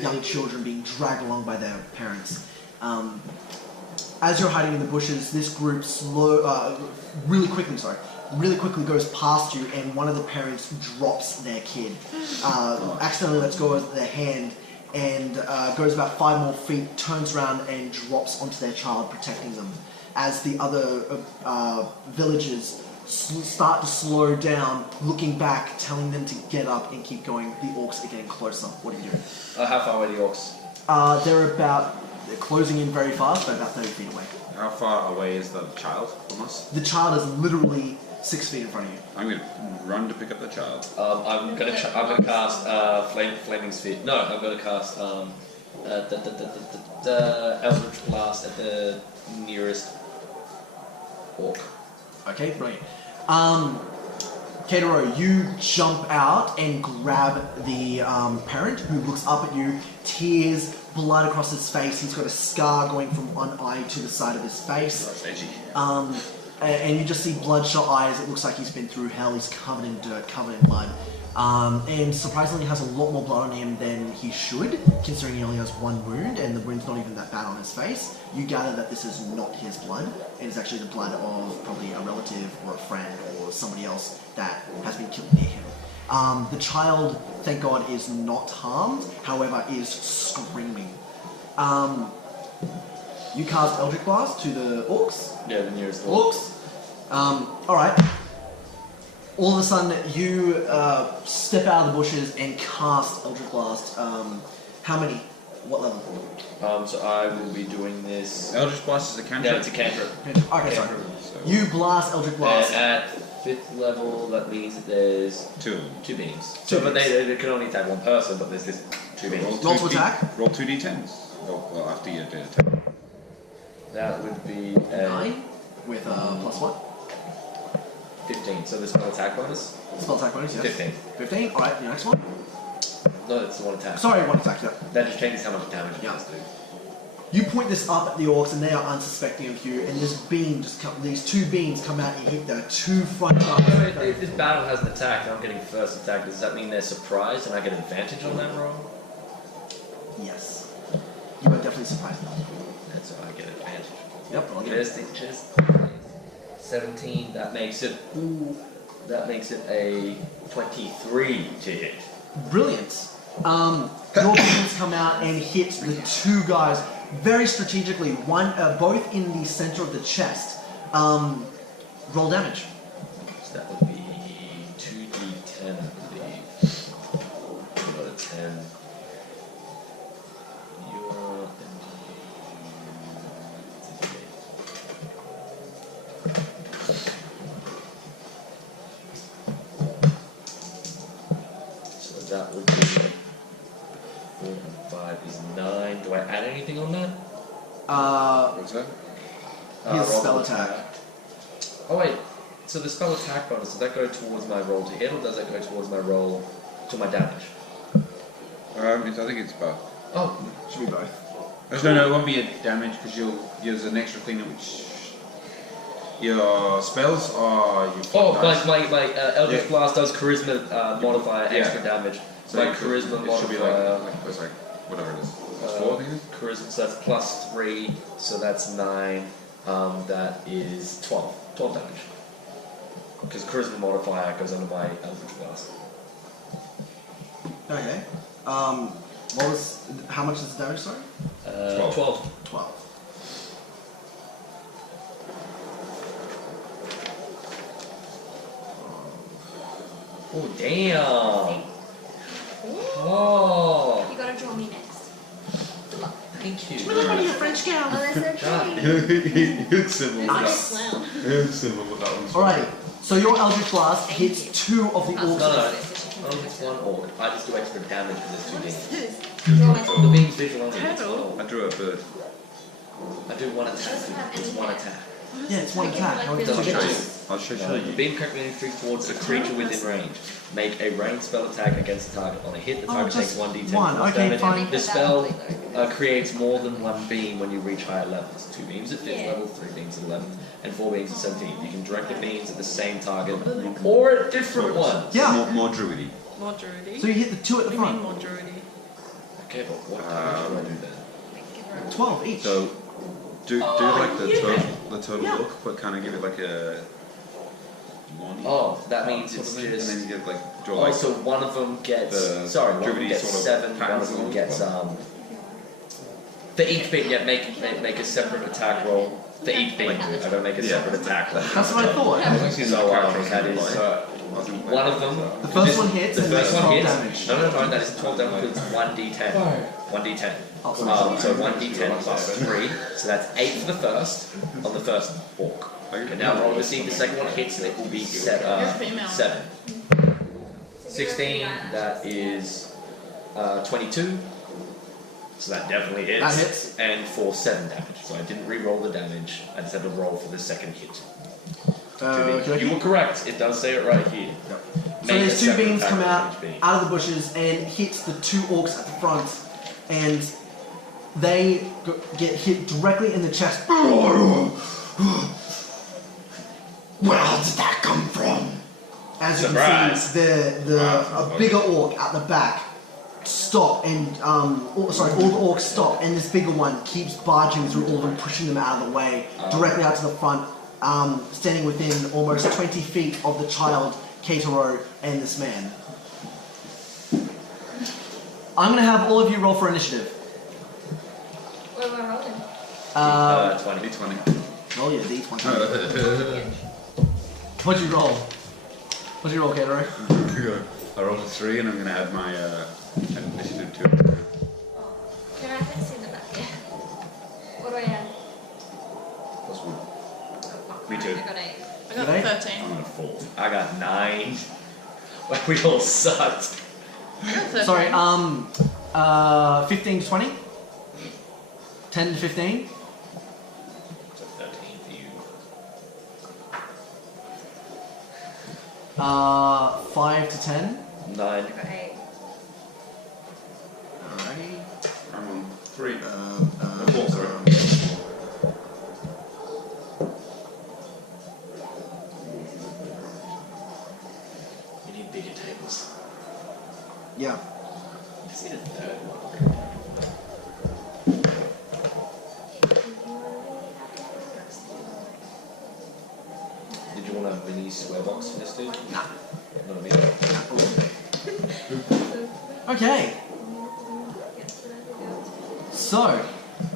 young children being dragged along by their parents. As you're hiding in the bushes, this group really quickly goes past you, and one of the parents drops their kid. Accidentally lets go of their hand and goes about 5 more feet, turns around and drops onto their child, protecting them. As the other villagers start to slow down, looking back, telling them to get up and keep going, the orcs are getting closer. What are you doing? How far away are the orcs? They're closing in very fast, but about 30 feet away. How far away is the child from us? The child is literally 6 feet in front of you. I'm going to run to pick up the child. I'm gonna cast flaming sphere. No, I'm gonna cast Eldritch Blast at the nearest orc. Okay, brilliant. Katero, you jump out and grab the parent who looks up at you, tears, blood across his face. He's got a scar going from one eye to the side of his face. That's edgy. And you just see bloodshot eyes. It looks like he's been through hell. He's covered in dirt, covered in blood. And surprisingly has a lot more blood on him than he should, considering he only has 1 wound, and the wound's not even that bad on his face. You gather that this is not his blood, and it's actually the blood of probably a relative or a friend or somebody else that has been killed near him. The child, thank God, is not harmed, however, is screaming. You cast Eldritch Blast to the orcs. Yeah, the nearest orc. Orcs. Alright. All of a sudden, you step out of the bushes and cast Eldritch Blast. How many? What level? So I will be doing this. Eldritch Blast is a cantrip? Yeah, it's a cantrip. Okay, sorry. You blast Eldritch Blast. And at 5th level, that means that there's 2 beams. Two But beams. they can only attack one person, but there's this 2 beams. Roll to attack? Roll 2d10s. Well, after you did attack. That would be 9 with plus what? 15. So the spell attack bonus? Spell attack bonus, yes. 15. 15, alright, the next one. No, that's the one attack. Sorry, one attack, yeah. That just changes how much damage it Yeah. does do. You point this up at the orcs and they are unsuspecting of you, and this beam these 2 beams come out and hit their 2 front arms. If this battle has an attack and I'm getting first attack, does that mean they're surprised and I get advantage on that roll? Yes. You are definitely surprised. And so I get advantage. Yep, I'll get it. Just 17. That makes it a 23 to hit. Brilliant. Your beams come out and hit the 2 guys very strategically, both in the center of the chest. Roll damage. So that would be 2d10, I believe. Got a 10. You're so that would be 4 and 5 is 9. Do I add anything on that? What's that? His roll spell the attack. Oh wait, so the spell attack bonus, does that go towards my roll to hit, or does that go towards my roll to my damage? I think it's both. Oh, Should be both. No, it won't be a damage because you'll use an extra thing which your spells are. my Eldritch Yeah. Blast does charisma modifier extra Yeah. damage. So my charisma it should be modifier, it's like whatever it is. It's 4, I think it is? charisma, so that's plus 3, so that's 9. That is 12 damage. Because charisma modifier goes under my Eldritch Blast. Okay. How much is the damage, sorry? 12. 12. Oh damn! Oh. You gotta draw me next. Good luck. Thank you. French girl. Oh, there's no Ah. tree. Huge symbol. Nice. Wow. Huge symbol with that one. Alrighty. So your Eldritch Blast hits 2 of the That's orcs. No, no. what Oh, it's one orc. I just do extra damage because it's 2 beams. Draw my The beam's visual only. It's Turtle. one orc. I drew a bird. I do one attack. It's one attack. Yeah, it's one attack. How many I'll does it show hit? you. I'll show No, you. the beam currently moves towards a creature within range. Make a ranged spell attack against the target. On a hit, the target takes just 1d10 one. force Okay, damage. fine. The spell creates more than 1 beam when you reach higher levels. 2 beams at 5th Yeah. level, 3 beams at 11th, and 4 beams at 17th. You can direct the beams at the same target or at different ones. Yeah. More druidy. More druidy. So you hit the 2 at What the do you mean front. more druidy? Okay, but what damage do I do then? 12 each. So do like the total look, but kind of give it like a one. Oh, that means it's sort of thing, just. and then you get like draw Oh, like so one of them gets. the Sorry, one of them druidy gets sort of 7, one patterns of them along gets. the For each beam, yeah, make a separate attack roll. For each beam, I don't make a Yeah. separate attack roll. That's what I thought. So that is one of them. The first one hits The and first makes one 12 hits. damage. No, that is 12 damage because it's 1d10. 1d10. Oh, sorry. So 1d10 plus 3, so that's 8 for the first, on the first orc. And now roll to see if the second one hits, and it will be You're female. 7. 16, that is 22. So that definitely hits. That hits. And for 7 damage. So I didn't re-roll the damage, I just had to roll for the second hit. You were correct, it does say it right here. So Make a these 2 separate beams attack come roll out for each beam. of the bushes and hits the 2 orcs at the front, and they get hit directly in the chest. Where did that come from? As you can see, a bigger orc at the back stop and all the orcs stop, and this bigger one keeps barging through all of them, pushing them out of the way, directly out to the front, standing within almost 20 feet of the child, Keitaro, and this man. I'm gonna have all of you roll for initiative. Where we're rolling. 20. D20. Roll your d20. What'd you roll? What'd you roll, Keitaro? I rolled a 3, and I'm gonna add my initiative to it. Can I see the back? Yeah. What do I add? Plus 1. Oh, Me too. I got 8. I got Did I? 13. I'm gonna fold. I got 9. We all sucked. I got 13. Sorry, 15 to 20? 10 to 15? So 13 for you. 5 to 10? 9. I got 8. Alrighty. I'm on 3. 4, sorry. You need bigger tables. Yeah. You just need a third one. Did you want a mini square box for this dude? Nah. Not a mini. Okay. So,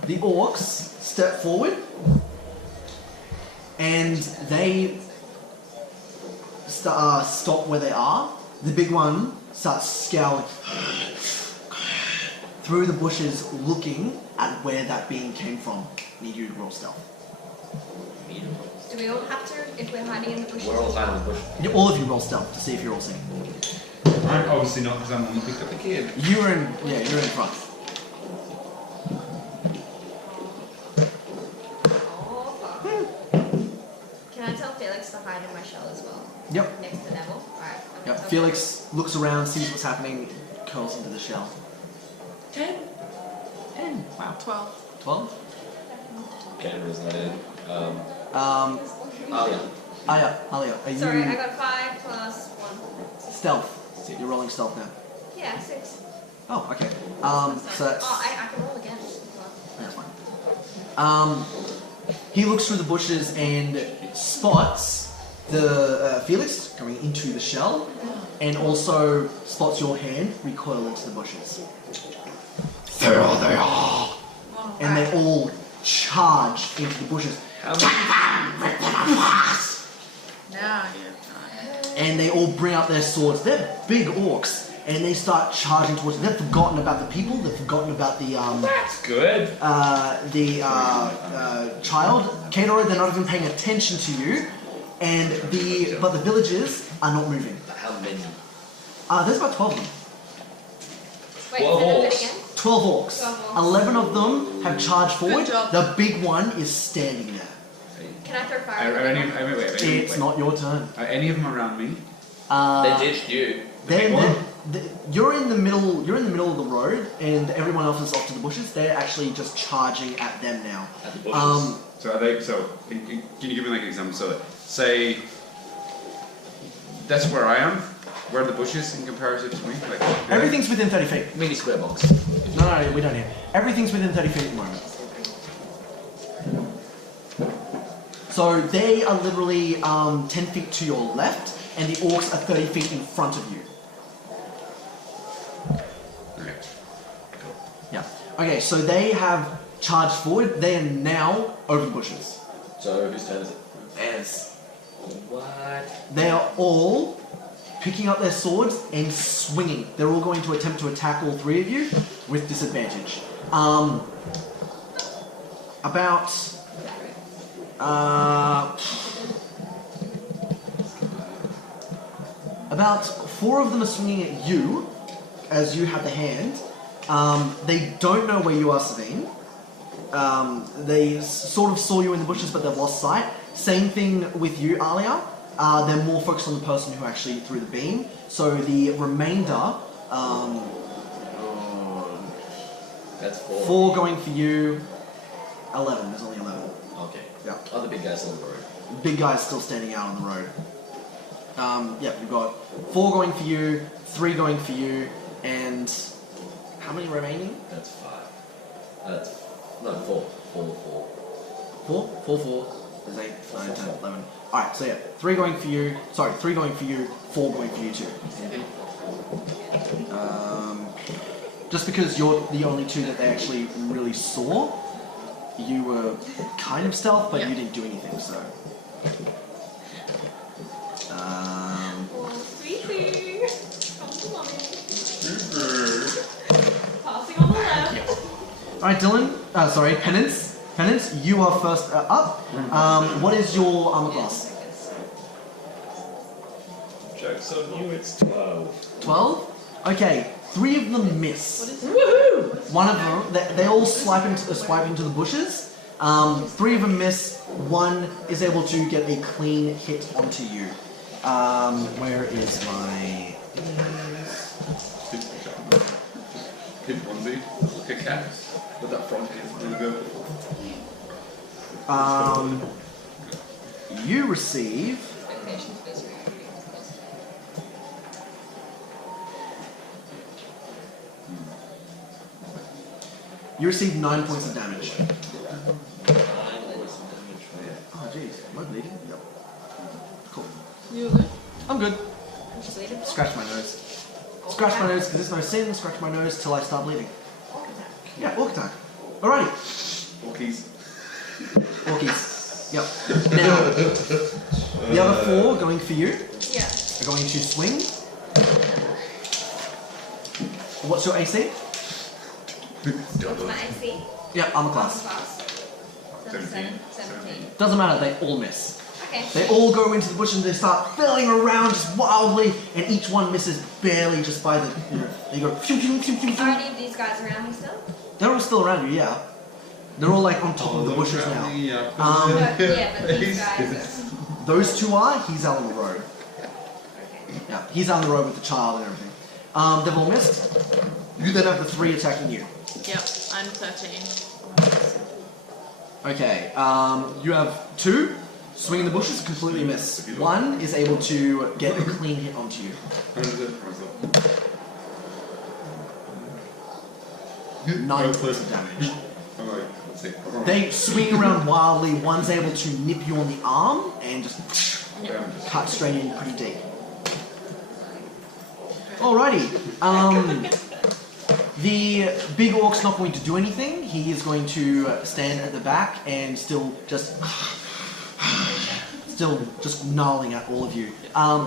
the orcs step forward, and they stop where they are. The big one starts scowling through the bushes, looking at where that beam came from. Need you to roll stealth. Do we all have to if we're hiding in the bushes? We're all hiding in the bush. All of you roll stealth to see if you're all seeing. I'm obviously not, because I'm the one that picked up the kid. You were in, yeah, you're in front. Oh, fuck. Can I tell Felix to hide in my shell as well? Yep. Next to Neville? Alright. Yep. Felix looks around, sees what's happening, curls into the shell. 10. 10. Wow. 12. 12. Okay, was not in. Alia, are you Sorry, I got 5 plus 1. stealth? You're rolling stealth now. Yeah, 6. Oh, okay. So that's Oh, I can roll again. that's fine. He looks through the bushes and spots the Felix going into the shell, and also spots your hand recoil into the bushes. There they are, and they all charge into the bushes. How many? Now you And they all bring up their swords. They're big orcs, and they start charging towards you. They've forgotten about the people. They've forgotten about the That's good. child. Kador, they're not even paying attention to you, and but the villagers are not moving. How many? There's about 12 of them. Wait, 12 say that orcs. bit again. 12 orcs. 12 orcs. 11 of them have charged forward. job. The big one is standing there. Can I throw Are fire? It's not your turn. Are any of them around me? They ditched you. You're in the middle. You're in the middle of the road, and everyone else is off to the bushes. They're actually just charging at them now. At the bushes. So are they? So can you give me like an example? So say that's where I am. Where are the bushes in comparison to me? Like Everything's within 30 feet. Mini square box. No, we don't hear. Everything's within 30 feet at the moment. So they are literally 10 feet to your left, and the orcs are 30 feet in front of you. Okay. Yeah. Okay, so they have charged forward. They are now over the bushes. So whose turn is it? Yes. What? They are all picking up their swords and swinging. They're all going to attempt to attack all three of you with disadvantage. About 4 of them are swinging at you, as you have the hand. They don't know where you are, Sabine. They sort of saw you in the bushes, but they've lost sight. Same thing with you, Alia. They're more focused on the person who actually threw the beam. So the remainder, That's 4. 4 going for you, 11. There's only 11. Okay. Yeah. Other big guys on the road. Big guy's still standing out on the road. Yeah, you've got 4 going for you, 3 going for you, and how many remaining? That's 5. That's no 4. 4. 4? 4, 4. There's 8, 9, 10, 11. Alright, so yeah, 3 going for you, 3 going for you, 4 going for you too. Just because you're the only 2 that they actually really saw, you were kind of stealth, but you didn't do anything, so. Sweetie. Come to mommy. Passing on the left. Alright, Dylan, Penance. Penance, you are first up. What is your armor class? Joke's on you, it's 12. 12? Okay, 3 of them miss. Woohoo! One of them, they all swipe into the bushes. 3 of them miss. 1 is able to get a clean hit onto you. Where is my... Hit one B. Look at cat. With that front hit. There we go. You receive... You receive 9 points of damage. Oh jeez, am I bleeding? Yep. Cool. You good? I'm good. Just leave it. Scratch my nose. Scratch my nose because there's no sin. Scratch my nose till I start bleeding. Yeah, orc attack. Alrighty. Orkies. Orkies. Yep. Now, the other 4 going for you Yeah. are going to swing. What's your AC? What's my AC? Yeah, armor class. Class. 17. Doesn't matter, they all miss. Okay. They all go into the bush and they start filling around just wildly, and each one misses barely just by the, they go phew, phew, phew, phew, Are phew. any of these guys around me still? They're all still around you, yeah. They're all like on top of the bushes now. Yeah, but these guys Those 2 are, he's out on the road. Okay. Yeah, he's out on the road with the child and everything. They've all missed. You then have the 3 attacking you. Yep, I'm 13. Okay, you have 2. Swing in the bushes, completely miss. 1 is able to get a clean hit onto you. How does it? 9 points of damage. Alright, let's see. They swing around wildly. One's able to nip you on the arm and just cut straight in pretty deep. Alrighty. The big orc's not going to do anything. He is going to stand at the back and still just gnarling at all of you.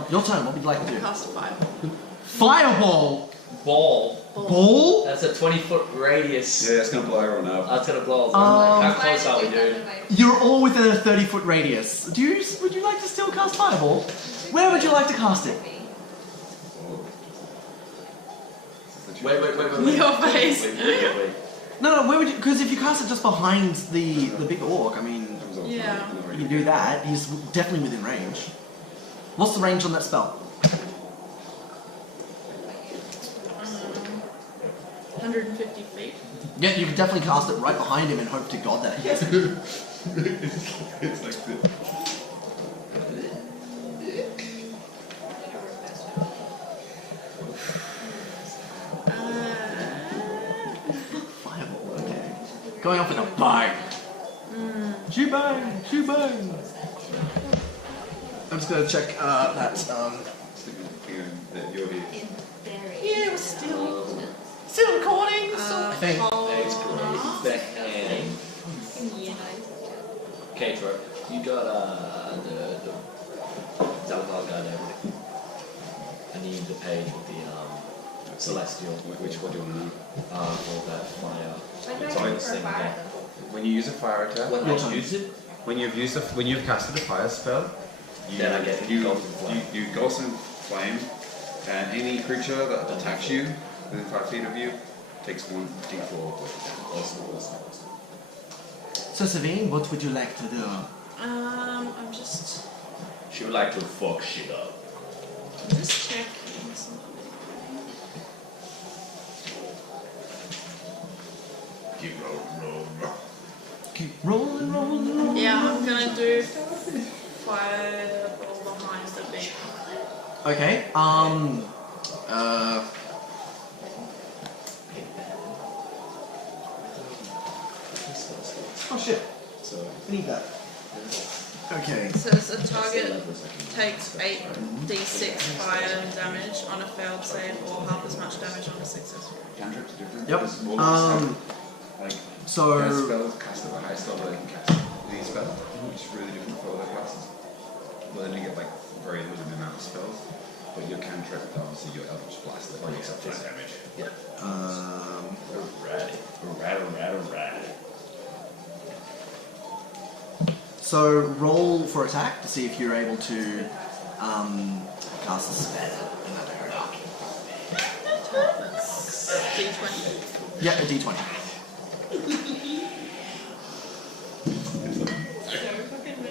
Your turn. What would you like to do? Cast a fireball. Fireball! Ball. Ball? That's a 20-foot radius. Yeah, it's gonna blow everyone up. That's gonna blow us up. How close are we, dude? You're all within a 30-foot radius. Would you like to still cast Fireball? Where would you like to cast it? Wait. Your face. Wait. No, where would you? Because if you cast it just behind the big orc, I mean, Yeah. you can do that. He's definitely within range. What's the range on that spell? 150 feet. Yeah, you can definitely cast it right behind him and hope to God that he hits it. It's like this. Fireball, okay. Going off with a bang. Shoot bang. I'm just gonna check that. That you're here. Yeah, we're still recording. I think. Thanks, great. And Katro, you got the Zalgar guy there. I need the page with the celestial. Which one do you want to know? For that fire. When you use a fire attack, When Your I turn. use it, when you've casted a fire spell, then I get You golden flame. you ghost in flame, and any creature that attacks you within 5 feet of you takes 1d4 with Awesome. So Savine, what would you like to do? I'm just She would like to fuck shit up. checking something. Keep roll. Keep rolling. Yeah, I'm gonna do fireball behind the beam. Okay. Oh shit. So, I need that. Okay. Says a target takes 8d6 fire damage on a failed save or half as much damage on a successful. cantrips are different. Yep. There's warlocks have, like So their spells cast at the highest level they can cast these spells, which is really different for other classes. Well, then you get like very limited amount of spells, but your cantrip, obviously your Eldritch Blast, that makes up flat damage. yeah. um. Alright. So roll for attack to see if you're able to cast a spell in that area. D20. Yeah, a d20.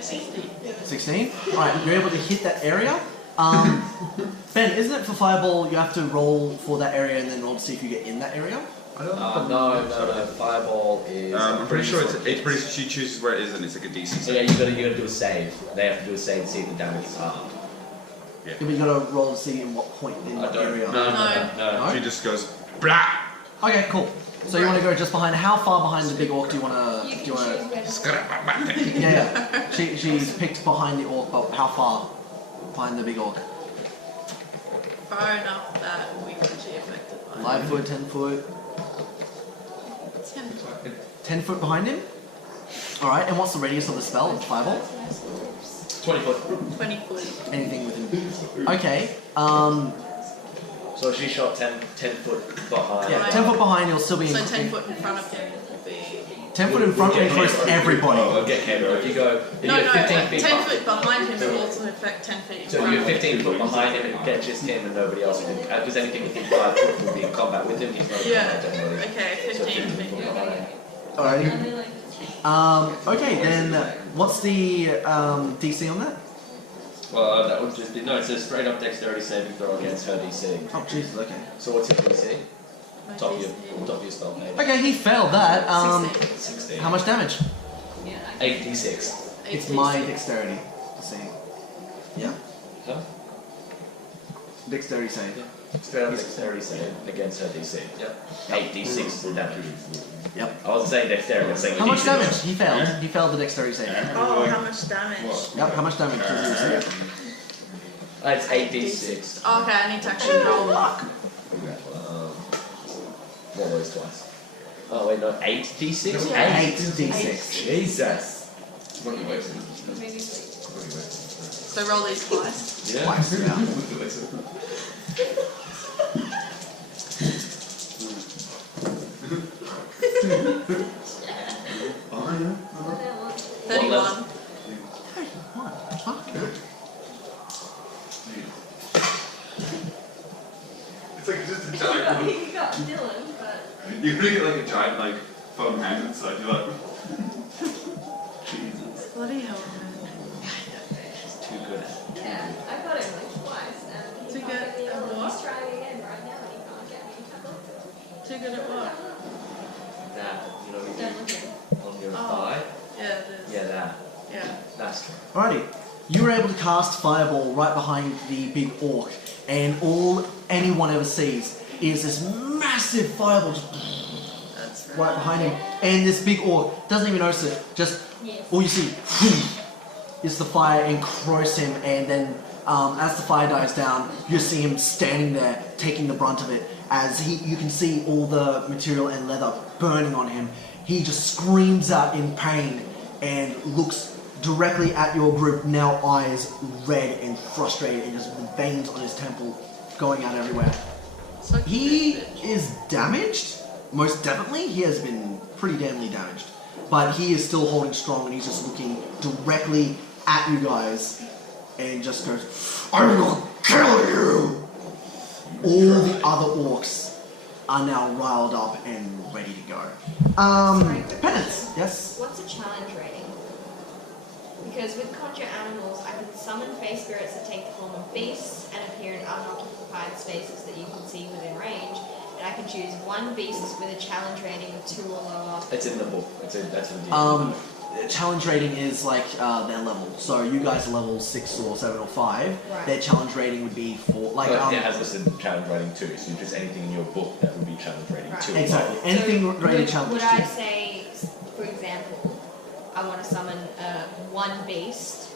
So 16. Alright, you're able to hit that area. Ben, isn't it for fireball you have to roll for that area and then roll to see if you get in that area? I don't No. Fireball is. I'm pretty sure it's pretty. She chooses where it is, and it's like a DC. So yeah, you gotta do a save. They have to do a save to see if the damage is harmed. Yeah, but you gotta roll to see in what point in I that don't. area. No. She just goes blah. Okay, cool. So you want to go just behind? How far behind the big orc do you want to? You Do can you want choose to? where to Yeah. She's picked behind the orc, but how far behind the big orc? far enough that we can be affected by 5 foot, 10 foot, 10 10 foot behind him. All right. And what's the radius of the spell? Fireball. 20 foot. 20 foot. Anything within. Okay. So she shot 10 foot behind. Yeah. 10 foot behind. He'll still be. So 10 foot in front of him would be. 10 foot in front will close to everybody. I'll get Kendra. If you go 15 feet 10 foot behind him will also affect 10 feet in So if front you're of him. 15 foot behind him, it gets just him and nobody else. Because anything within 5 foot will be in combat with him. He's not in Yeah, combat with anybody. okay, So 15 foot feet. behind him. Alrighty. Okay. Then what's the DC on that? Well, that would just be no. It says straight up dexterity saving throw against her DC. Oh Jesus. Okay. So what's your DC? My Top of DC. your spell page. Okay. He failed that. 16. 16. How much damage? 8d6. It's my dexterity. DC. Yeah. Huh? Dexterity save. Straight up dexterity save against her DC. Yep. 8d6 damage. Yep. I wasn't saying dexterity. I was saying How much DC. damage? He failed. He failed the dexterity save. Oh, how much damage? Yep. How much damage does he receive? It's 8d6. Oh, okay, I need to actually roll luck. Roll those twice. Oh wait, no, 8d6? Yeah. 8d6. Jesus. What are you wasting? So roll these twice. Yeah. Twice. Yeah. What? Fuck. It's like just a You giant. got Dylan, but You're gonna get like a giant like foam hand inside. You're like, Jesus. Bloody hell, She's too good. yeah, I got him like twice, and he Too can't good get me at on. what? He's trying again right now, and he can't get me. Too good at what? That, you know, Don't look at him. on your Oh. thigh. Yeah, it is. Yeah, that. Yeah. That's true. Alrighty. You were able to cast Fireball right behind the big orc, and all anyone ever sees is this massive fireball just That's right right. behind him. And this big orc doesn't even notice it. Just Yes. all you see is the fire encroach him, and then as the fire dies down, you see him standing there taking the brunt of it. As you can see all the material and leather burning on him. He just screams out in pain and looks directly at your group, now eyes red and frustrated, and just the veins on his temple going out everywhere. So He bitch. is damaged, most definitely. He has been pretty damnably damaged. But he is still holding strong, and he's just looking directly at you guys and just goes, I will kill you! All the other orcs are now riled up and ready to go. Sorry, quick Penance, question. yes? What's a challenge rating? Because with conjure animals, I can summon face spirits that take the form of beasts and appear in unoccupied spaces that you can see within range. And I can choose one beast with a challenge rating of 2 or lower. It's in the book. That's what the Challenge rating is like their level. So you guys are level 6 or 7 or 5. Right. Their challenge rating would be 4. Like, But it has listed challenge rating 2, so just anything in your book that would be challenge rating Right. 2. exactly. Anything So rated challenge would 2. I say, for example, I want to summon one beast,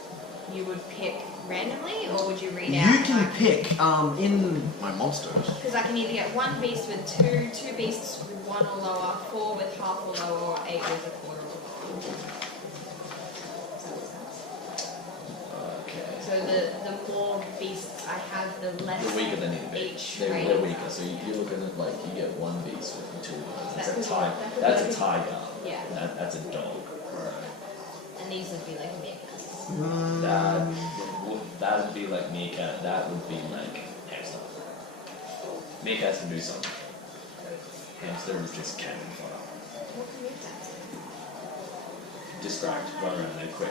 you would pick randomly, or would you read out? You can pick in my monsters. Because I can either get one beast with two beasts with 1 or lower, 4 with half or lower, or 8 with a quarter or lower. Okay. So the more beasts I have, the less The weaker they need to be. each They're rating. weaker, so you're looking at like you get one beast with 2. That That's a could tiger. work. That could That's a work. tiger. Yeah, That's a dog. and these would be like meerkats. That would be like meerkat. That would be like hamster. Meerkats can do something. Hamster is just cannon fodder. What can meerkats do? Distract, run around there quick.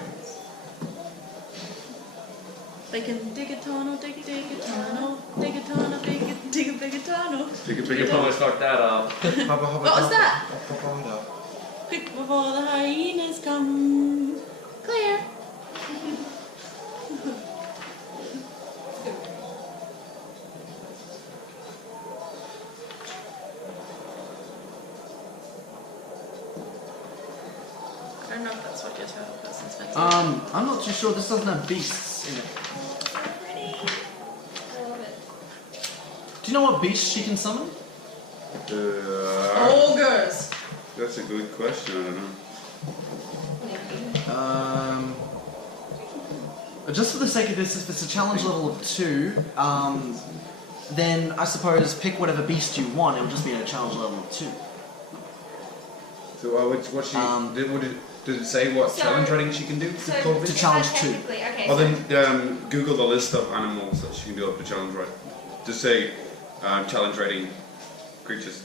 They can dig a tunnel, dig a tunnel, dig a tunnel, dig a big tunnel. Take a We big can probably fuck that up. What was that? Quick before the hyenas come. Clear. I don't know if that's what your turtle person's meant to I'm not too sure. This doesn't have beasts in it. So pretty. I love it. Do you know what beasts she can summon? Ogres. That's a good question. I don't know. Just for the sake of this, if it's a challenge level of 2, then I suppose pick whatever beast you want. It'll just be a challenge level of 2. So what she does it say what So- challenge rating she can do? So Call To it? challenge 2. technically, okay. Well, so then Google the list of animals that she can do up to challenge rating. Just say challenge rating creatures,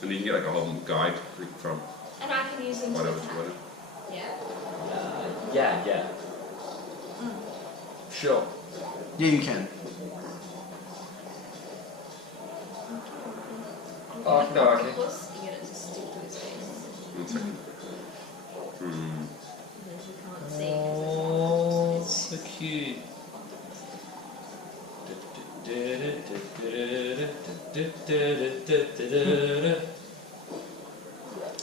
and you can get like a whole guide from and I can use them to whatever. attack. Yeah. Yeah. Sure. Yeah, you can. Oh, no, okay. Plus, you get it to stick to his face. 1 second. And then he can't see. Oh, so cute.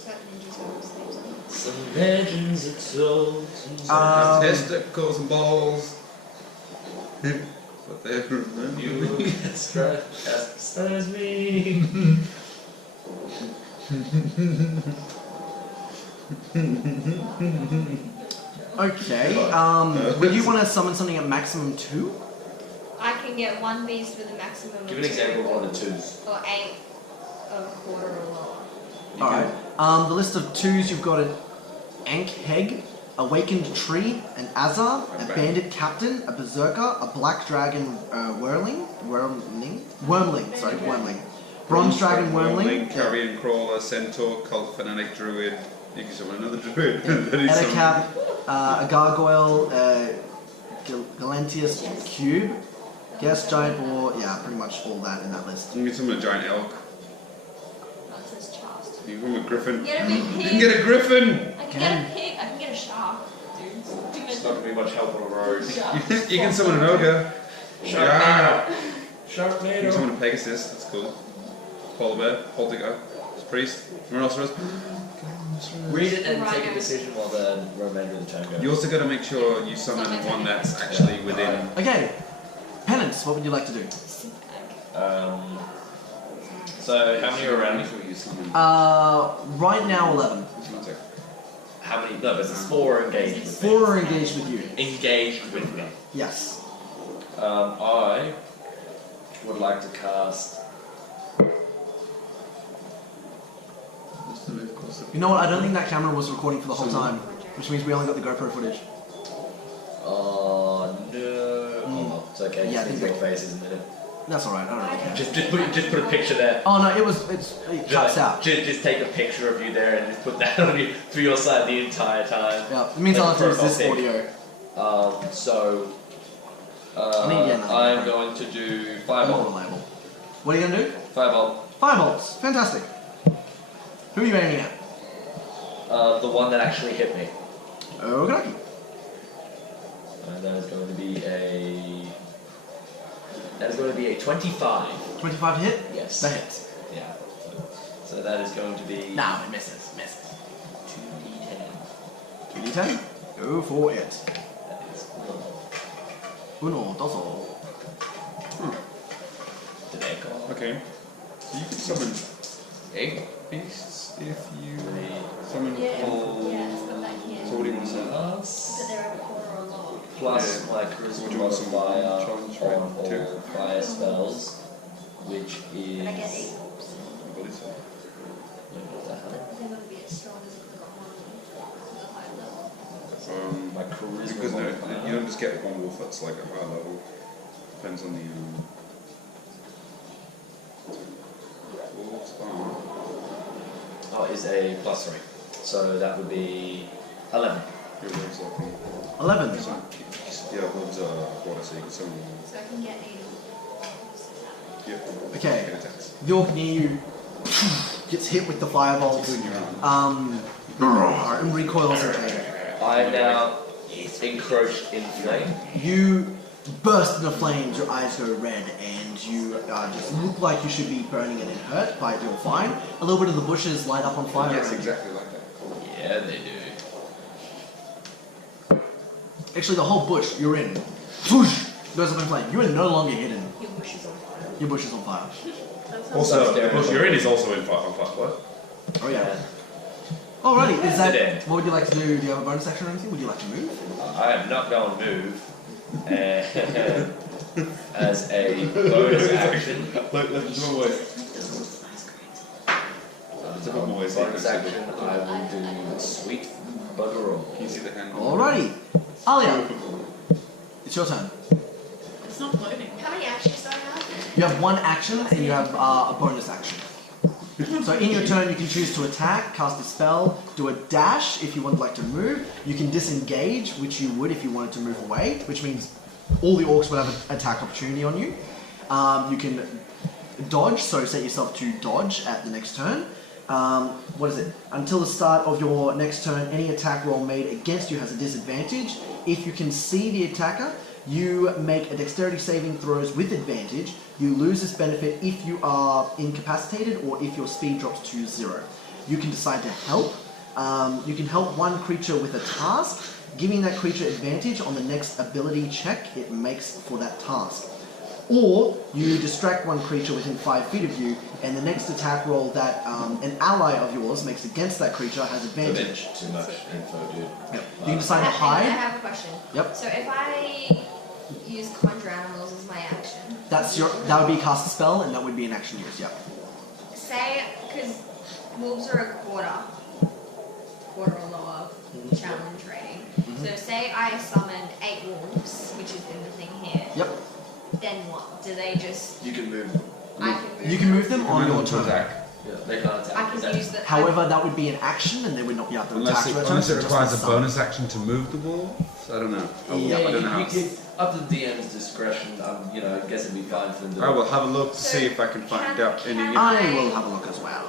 That ninja turtles theme song. Some legends are told. Testicles and balls. But they're You castrate me. Okay. Would you want to summon something at maximum 2? I can get one beast with a maximum Give of an 2 example of one of the 2s. or 8 of a quarter or lower. You Alright. The list of 2s, you've got an Ankheg, a awakened tree, an Azar, a bandit captain, a berserker, a black dragon wormling, bronze dragon wormling, carrion crawler, centaur, cult fanatic, druid. You can summon another druid. Then he's summoned- Etacap, a gargoyle, Galanteus cube, guess giant boar, yeah, pretty much all that in that list. You can summon a giant elk. That says chast. You can summon a griffin. Get a big You pig. can get a griffin! I can get a pig. I can get a shark. Dude. It's not going to be much help on the road. You can summon an ogre. Yeah. You can Sharknado. summon a pegasus. That's cool. Polar bear, poltergeist, priest, rhinoceros. Read it and take a Rhino. decision while the remainder of the turn goes. You also got to make sure you summon one that's actually within. Okay, penance, what would you like to do? So how many are around me? Make sure you summon. Right now 11. Just one sec. How many? No, there's 4 engaged with me. 4 are engaged with you. Engaged with me. Yes. I would like to cast. What's the move cost? You know what, I don't think that camera was recording for the whole time, which means we only got the GoPro footage. Oh no! Oh, well, it's okay. Yeah, I Just think your face, isn't it? That's alright, I don't really care. Just put a picture there. Oh no, it cuts out. Just take a picture of you there and just put that on you for your side the entire time. Yeah, it means Like I'll have to use profile this pic. audio. So I need to get another I'm GoPro. going to do Another 5-volt. label. What are you gonna do? 5-volt. 5 volts, fantastic. Who are you aiming at? The one that actually hit me. Okay. And that is going to be a. That is going to be a 25. 25 to hit? Yes. That hits. Yeah. So that is going to be. No, it misses. 2d10. 2d10. Go for it. That is Uno, dozo. Deco. Okay. So you can summon 8 beasts if you summon all. Yeah, it's got that here. So what do you want to summon? Plus, But they're a quarter or lower. plus Yeah. my Would charisma you want some modifier challenge, on right? all Two. fire spells, which is. And I get 8 volts. I believe so. What the hell? They're going to be as strong as if they got one at a higher level. My charisma Because no, modifier. you don't just get one wolf that's like a higher level. Depends on the wolves are. Oh, is a +3. So that would be 11. Your wolves are the 11. yeah, wolves are water, so you can summon wolves. So I can get 8. Yeah. Okay. Get attacks. The orc near you gets hit with the firebolts, Including your arm. and recoils in pain. I am now encroached in flame. You burst into flames, your eyes go red, and you just look like you should be burning and it hurt, but you're fine. A little bit of the bushes light up on fire. Yes, around you. exactly like that. Yeah, they do. Actually, the whole bush you're in whoosh, goes up in flame. You are no longer hidden. Your bush is on fire. Your bush is on fire. Also, the bush you're in is also in fire. What? Oh yeah. Alrighty, is that Accident. what would you like to do? Do you have a bonus action or anything? Would you like to move? I am not going to move. As a bonus action. Let's do away. It's a bit more easy. Bonus action, I will do sweet bugger all. Can you see the hand? Alrighty. Alia, it's your turn. It's not loading. How many actions do I have? You have 1 action and you have a bonus action. So in your turn, you can choose to attack, cast a spell, do a dash if you would like to move. You can disengage, which you would if you wanted to move away, which means all the orcs would have an attack opportunity on you. You can dodge, so set yourself to dodge at the next turn. What is it? Until the start of your next turn, any attack roll made against you has a disadvantage. If you can see the attacker, you make a dexterity saving throws with advantage. You lose this benefit if you are incapacitated or if your speed drops to 0. You can decide to help. You can help one creature with a task, giving that creature advantage on the next ability check it makes for that task. Or you distract one creature within 5 feet of you, and the next attack roll that an ally of yours makes against that creature has advantage. Too much info, dude. Yep. You can decide to I hide. have a question. Yep. So if I use conjure animals as my action, That would be cast a spell, and that would be an action use. Yep. say, because wolves are a quarter or lower challenge rating. So say I summon 8 wolves, which is in the thing here. Yep. Then what? Do they just? You can move them. I can move. You can move them on Command your them to turn. attack. Yeah, they can't attack. I can use the. However, that would be an action, and they would not be able to Unless attack. it, So unless it just requires a summon. bonus action to move the wolves. I don't know. Yeah, I don't know how. Up to the DM's discretion. I guess it'd be fine for them to. I will have a look to So see if I can find can- out any. can- I will have a look as well.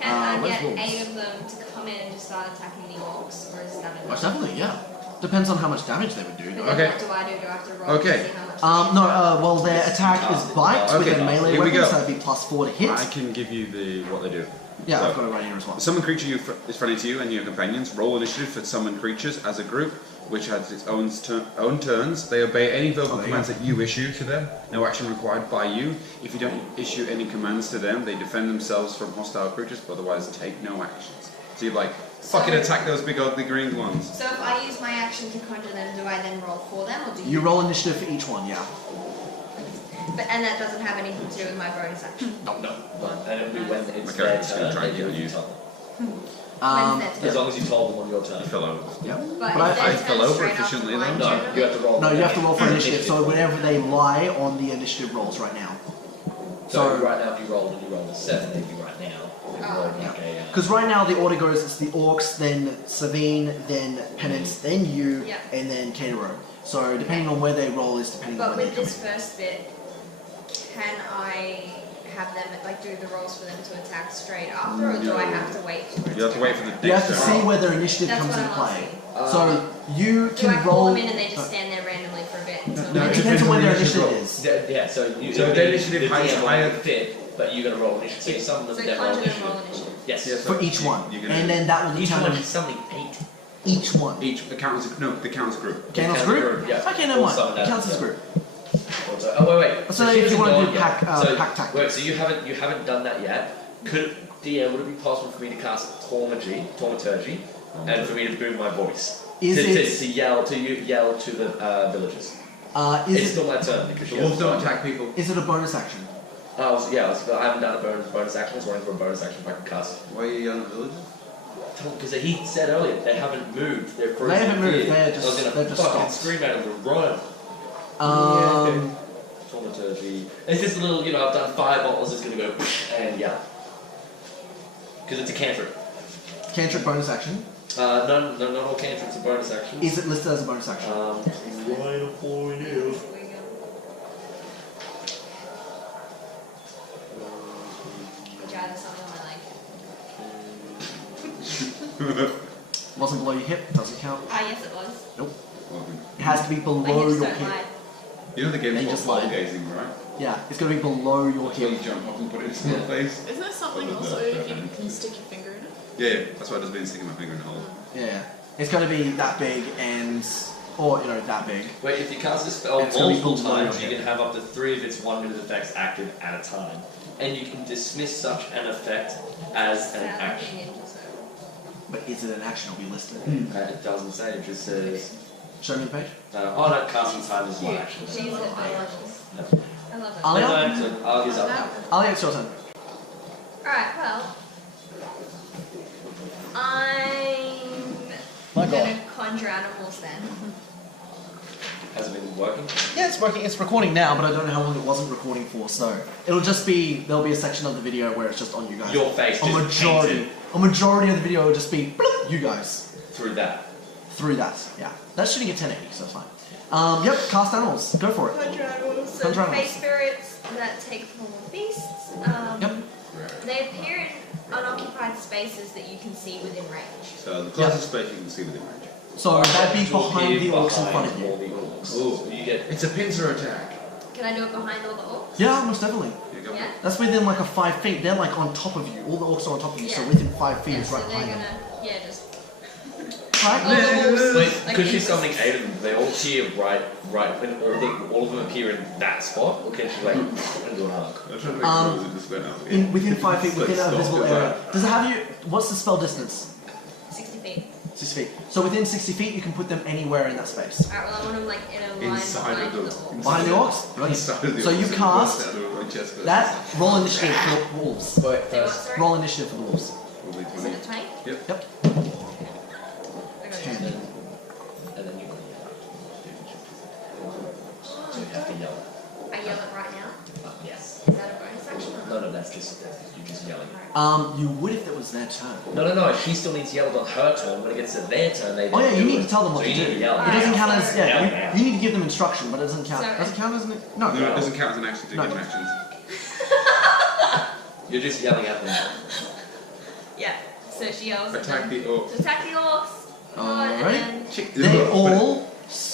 Can I where's get wolves? 8 of them to come in and just start attacking the orcs, or is that enough? Most definitely, yeah. Depends on how much damage they would do. But though. then Okay. what do I do? Do I have to roll Okay. to see how much? No, well, their attack is bite with Okay, a melee here we weapon, go. so that'd be +4 to hit. I can give you what they do. Yeah, So, I've got it right here as well. Summon creature is friendly to you and your companions. Roll initiative for summon creatures as a group, which has its own turns. They obey any verbal there you commands that you issue to them. No action required by you. If you don't issue any commands to them, they defend themselves from hostile creatures, but otherwise take no actions. So you're like, fucking attack those big ugly green ones. So if I use my action to conjure them, do I then roll for them, or do You roll initiative for each one, yeah. But and that doesn't have anything to do with my bonus action. No. And it'll be when it's Okay, their it's gonna turn. try and They kill do you. it tell them. When's their As turn? long as you told them on your turn. I fell over. Yeah. But But if I their fell turn's over straight after efficiently mine, then. No, turn, you have to roll. No, you have to roll for initiative, so whenever they lie on the initiative rolls right now. So So- right now, if you roll and you roll a 7, it'd be right now. If you roll like a. Because right now the order goes, it's the orcs, then Savine, then Penance, then you, Yeah. and then Caterer. So depending on where they roll is depending on But when with they come this first bit, can I have them like do the rolls for them to attack straight after, or do I have to wait for it? You have to wait for the in. You have to next see turn. whether initiative That's comes what into I'm play. asking. So you Do can I call roll. them in and they just stand there randomly for a bit until No, they it depends on where their initiative initiative roll. is. Yeah, so you. So their initiative the height is DM will higher. fit, but you're gonna roll initiative. So you summon them, So then roll conjure them, initiative. roll initiative. Yes. Yeah, so For each one. you're gonna- And then that will Each one determine is summoning 8. each one. the count as no, the count as a group. Counts Counts as as group? group, yeah. Okay, never mind. Also, It counts as yeah. group. Also, oh wait. So she if you hasn't wanna gone do yet. pack- so, pack tactics. Wait, so you haven't done that yet. Could DM, would it be possible for me to cast Taumaturgy, and for me to boom my voice? Is it- to yell to the villagers? It's Is still my turn because The she wolves hasn't don't gone. attack people. is it a bonus action? I haven't done a bonus action. I was waiting for a bonus action if I can cast. Why are you yelling at villagers? Because he said earlier they haven't moved. They're frozen. They haven't moved, here. they're I was just- gonna they've just fucking stopped. scream at them and run. Thaumaturgy. It's just a little, I've done 5 bottles. It's gonna go and yeah. Because it's a cantrip. Cantrip bonus action. No, not all cantrips are bonus actions. Is it listed as a bonus action? Right up for you. Which either something I like. Wasn't below your hip, doesn't count. Ah, yes, it was. Nope. Well, It has to be My below hips your don't hip. lie. you know the game's They called just ball lied. gazing, right? Yeah, it's got to be below your That's why you hip. jump up and put it in someone's face. Isn't there something Other also than if that, you can stick your finger in it? Yeah, that's why I just been sticking my finger in the hole. Yeah. It's got to be that big and, or, that big. Wait, if you cast a spell It's gonna be multiple below your times, you hip. can have up to 3 of its 1-minute effects active at a time. And you can dismiss such an effect as an Sound like action. a ninja, so. But is it an action? It'll be listed. It doesn't say, it just says. Show me the page. No, casting time is 1 Cute. action. She's adorable. No. I love it. Alia? No, actually, Alia's up now. Ali, it's your turn. Alright, well. I'm My gonna conjure animals then. Has it been working? Yeah, it's working. It's recording now, but I don't know how long it wasn't recording for, so it'll just be, there'll be a section of the video where it's just on you guys. Your face A just majority. painted A majority of the video will just be bloop, you guys. through that. Through that, yeah. That's shooting at 1080, so it's fine. Yep, cast animals. Go for it. Conjure animals. So Conjure animals. face spirits that take the form of beasts. Yep. They appear in unoccupied spaces that you can see within range. So the closest space you can see within range. So that'd be Will behind be the orcs in front of behind you. all the orcs. Ooh. So you get. It's a pincer attack. Can I do it behind all the orcs? Yeah, most definitely. Here you go. Yeah? That's within like a 5 feet. They're like on top of you. All the orcs are on top of you, so Yeah. within 5 feet Yeah, is so right they're behind them. gonna, yeah, just. Right? All the wolves, Wait, like, because she's in- summoning 8 of them, they all appear right, when all of them appear in that spot, or can she like do an arc? I'm trying to make Um, sure it just went out. Within 5 feet, It's like within a stop visible your area. back. Does it have you? What's the spell distance? 60 feet. 60 feet. So within 60 feet, you can put them anywhere in that space. Alright, well, I want them like in a line Inside behind of the the- orcs. Behind the orcs? Right. Inside of the So you orcs, cast it goes down to my chest, but that. Roll initiative for wolves. Wait, Say what, sorry? Roll initiative for the wolves. Probably Is 20. it a 20? Yep. I got it. and then to yell. I yell it right now. Yes. Is that a bonus action? Or No, that's just you just yelling. You would if it was their turn. No. She still needs to yell on her turn. When it gets to their turn, they. Oh yeah, then you do need it. to tell them what So to you do. need to yell. It doesn't count as Yeah. you need to give them instruction, but it doesn't count. So- Does it count as no? No, it doesn't count as an action to No. give an actions. You're just yelling at them. Yeah. So she yells. Attack and the then, orc. to attack the orcs. Alright. And then They all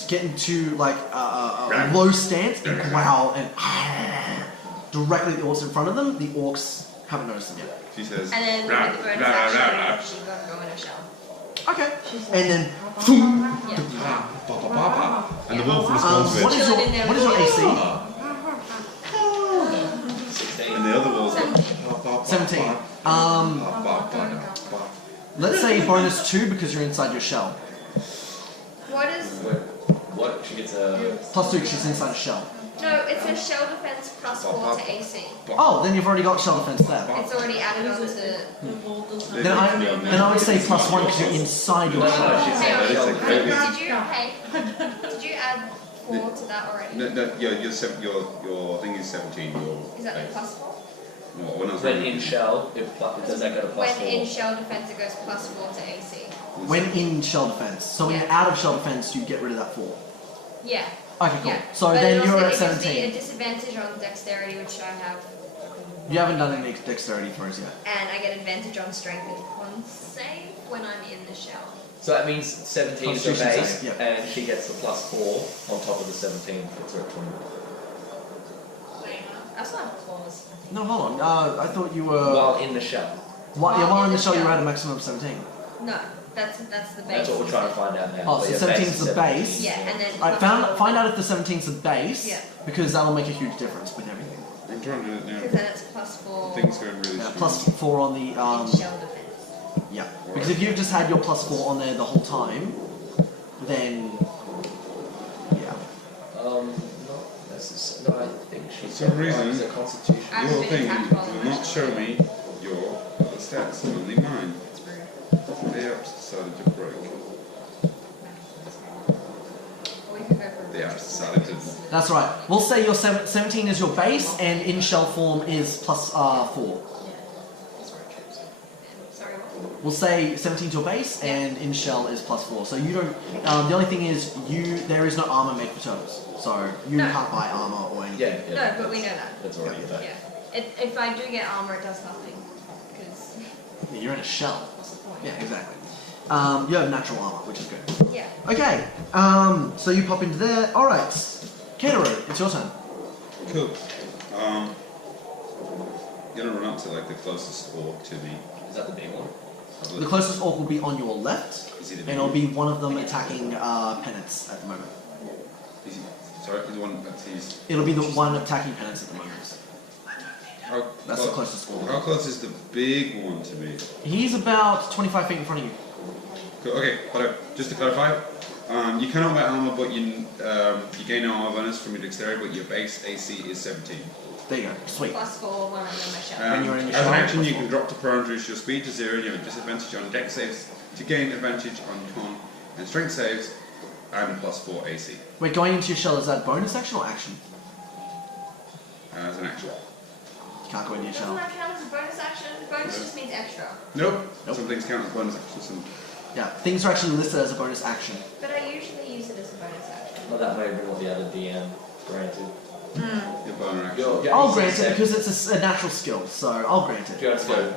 get into like a low stance and growl and directly at the orcs in front of them. The orcs haven't noticed them yet. She says, And then "Rah, with the bonus rah, rah, rah, action, rah." she's got to go in a shell. Okay. And then, boom. Yeah. Ba, ba, ba, ba. And the wolf responds What with, is your AC? 16. and the other wolves go, 17. ba, ba, ba. Let's say bonus 2 because you're inside your shell. What is? What? She gets a. Plus 2 because she's inside a shell. No, it says shell defense plus 4 to AC. Oh, then you've already got shell defense there. It's already added on to. Then I would say plus 1 because you're inside your No, shell. she's Hang on. saying Did you add 4 to that already? No, your thing is 17. Is that the plus 4? No, when I was When reading- in shell, does that go to plus When 4? in shell defense, it goes plus 4 to AC. When in shell defense. So when you're Yeah. out of shell defense, you get rid of that 4. Yeah. Okay, cool. Yeah. So But then it you're also, at it gives me a 17. disadvantage on dexterity, which I have. You haven't done any dexterity throws yet. And I get advantage on strength and con save when I'm in the shell. So that means 17 is the Constitution base, save, yeah. and she gets the plus 4 on top of the 17, puts her at 20. I still have claws. No, hold on. I thought you were. While in the shell. While in the shell, you were at a maximum of 17. No, that's the base. That's what we're trying to find out now. Oh, But so your 17 base is the base. Yeah, and then. Alright, find out if the 17 is the base. Yeah. Because that'll make a huge difference with everything. I'm trying to do it Because now. then it's plus 4 Things going really Yeah, smooth. plus 4 on the in shell defense. yeah. Because if you've just had your plus 4 on there the whole time, then yeah. Not necessarily. No, I think she's. For some reason, a constitution. I've Your been thing attacked while will I'm not in show shell. me your other stats, only mine. It's rude. They have decided to break. Or we could go for a They route. have decided to. That's right. We'll say your 17 is your base, and in shell form is plus 4. Yeah. Sorry, what? We'll say 17 is your base, and in shell is plus 4. So you don't. The only thing is there is no armor made for turtles, so you No. can't buy armor or anything. Yeah. No, but we know that. That's already there. Yeah. If I do get armor, it does nothing. Because Yeah, you're in a shell. what's the point? Yeah, exactly. You have natural armor, which is good. Yeah. Okay. So you pop into there. All right. Kangaroo, it's your turn. Cool. Gonna run up to like the closest orc to me. Is that the big one? The closest orc will be on your left, Is he the and big it'll one? be one of them attacking penance at the moment. Is he, sorry, he's the one that he's. It'll be the one attacking penance at the moment. How, That's the closest orc. How close is the big one to me? He's about 25 feet in front of you. Cool, okay, but just to clarify, you cannot buy armor, but you gain no armor bonus from your dexterity, but your base AC is 17. There you go. Sweet. Plus 4 when I'm in my shell. When you're in your as an shell, action, plus you four. can drop to prone, reduce your speed to 0, and you have a disadvantage on dex saves to gain advantage on con and strength saves, and plus 4 AC Wait, going into your shell, is that bonus action or action? as an action. You can't go into your Doesn't shell. that count as a bonus action? Bonus just means extra. Nope. Nope. Some things count as bonus actions. Some Yeah, things are actually listed as a bonus action. But I usually use it as a bonus action. Well, that may have been what the other DM granted. your bonus action. I'll grant it because it's a natural skill, so I'll grant it. Just go.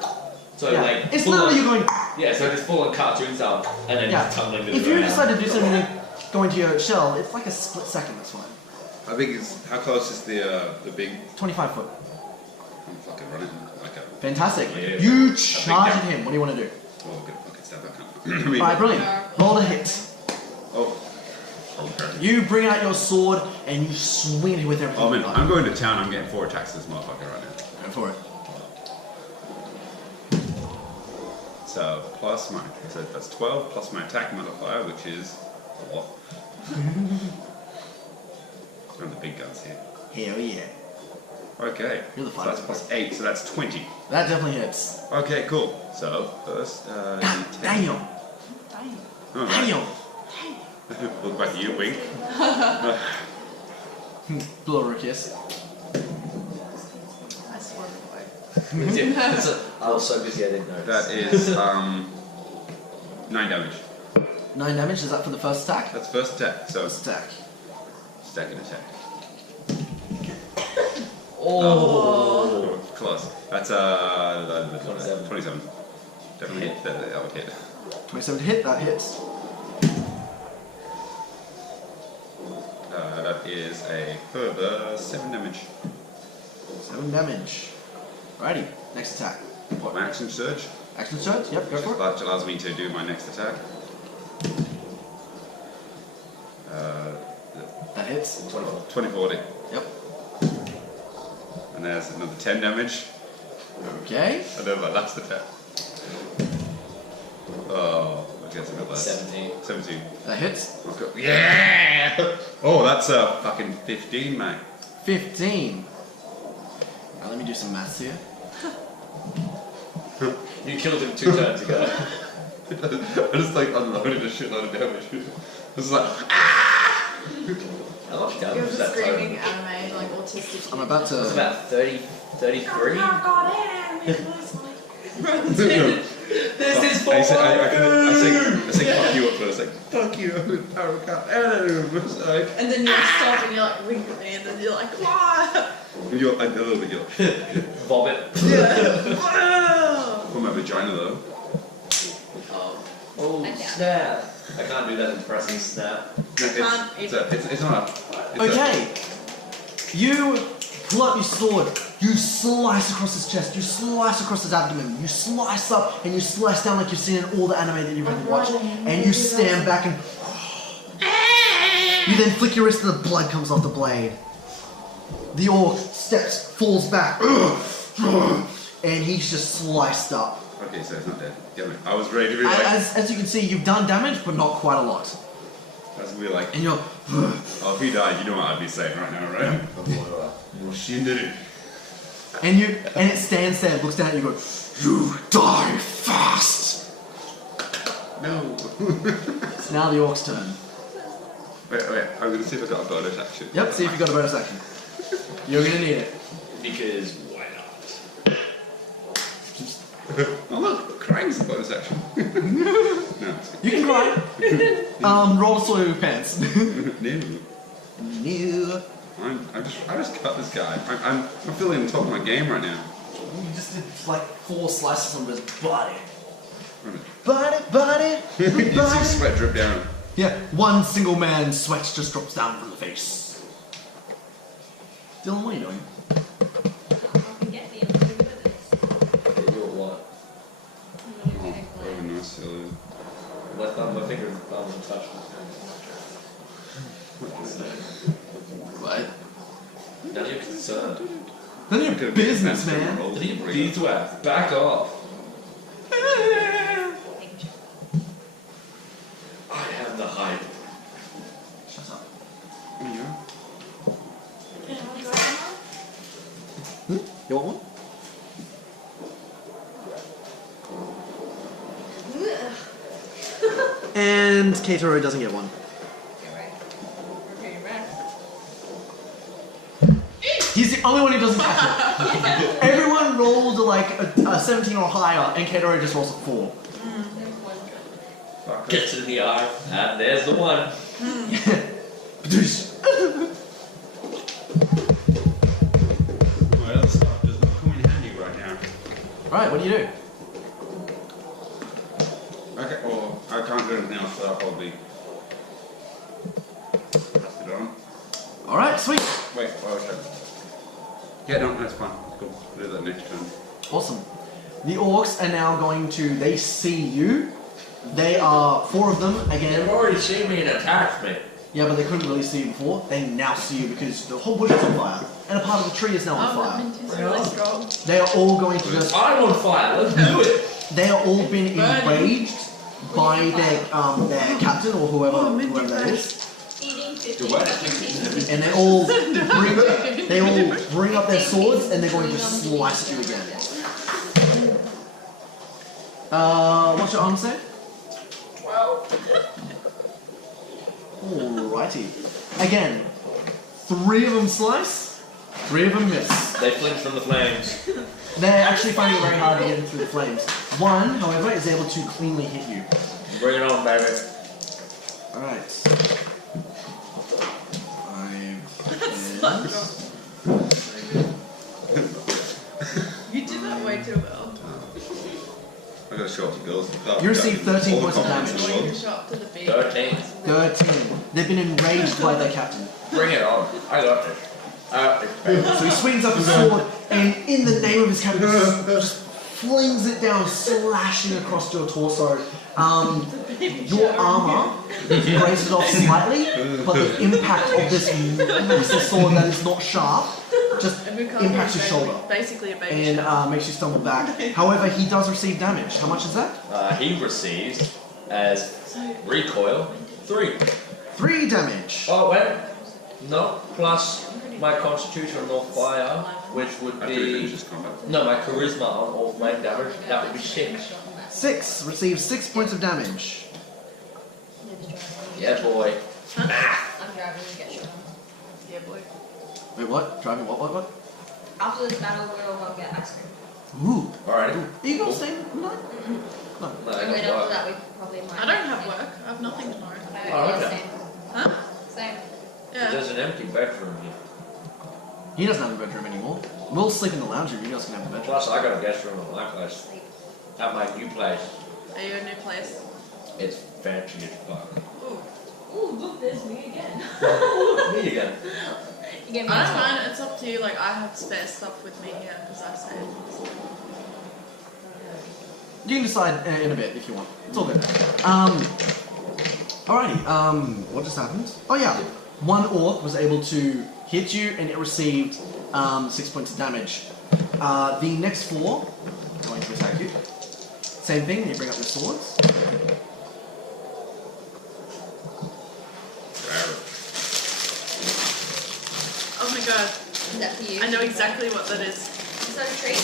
So Yeah. like. It's full literally on- you going. Yeah, so just full on cartoons up and then Yeah. just tumbling to the If you ground. decide to do something and go into your shell, it's like a split second. That's fine. How big is? How close is the big? 25 foot. I'm fucking running like a. Fantastic. Yeah. You charge jump. at him. What do you want to do? Oh, good. Okay, stab that kind of. Alright, brilliant. Roll a hit. Oh. You bring out your sword and you swing it with everything. Oh man, you got. I'm going to town. I'm getting 4 attacks this motherfucker right now. Go for it. So plus my, so that's 12 plus my attack modifier, which is a lot. And the big guns here. Hell yeah. Okay. You're the so that's fighter. plus 8, so that's 20. That definitely hits. Okay, cool. So first, God D10. damn. All right. Damn. Look back at you, wink. Blow her a kiss. I swear away. I was so busy I didn't know. That is 9 damage. 9 damage, is that for the first attack? That's first attack. So First attack. second attack. Oh. Close. That's 27. 27. Definitely hit. That would hit. 27 to hit, that hits. That is a further 7 damage. 7 damage. Alrighty, next attack. What, an action surge? Action surge, yep, go for it. That allows me to do my next attack. That hits. 20-40. Yep. And there's another 10 damage. Okay. And then my last attack. Oh, I guess I got that. 17. 17. That hits. Okay. Yeah! Oh, that's a fucking 15, mate. 15. Now let me do some maths here. You killed him 2 turns ago. I just like unloaded a shitload of damage. It's like, How much damage You're was just that screaming total? anime, like autistic. I'm about It's to. about 30, 33. There's this I say fuck you at first, like, fuck you, I'm in power cut. It's like, And then you stop and you're like wrinkling and then you're like, what? you're a little bit, you're Vomit. from my vagina though. Oh. Oh, I'm down. snap. I can't do that in pressing snap. No, can't it's not. Okay. You pull up your sword. You slice across his chest. You slice across his abdomen. You slice up and you slice down like you've seen in all the anime that you've ever watched. And you stand back and you then flick your wrist and the blood comes off the blade. The orc steps, falls back, and he's just sliced up. Okay, so it's not dead. Damn it. I was ready to be like, As you can see, you've done damage, but not quite a lot. I was gonna be like, And you're. oh, if he died, you know what I'd be saying right now, right? Well, she did it. And it stands there, looks down at you, and goes, "You die fast." No. It's now the orc's turn. wait, I'm gonna see if I got a bonus action. Yep, see if you got a bonus action. You're gonna need it. Because why not? Oh look, crying's a bonus action. No, it's You can cry. Roll to soil your pants. good. No. You I just cut this guy. I'm feeling on top of my game right now. just did like 4 slices on his body. Wait a Body. minute. You see sweat drip down. Yeah, one single man's sweat just drops down from the face. Dylan, what are you doing? I can get the other with this. Okay, you're what? I'm gonna go Oh, nice. Silly. My finger and thumb and touch. What? None of your concern. None of your business, man. Leave beeswax. Back off. I have the hype. Shut up. Yeah. You want one? And Keitaro doesn't get one. He's the only one who doesn't catch it. Everyone rolled like a 17 or higher, and Keitaro just rolls a 4. Fuck. Gets it in the eye, and there's the one. My other stuff does not come in handy right now. Right, what do you do? Okay, well, I can't do anything else, so I'll probably pass it on. Alright, sweet. Wait, why was that? Yeah, no, that's fine. Cool. We'll do that next turn. Awesome. The orcs are now going to, they see you. They are 4 of them, again. They've already seen me and attacked me. Yeah, but they couldn't really see you before. They now see you because the whole bush is on fire. And a part of the tree is now on fire. Really strong. They are all going to just, I'm on fire. Let's do it. they are all been enraged by their captain or whoever that is. Eating 50 Do what? chickens. And they all bring up their swords and they're going to slice you again. What's your arm say? 12. Alrighty. Again, 3 of them slice, 3 of them miss. They flinch from the flames. They're actually finding it very hard to get in through the flames. One, however, is able to cleanly hit you. Bring it on, baby. Alright. 5 You did that way too well. I gotta show up to girls. You receive 13 points of damage. Going to show up to the beach. 13. 13. They've been enraged by their captain. Bring it on. I got this. So he swings up his sword and in the name of his captain just flings it down, slashing across your torso. Your armor braces off slightly, but the impact of this massive sword that is not sharp just impacts your shoulder Basically a baby and makes you stumble back. However, he does receive damage. How much is that? He receives as recoil 3. 3 damage. Oh, wait. No, plus my constitution or fire, which would I think it be. was just combat. No, my charisma on all flame damage, that would be 6. 6. Receives 6 points of damage. Yeah, boy. I'm driving to get shot. Yeah, boy. Wait, what? Driving what? After this battle, we're all gonna get ice cream. Ooh. Alright. Are you gonna Cool. stay? No. No, I And don't then after work. that, we probably might. I don't have work. I have nothing tomorrow. Oh, Yeah, okay. same. Huh? Same. Yeah. There's an empty bedroom here. He doesn't have a bedroom anymore. We'll sleep in the lounge room. You guys can have the bedroom. Plus, I got a guest room at my place. Sleep. At my new place. Are you in a new place? It's fancy as fuck. Ooh. Ooh, look, there's me again. Me again. You gave me I a don't top. mind. It's up to you. Like, I have spare stuff with me here because I stayed. You can decide in a bit if you want. It's all good. Alrighty. What just happened? Oh yeah. One orc was able to hit you, and it received 6 points of damage. The next 4 are going to attack you. Same thing. You bring up your swords. Oh my god. Is that for you? I know exactly what that is. Is that a treat?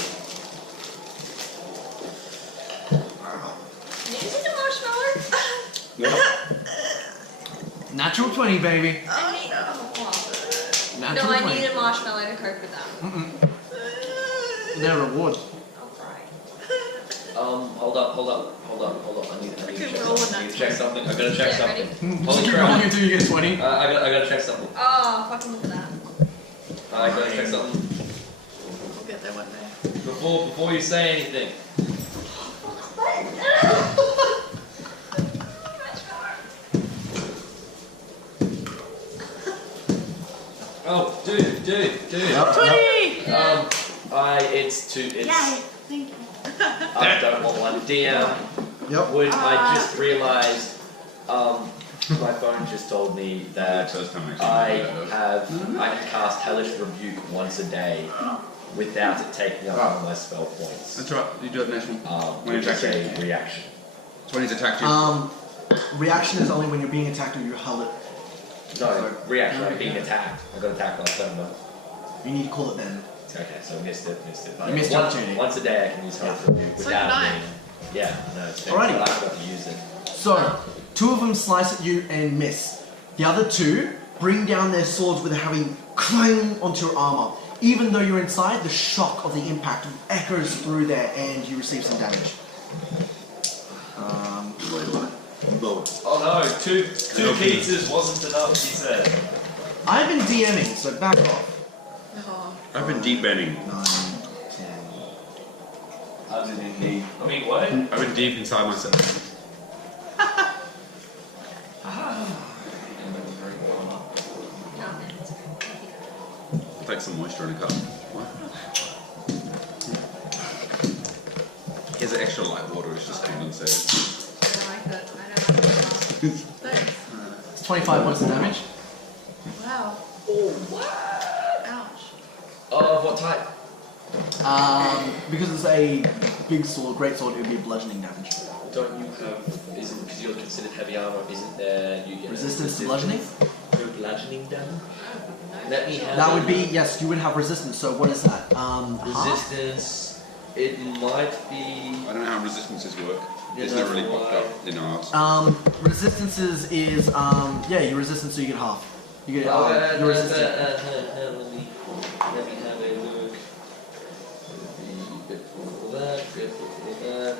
Did you see the marshmallow? Natural 20, baby. I need Natural No, I 20. need a marshmallow to cope with that. Their reward. I'll cry. Hold up. I need to can check roll something. a I need nat to check something. I gotta check Yeah, ready? something. Just Holy keep crap. rolling until you get 20. I gotta check something. Oh, fucking look at that. I gotta check something. We'll get there one day. Before you say anything. Oh, dude. 20! It's Yay! Thank you. I don't want one. DM. Yep. I just realised, my phone just told me that First time I actually. can cast Hellish Rebuke once a day without it taking up one of my spell points. That's right. You do it next one. When Which he's is attacking. a reaction. So when he's attacked you. Reaction is only when you're being attacked or you hull it. No, reaction. I'm being attacked. I got attacked last turn though. You need to call it then. Okay, so missed it. You missed your once, opportunity. once a day I can use Hellish Rebuke So without can I. being. Yeah, no, it's fine. Alrighty. But I forgot to use it. So, 2 of them slice at you and miss. The other 2 bring down their swords with a heavy clang onto your armor. Even though you're inside, the shock of the impact echoes through there and you receive some damage. Oh no, two pizzas wasn't enough, he said. I've been DMing, so back off. Oh. I've been deep bending. 9, 10. I didn't need. I mean, what? I've been deep inside myself. I'll take some moisture in a cup. What? Here's an extra light water, it's just condensated. I don't like that. I don't like that. Thanks. It's 25 points of damage. Wow. Oh, what? Ouch. What type? Because it's a big sword, great sword, it would be bludgeoning damage. Don't you have? Isn't because you're considered heavy armor? Isn't there? You get Resistance to bludgeoning? To bludgeoning damage. Let me have. That would be, yes, you would have resistance, so what is that? Half? resistance. It might be. I don't know how resistances work. Yeah, It's not that's really why. popped up in ours. Resistances is, yeah, your resistance so you get half. You get Oh, your resistance. let me have a look. Bit for that, bit for that.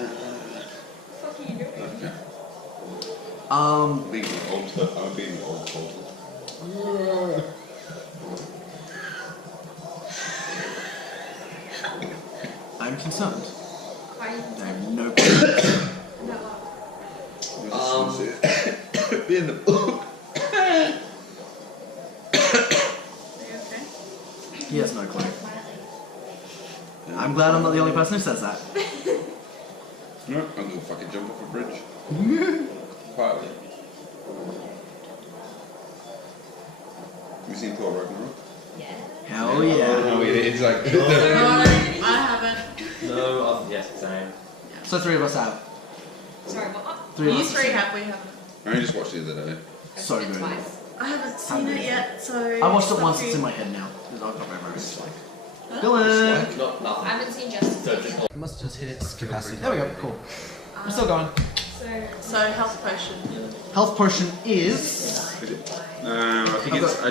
What are you doing? Okay. Being old, I'm being old total. I'm concerned. Why are you I concerned? have no clue. About what? Be in the book. Are you okay? He has no clue. I'm glad I'm not the only person who says that. No, I'm gonna fucking jump off a bridge. Quietly. Have you seen Thor Ragnarok? Yeah. Hell yeah. Oh, it's like. No, I haven't. No, yes, same. So 3 of us have. Sorry, what? 3 of You us. three have, we haven't. I only just watched it the other day. I've So seen it good. twice. I haven't seen it yet, so. I watched it once, fuck it's you. in my head now. I've got memories. Dislike. Dylan! Not nothing. I haven't seen Justice So League just yet. It must just hit its capacity. There we go, cool. We're still going. So, health potion. Health potion is. I think I've it's got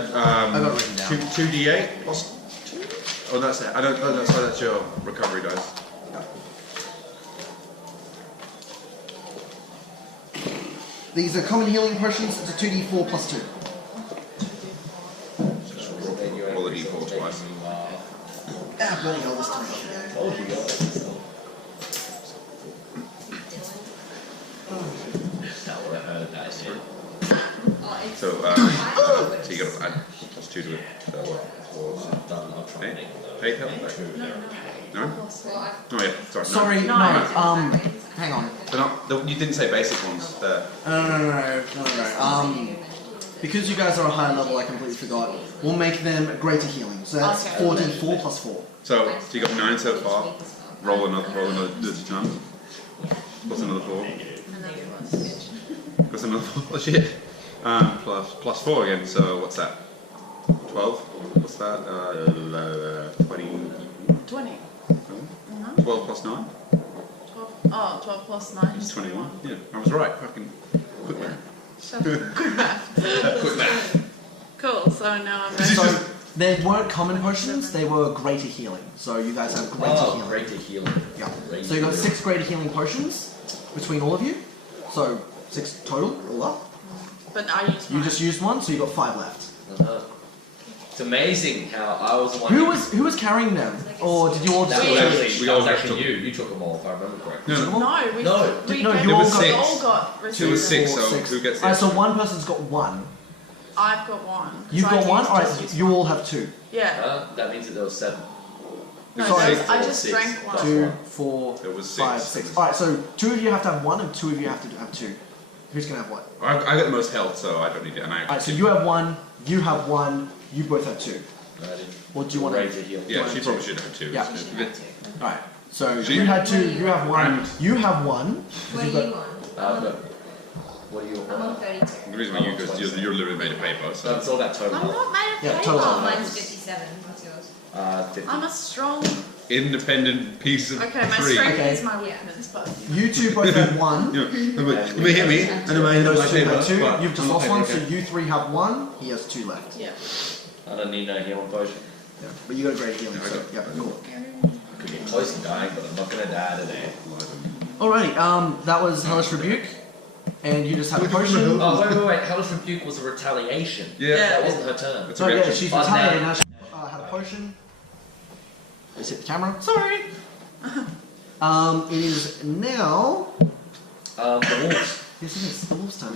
it written down. 2d8 plus 2. Oh, that's it. I don't. Oh, that's your recovery dice. These are common healing potions, it's a 2d4 plus 2. Roll the d4 twice. Ah, bloody hell, this time. Told you guys. That would have heard that shit. Oh, it's So, so you got to add plus 2 to it. So, I've done. I'll try and make them. 8 health back? No? well, Oh, yeah. Sorry. Sorry, no, hang on. They're not, you didn't say basic ones. No. Because you guys are a higher level, I completely forgot. We'll make them greater healing. So that's Okay. 4d4 plus 4. So you got 9 so far. Roll another dirty time. Plus another 4. And then plus. Plus another 4. Oh shit. Plus 4 again. So what's that? 12. What's that? 20. 20. 12 plus 9. 12 plus 9 It's is 21. Yeah, I was right. Fucking quick math. Shut up. Good math. Quick math. Cool, so now I'm ready. So they weren't common potions, they were greater healing. So you guys have greater Oh, healing. greater healing. Yeah. Greater So you got healing. 6 greater healing potions between all of you. So 6 total, all up. But I use You mine. just used one, so you got 5 left. It's amazing how I was the one. Who was carrying them? Or did you all That just was We- actually, we that all was got actually them. you. You took them all, if I remember correctly. No, no. No, we, No. we No, gave you it- all we got- all got Two received. was 6, Four, so 6. who gets the Alright, so extra? one person's got 1. I've got 1. 'cause You've I got 1? used- Alright, just used you one. all have 2. Yeah. That means that there was 7. No, Sorry. those- I just Six. drank one. 2, 4, There was 5, six. 6. Alright, so 2 of you have to have 1 and 2 of you have to have 2. Who's gonna have what? I got the most health, so I don't need it. And I Alright, so you have 1, you have 1, you both have 2. Or do you want Greater healing. yeah, she probably should have 2. Yeah. You should have two. Alright, so She- you had 2, you have 1, And- you have 1. What are You've got- you on? No. What are you I'm on on? 32. The reason why because you're literally made of paper, so. That's all that total. I'm not made of Yeah, paper. total. Oh, mine's 57. What's yours? 50. I'm a strong. Independent piece of Okay, my tree. strength Okay. is my weakness, but. You two both had 1. You know, let me hit me. And I Those my 2 paper, had 2. but You've just I'm not lost 1, paper, so okay. you 3 have 1. He has 2 left. Yeah. I don't need no healing potion. Yeah. But you got a great healing, Yeah, I so got- yeah, cool. I could get close to dying, but I'm not gonna die today. Alrighty, that was Hellish Rebuke. And you just had a potion. Oh, wait. Hellish Rebuke was a retaliation. Yeah. That wasn't her turn. It's a Oh yeah, reaction. she's But retired now- now. She had a potion. Just hit the camera. Sorry. It is now. The wolves. Yes, it is. The wolf's turn.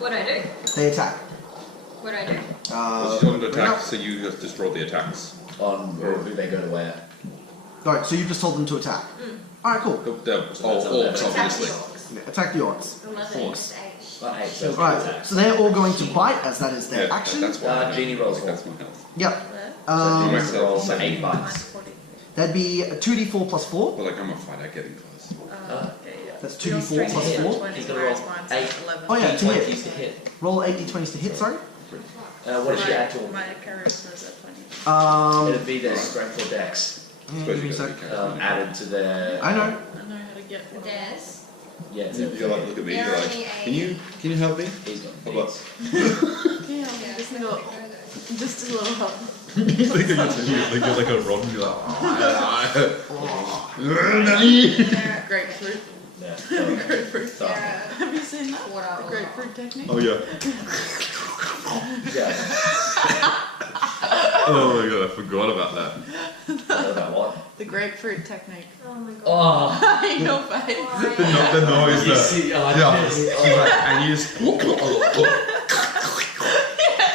What'd I do? They attack. What'd I do? Well, she's on to attack, so you just roll the attacks. On who they go to where. Alright, so you just told them to attack. Alright, cool. All orcs, Attack the obviously. orcs. Yeah, attack the orcs. Unless I Orcs. used 8. Well, 8, so Alright, so they're all going to bite as that is their Yeah, action. that's why. Genie rolls That's four. my health. Yep. So Um, Genie rolls 8 bites. that'd be a 2d4 plus 4. Well, like I'm a fighter getting close. That's Your 2d4 strength plus is 4. 20, He's gonna whereas roll mine's 8. 11. Oh, yeah, to hit. D20s to hit. Roll 8 d20s to hit, sorry. What did she add to him? My charisma is at 20. It'd be their strength or dex give me a sec. added to their. I know. I know how to get one. Theirs. Yeah, it's You're like, look at me. You're like, can you help me? He's got How about? Yeah, just a little help. You're like a rod and you're like, Grapefruit. Yeah. Grapefruit. Stop. Have you seen that? What are The grapefruit technique? oh yeah. Yeah. Oh my god, I forgot about that. What about what? The grapefruit technique. Oh my god. Oh. Your face. The noise You that. see, Yeah. And you just. Yeah,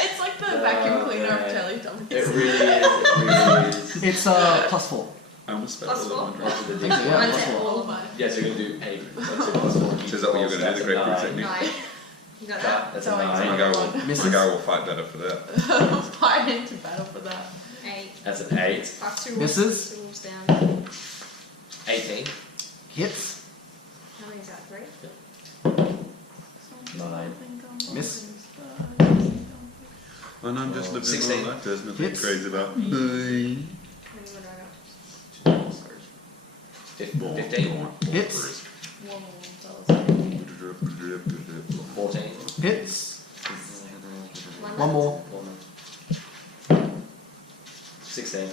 it's like the vacuum cleaner of Teletubbies. It really is. It really is. It's +4. I almost spelled Plus all four? of them. After the Yeah, D4. yeah, One's plus at 4. all. Yeah, so you're gonna do 8. That's 2 plus 4. So is that what you're going to do, the grapefruit technique? 9. You got that? That's a So 9. My Misses. guy will fight better for that. Fight into battle for that. 8. That's an 8. Plus 2 Misses. 2 wolves down. 18. Hits. How many is that? 3? 9. Miss. And I'm just living 16. my life. There's nothing Hits. crazy about. How many would I got? 15. Hits. Whoa, 14. Hits. One more. 16.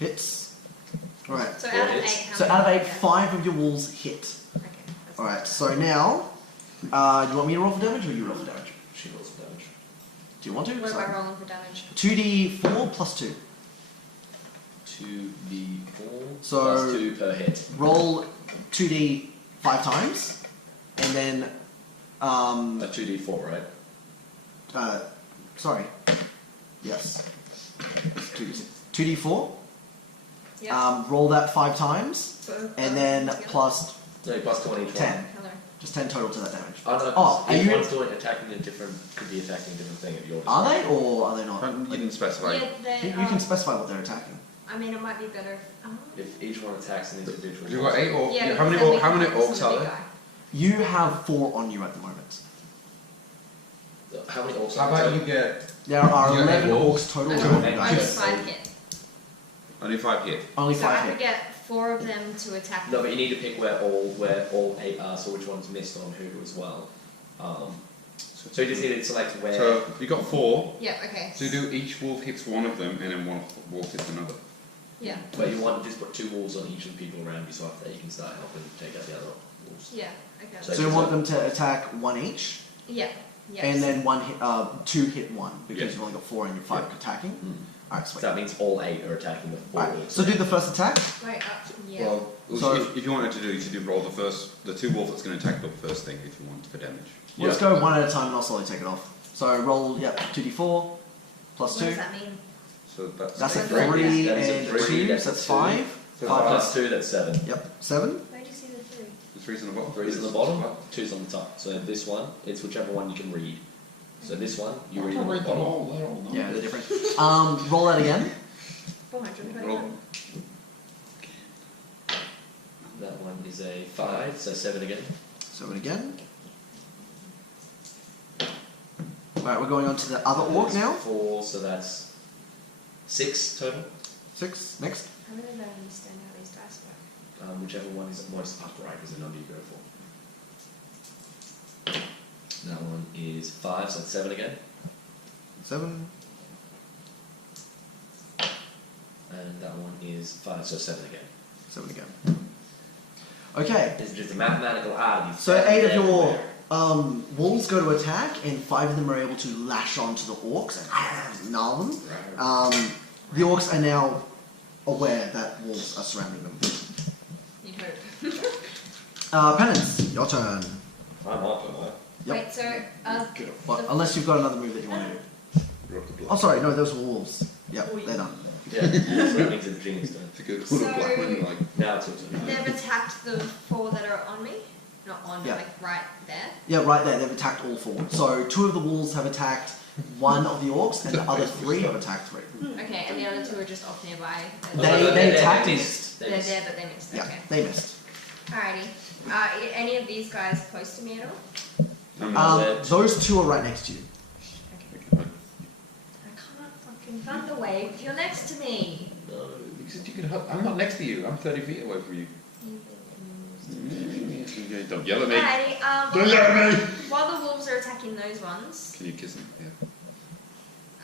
Hits. Alright. So out of 8, how So many out of would I 8, get? 5 of your wolves hit. Okay. that's Alright, so now, do you want me to roll for damage or you roll for damage? She rolls for damage. Do you want to? What am I Sorry. rolling for damage? 2d4 plus 2. 2d4 So- plus 2 per hit. Roll 2d 5 times, and then, A 2d4, right? sorry. Yes. 2d4. Yeah. Roll that 5 times, and then plus No, plus 20. 10. Hello. Just 10 total to that damage. Oh, no, Oh, are each you- one's doing attacking a different, could be attacking a different thing at your Are they, or are they not? You didn't specify. Yeah, they, You can specify what they're attacking. I mean, it might be better. If each one attacks an individual. You've got 8 orcs. Yeah, How many, because then we how can many focus orcs on are the there? big guy. You have 4 on you at the moment. How many orcs How are about there? you get There are You got 11 8 orcs total. I Two. only Yes. 5 hit. Only 5 hit. Only So I 5 could hit. get 4 of them to attack. No, but you need to pick where all 8 are, so which one's missed on who as well. So you just need to select where. So you got 4. Yeah, okay. So you do each wolf hits one of them, and then one wolf hits another. Yeah, But you want to just put 2 wolves on each of the people around you, so after that you can start helping take out the other wolves. yeah, okay. So- So you want them to attack 1 each, Yeah, yeah. and then 1 hit, 2 hit 1, because Yeah. you've only got 4 and you're 5 attacking. Alright, So sweet. that means all 8 are attacking the 4 Alright, wolves. so do the first attack. Wait, yeah. Well, So- if you wanted to do, you should do roll the 2 wolf that's going to attack the first thing if you want for damage. We'll just go 1 at a time and I'll slowly take it off. So roll, 2d4 plus What 2. does that mean? So that's That's a Three. 3 That is a and three, 2, that's so a that's two. 5. So 5 plus plus, 2, that's 7. yep, 7. Where do you see the 3? the 3's on the bottom. 3's on the bottom, 2's on the top. So this one, it's whichever one you can read. So this one, you read on the bottom. they're all Yeah, they're different. Roll that again. 421. Roll. That one is a 5, so 7 again. 7 again. Alright, we're going on to the other orc now. 4, so that's 6 total. 6, next. I really don't understand how these dice work. Whichever one is most upright is the number you go for. That one is 5, so that's 7 again. 7. And that one is 5, so 7 again. 7 again. Okay, It's just a mathematical odd. so 8 of your wolves go to attack, and 5 of them are able to lash onto the orcs and gnaw them. The orcs are now aware that wolves are surrounding them. You hope. Penance, your turn. I'm up, am I? Yep. Wait, so, What, unless you've got another move that you want to do. Rock the blood. Oh, sorry, no, those were wolves. Yep, they're done. Yeah, so that means it's Genie's turn. If you could put a black one, So- like Now it's your turn. they've attacked the 4 that are on me? Not on, Yeah. like right there? Yeah, right there, they've attacked all 4. So 2 of the wolves have attacked 1 of the orcs, and the other 3 have attacked 3. Okay, and the other 2 are just off nearby. They attacked and missed. They're there, but they missed. Yeah, Okay. they missed. Alrighty. Any of these guys close to me at all? Those 2 are right next to you. Okay. I can't fucking fucking thunder wave if you're next to me. No. Because you can help. I'm not next to you. I'm 30 feet away from you. Don't yell at me. Alrighty, Don't yell at me. while the wolves are attacking those ones, Can you kiss him? Yeah.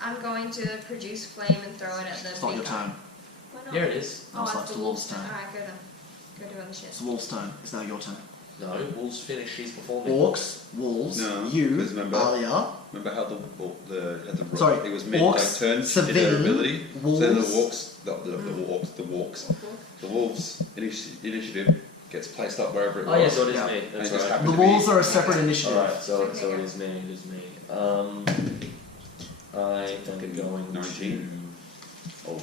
I'm going to produce flame and throw it at the It's not big your guy. turn. Why not? Here it is. Oh, It's it's the wolves' turn. Alright, go then. Go do other shit. It's the wolf's turn. It's now your turn. No, Wolves finish. She's performing. Orcs, wolves, No, you, because remember- Alia. Remember how at the rock, Sorry, it was mid orcs, turns in their Savine, ability. wolves. So the wolves initiative gets placed up wherever it Oh yeah, was. so it is Yeah. me. And That's it just right. happened The to be- wolves are a separate initiative. Alright, so it is me. It is me. I am going 19. to. Oh.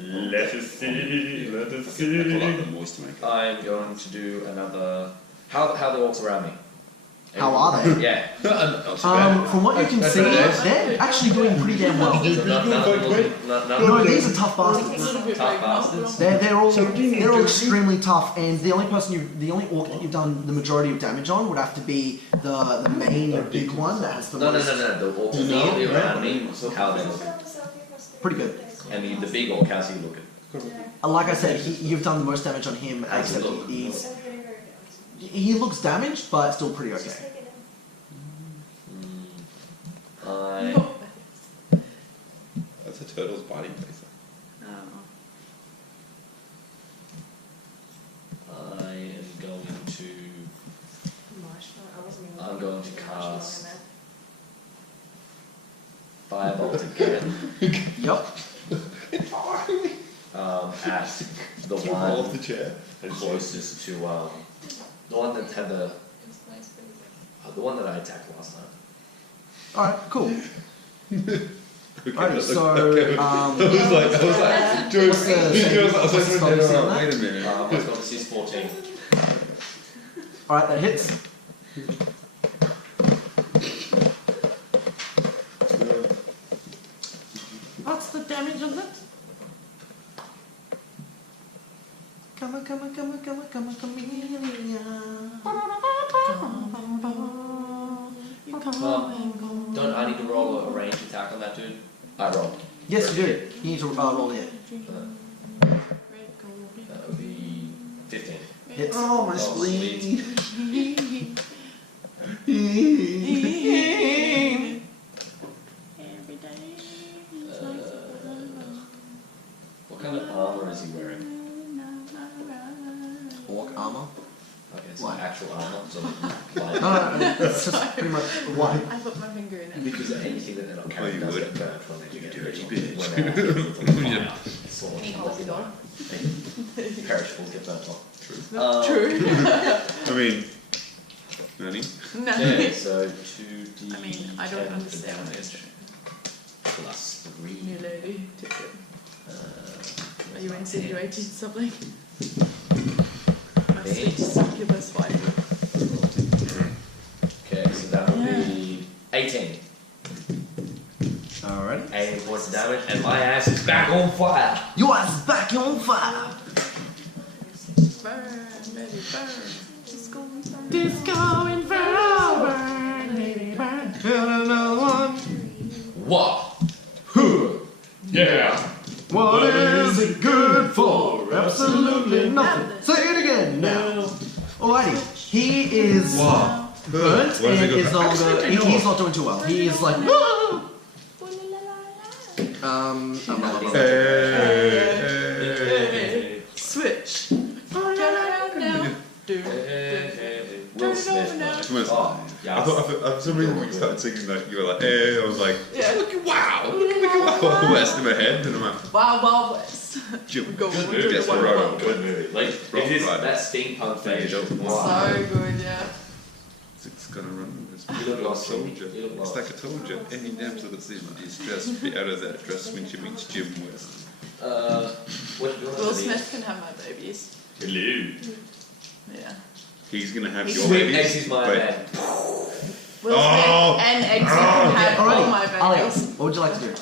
Let us see, let us I pull out see. the moist to make it. I'm going to do another. How are the orcs around me? How are they? Yeah. Not too bad. From what you can That's see, what it is. they're actually doing pretty damn well. So none of them will be- none No, of them- these are tough bastards. Tough bastards. They're all extremely tough, and the only orc that you've done the majority of damage on would have to be the main, the big one that has the No. most. The orcs immediately around me. How they look? Pretty good. And the big orc, how's he looking? Like I said, you've done the most damage on him. How's he Except look? he looks damaged, but still pretty okay. That's a turtle's biting face. I am going to. I'm going to cast Firebolt again. Yup. At the Fall off one the chair. closest to the one that had the one that I attacked last time. Alright, cool. Okay, Alright, so I was like, George, what's the- wait a minute. Let's go to CS 14. Alright, that hits. What's the damage on that? Come on, Don't I need to roll a ranged attack on that dude? I rolled. Yes, you do. You need to roll here. That would be 15. Hits. Oh, my Oh, spleen. What kind of armor is he wearing? Orc armor. Okay, it's Why? actual armor, so No, it's just pretty much white. I put my finger in it. because anything that they're not carrying you does would. get burnt when they get dirty bitch. bitch. When they're Yeah. sword. Any holes on? Perishables get burnt off. True. I mean, Nanny? No. Okay, so 2d. I mean, I don't understand what it's Plus 3. new lady. Tip it. Are you 10. insinuating something? My speech succubus fighting. Okay, so that will be 18. Alright. 18 points of damage, and my ass is back on fire. Your ass is back on fire. Burn, baby, burn. Disco burn. Disco Inferno, burn, baby, burn. Build another one. What? Huh. Yeah. What is it good for? Absolutely nothing. Say it again now. Alrighty. He is Wow. burnt What is and it good is for? no longer. Absolutely He's not doing too well. He is like. Hey. Switch. Turn it around now. Do. Will Smith. To be honest, Oh, yeah. I thought for some reason when you started singing that, you were like, hey, I was like, Yeah. look at wow, look at wow, West in my head, and I'm like, Wild Wild West. Jim, Go Good on, movie. do the Wild Desperado. Wild Good movie. Like, Rock it is Rider. that steampunk thing. Yeah, don't- Wow. So good, yeah. it's gonna run this You look lost, soldier. you look It's lost. like I told you, any damsel that's in distress, be out of that dress when she meets Jim West. What do you want Will to Smith can have my babies. Hello. Yeah. He's gonna have He's your Sweet babies. Eggs is my but- man. Will Oh. Smith and Eggsy can have all my Alrighty. Alia, babies. what would you like to do?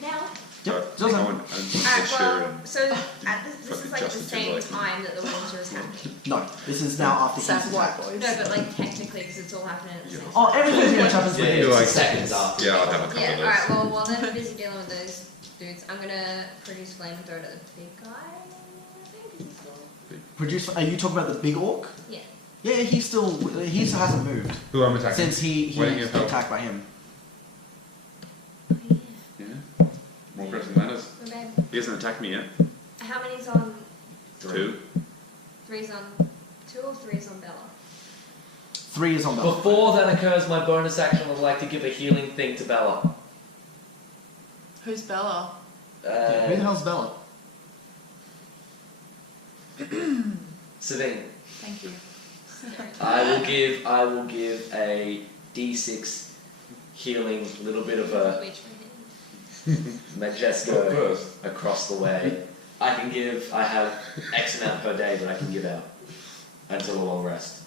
Now, Yep, So, Zilzan. go on and Alright, share well, and so this is like the Justice is same like- time that the water is happening. No, this is now after Sad he's white attacked. boys. No, but like technically, because it's all happening at the same time. Oh, everything pretty much happens Yeah, within You're like- seconds after. yeah, I'll have a couple Yeah, of those. alright, well, while they're busy dealing with those dudes, I'm gonna produce flame and throw it at the big guy. I think he's still. Produce. Are you talking about the big orc? Yeah. Yeah, he still hasn't moved Who I'm attacking? since he Why don't you was help? attacked by him. Oh, yeah. Yeah. More pressing matters. My bad. He hasn't attacked me yet. How many's on? 2. 3's on 2 or 3's on Bella? 3 is on Bella. Before that occurs, my bonus action would like to give a healing thing to Bella. Who's Bella? Who the hell's Bella? Savine. Thank you. I will give a D6 healing, little bit of a Which Majesco First. across the way. I have X amount per day that I can give out until a long rest.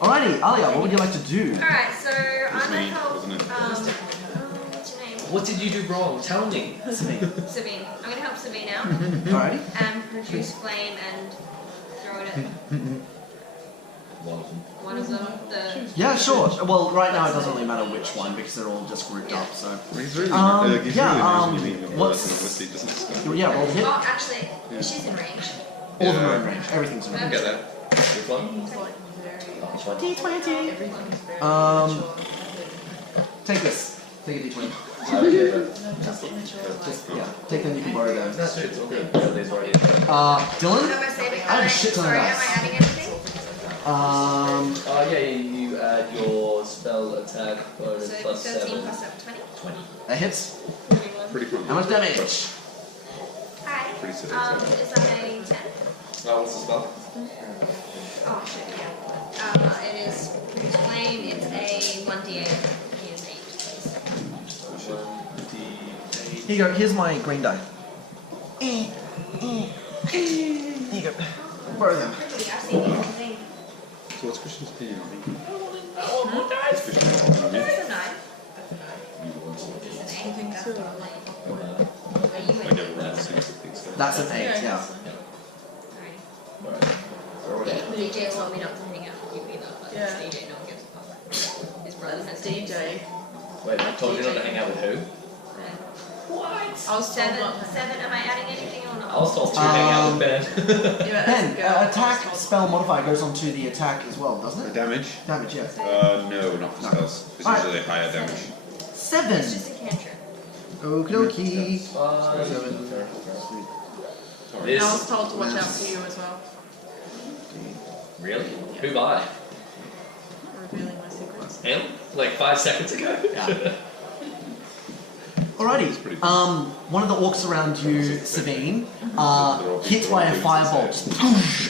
Alrighty, Alia, what would you like to do? Alright, so I'm was gonna me, help. wasn't it? What's your name? What did you do wrong? Tell me. Sabine. I'm gonna help Sabine out Alrighty. and produce flame and throw it at one of them. The Yeah, sure. Well, right now it doesn't really matter which one because they're all just grouped up. So Well, he's really, he's yeah, really using me what's- unless he doesn't stop. yeah, roll the hit. oh, actually, she's in range. All of them are in range. Everything's in I range. get that. Which one? He's like very. Which one? D20. Everything's very. Um, Take this. Take a D20. I will give it. No, just immature. Just yeah. Take them. You can borrow them. That's it's all good. So these right here. Dylan. Am I saving? I have a shit ton of Sorry, am dice. I adding anything? Oh yeah, you add your spell attack bonus So plus 13 7. plus 7, 20. 20. That hits. Pretty fun. How much damage? Hi. Pretty silly, Is that a 10? What's the spell? Oh shit, yeah. It is produce flame, it's a 1d8. He is 8, please. Here you go. Here's my green die. Here you go. Borrow them. Pretty, I've seen the thing. So what's Christian's opinion on me? This is a 9. This is an 8. think That's so. not late. Alright. Are you I in? never rolled a 6, I think so. That's an 8. Yeah. Alright. DJ told me not to hang out with you either, but Yeah. it's DJ, no one gives a fuck. His brother has DJ. Wait, I told you not to hang out with who? I was told Seven, not to. 7, am I adding anything or not? I was told to hang out with Ben. Yeah, Ben, as a girl, I was attack told- spell modifier goes onto the attack as well, doesn't The it? damage? Damage, yeah. No, not for No. spells. It's Alright. usually higher damage. 7. It's just a cantrip. Okie dokie. Sorry. And This I was told to watch out for you as well. really? Who by? Not revealing my secrets. Him? Like 5 seconds ago? Yeah. Alrighty. One of the orcs around you, Sabine, hit by a firebolt just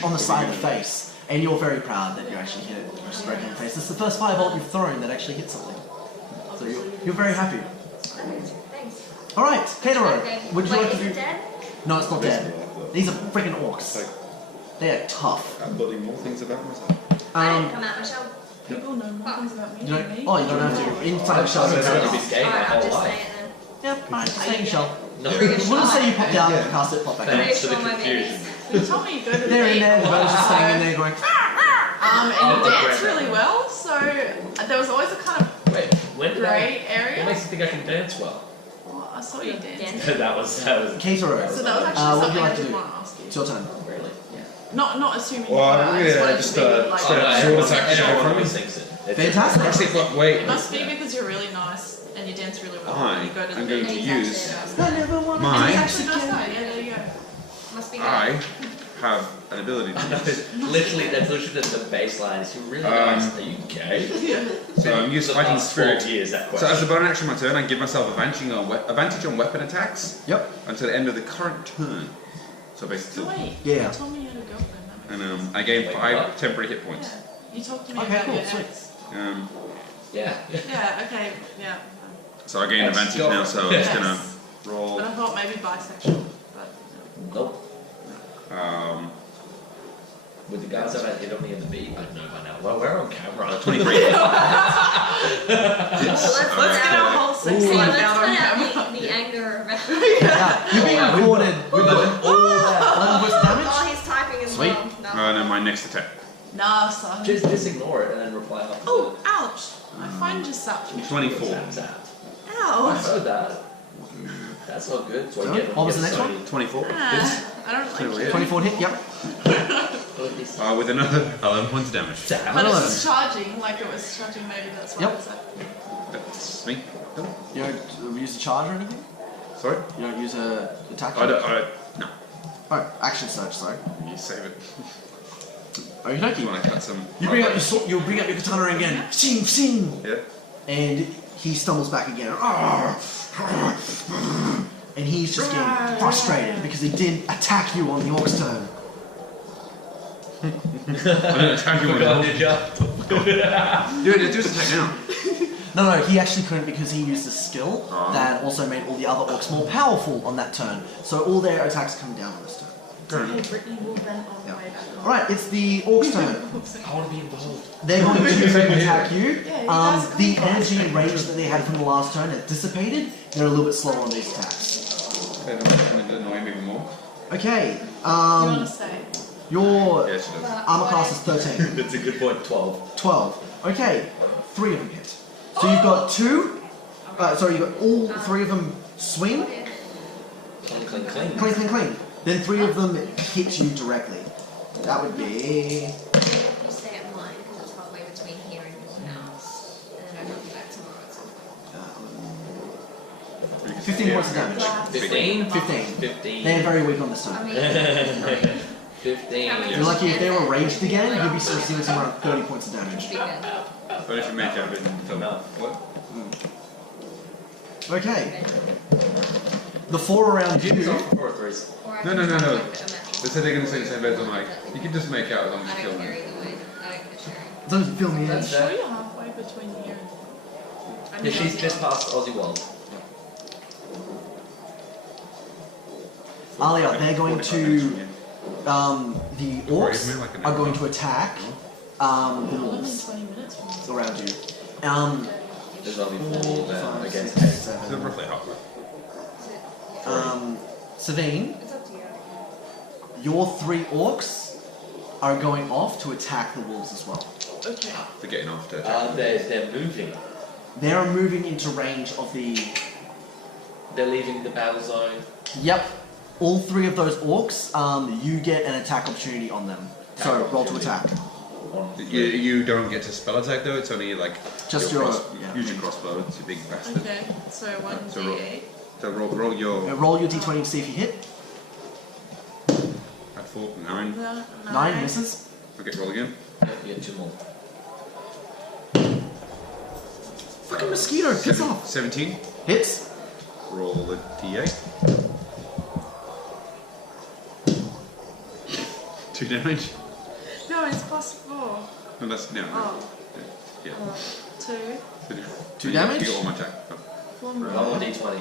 on the side of the face, and you're very proud that you actually hit it straight in the face. It's the first firebolt you've thrown that actually hit something. So you're very happy. Thanks. Alright, Katero, Okay. would you Wait, like to is do... it dead? No, it's not dead. These are freaking orcs. Like, They are tough. I'm learning more things about myself. I didn't Um, come out, Michelle. People know more things about me you than me. don't, oh, you don't have to. Inside the shell. I've been Alright, telling you this game my Alright, I'm whole just life. saying it then. yeah, alright, just saying shell. No. We'll just say you popped out, cast it, pop back in. Thanks for the Reassure my confusion. You told me you go to the They're in beach. there, the birds just staying in there going, And Oh, you the dance great. really well, so there was always a kind of Wait, when did grey What area. makes you think I can dance well? Well, I saw you dance. Dance. that was Katero, So that was actually what would something you like I to did do? want to ask you. It's your turn. really. Yeah. Not assuming Well, you were, I just yeah, wanted just, to be like. straight up no, sword attack everyone shot from always me. thinks it. It's- Fantastic. Actually, but wait. It must be because you're really nice and you dance really well. I and you go to the am going beach. to He's use actually a nice guy. I never want My- He's actually a nice guy. Yeah, there you go. Must be good. I have an ability to use. Literally, that's literally the baseline. Is you really nice? Are you gay? So I'm using The fighting past spirit. 12 years, that So question. as a bonus action on my turn, I give myself advantage on weapon attacks Yep. until the end of the current turn. So So basically, wait, Yeah. you told me you had a girlfriend. That makes and I gain Wait, 5 what? temporary hit points. sense. Yeah. You talked to me Okay, about cool, your sweet. ex. Yeah. Yeah, okay, yeah. So I gain Ex advantage now. So I'm just gonna Yes. roll. But I thought maybe bisexual. But Nope. Um, With the the guys that hit on me in the beat, I'd know by now. Well, we're on camera. 23. Let's get our whole sex See, life let's out on put camera. out the anger of it. Yeah, you're being recorded with all that 11 points of damage. Oh, he's typing as Sweet. well. No. No, my next attack. Nah, son. Just ignore it and then reply after. Oh, ouch. I find just that. 24. Zap, zap. I Ouch. heard that. That's not good. So So, I get what was the next get one? 24. Ah, I don't like Totally it. it. 24 hit, yep. With another 11 points of damage. Zap. But it was charging, like it was charging, maybe that's why Yep. it's like. That's me. Done. You don't use a charge or anything? Sorry? You don't use a attack? I don't. No. Oh, action surge, sorry. You save it. Okie You dokie. want to cut some. You bring up your sword, you bring up your katana again. Sing, sing. Yeah. And he stumbles back again. And he's just getting frustrated because he didn't attack you on the orc's turn. I didn't attack you Forgot, on did ya? Do his attack now. No, he actually couldn't because he used a skill Oh. that also made all the other orcs more powerful on that turn. So all their attacks come down on this turn. Hey, Brittany will then on the way back home. Alright, it's the orc's turn. I want to be involved. They're going to attack you. Yeah, you guys are The coming energy fast. and rage that they had from the last turn has dissipated. They're a little bit slower on these attacks. They don't annoy him even more. Okay, You want to stay? your Yeah, she does. armor class is 13. That's a good point. 12. 12. Okay, 3 of them hit. So you've got 2. You've got all 3 of them swing. Cling, cling, cling. Clean, clean, clean. Then 3 of them hit you directly. That would be You stay at mine because it's halfway between here and your house. And then I don't be back tomorrow at some point. 15 points of damage. 15? 15. 15. They're very weak on this I turn. mean, it's fine. 15. You're lucky if they were raged again, you'd be still seeing somewhere around 30 points of damage. Be good. But if you make up in Enough. What? Okay. The 4 around you. Or threes. Or I No, can no, no, try no. like a matching- They said they're going to stay in the same beds. I'm like, you can just make out as long as I you don't kill care them. either way. I don't care sharing. Doesn't feel me in. That's Sure, fair. you're halfway between here and. Yeah, she's just past Aussie World. Alia, they're going 45 minutes from to. here. The Or orcs even like an are hour. going to attack the Only wolves 20 minutes from here. around you. There's only 4 5, against 6, 8. So 7. roughly halfway. Savine, It's up to you. your 3 orcs are going off to attack the wolves as well. Okay. They're getting off to attack. They're moving. They are moving into range of the. They're leaving the battle zone. Yep. All 3 of those orcs, you get an attack opportunity on them. So Attack roll to opportunity. attack. On You don't get to spell attack though, it's only like Just your your- cross, yeah. use your crossbow, it's a big bastard. Okay, so So roll. 1d8. So roll your Roll your d20 to see if you hit. at 4, 9. 9 misses. Okay, roll again. you get 2 more. Fucking mosquito, piss off. 17. Hits. Roll the d8. 2 damage. No, it's possible. No, that's no. Oh, Yeah. 2. 2 You damage? get all my attack. Oh. 1 Roll more. a d20.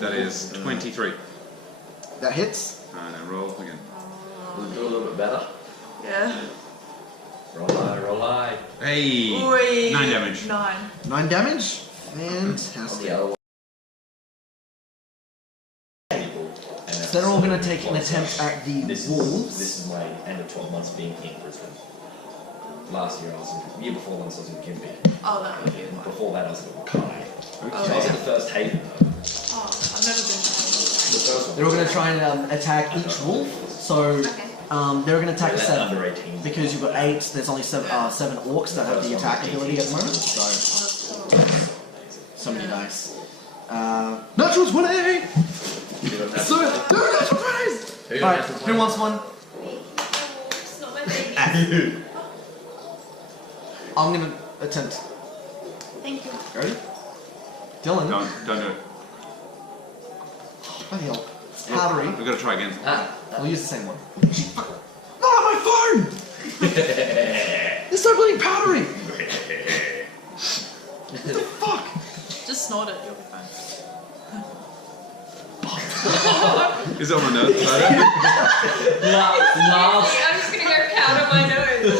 That is 23. That hits. And then roll again. We'll do a little bit better. Yeah. Roll high, roll high. Hey! Oi. 9 damage. 9. 9 damage. On the Fantastic. other one. People, and So they're all going to take an attempt at the This wolves. is my end of 12 months being in Brisbane. Last year I was in, year before once I was in Kimby. Oh, that would be And one. before that I was in Kai. Oh, I was in the first Haven though. Oh, I've never been The first one. They're all going to try and attack each wolf. So they're going to attack They're 7. under 18. Because you've got 8, there's only 7 orcs that have the attack ability at the moment. So many dice. Natural 20! You don't have So, to- no, natural 20s! Who don't Alright, have to who wants one? It's not my baby. I'm going to attempt. Thank you. Ready? Dylan. Don't do it. Bloody hell. It's powdery. We've got to try again. We'll use the same one. Oh, my phone! It's so bloody powdery! What the fuck? Just snort it, you'll be fine. Is it on my nose? Laugh. I'm just gonna go powder my nose.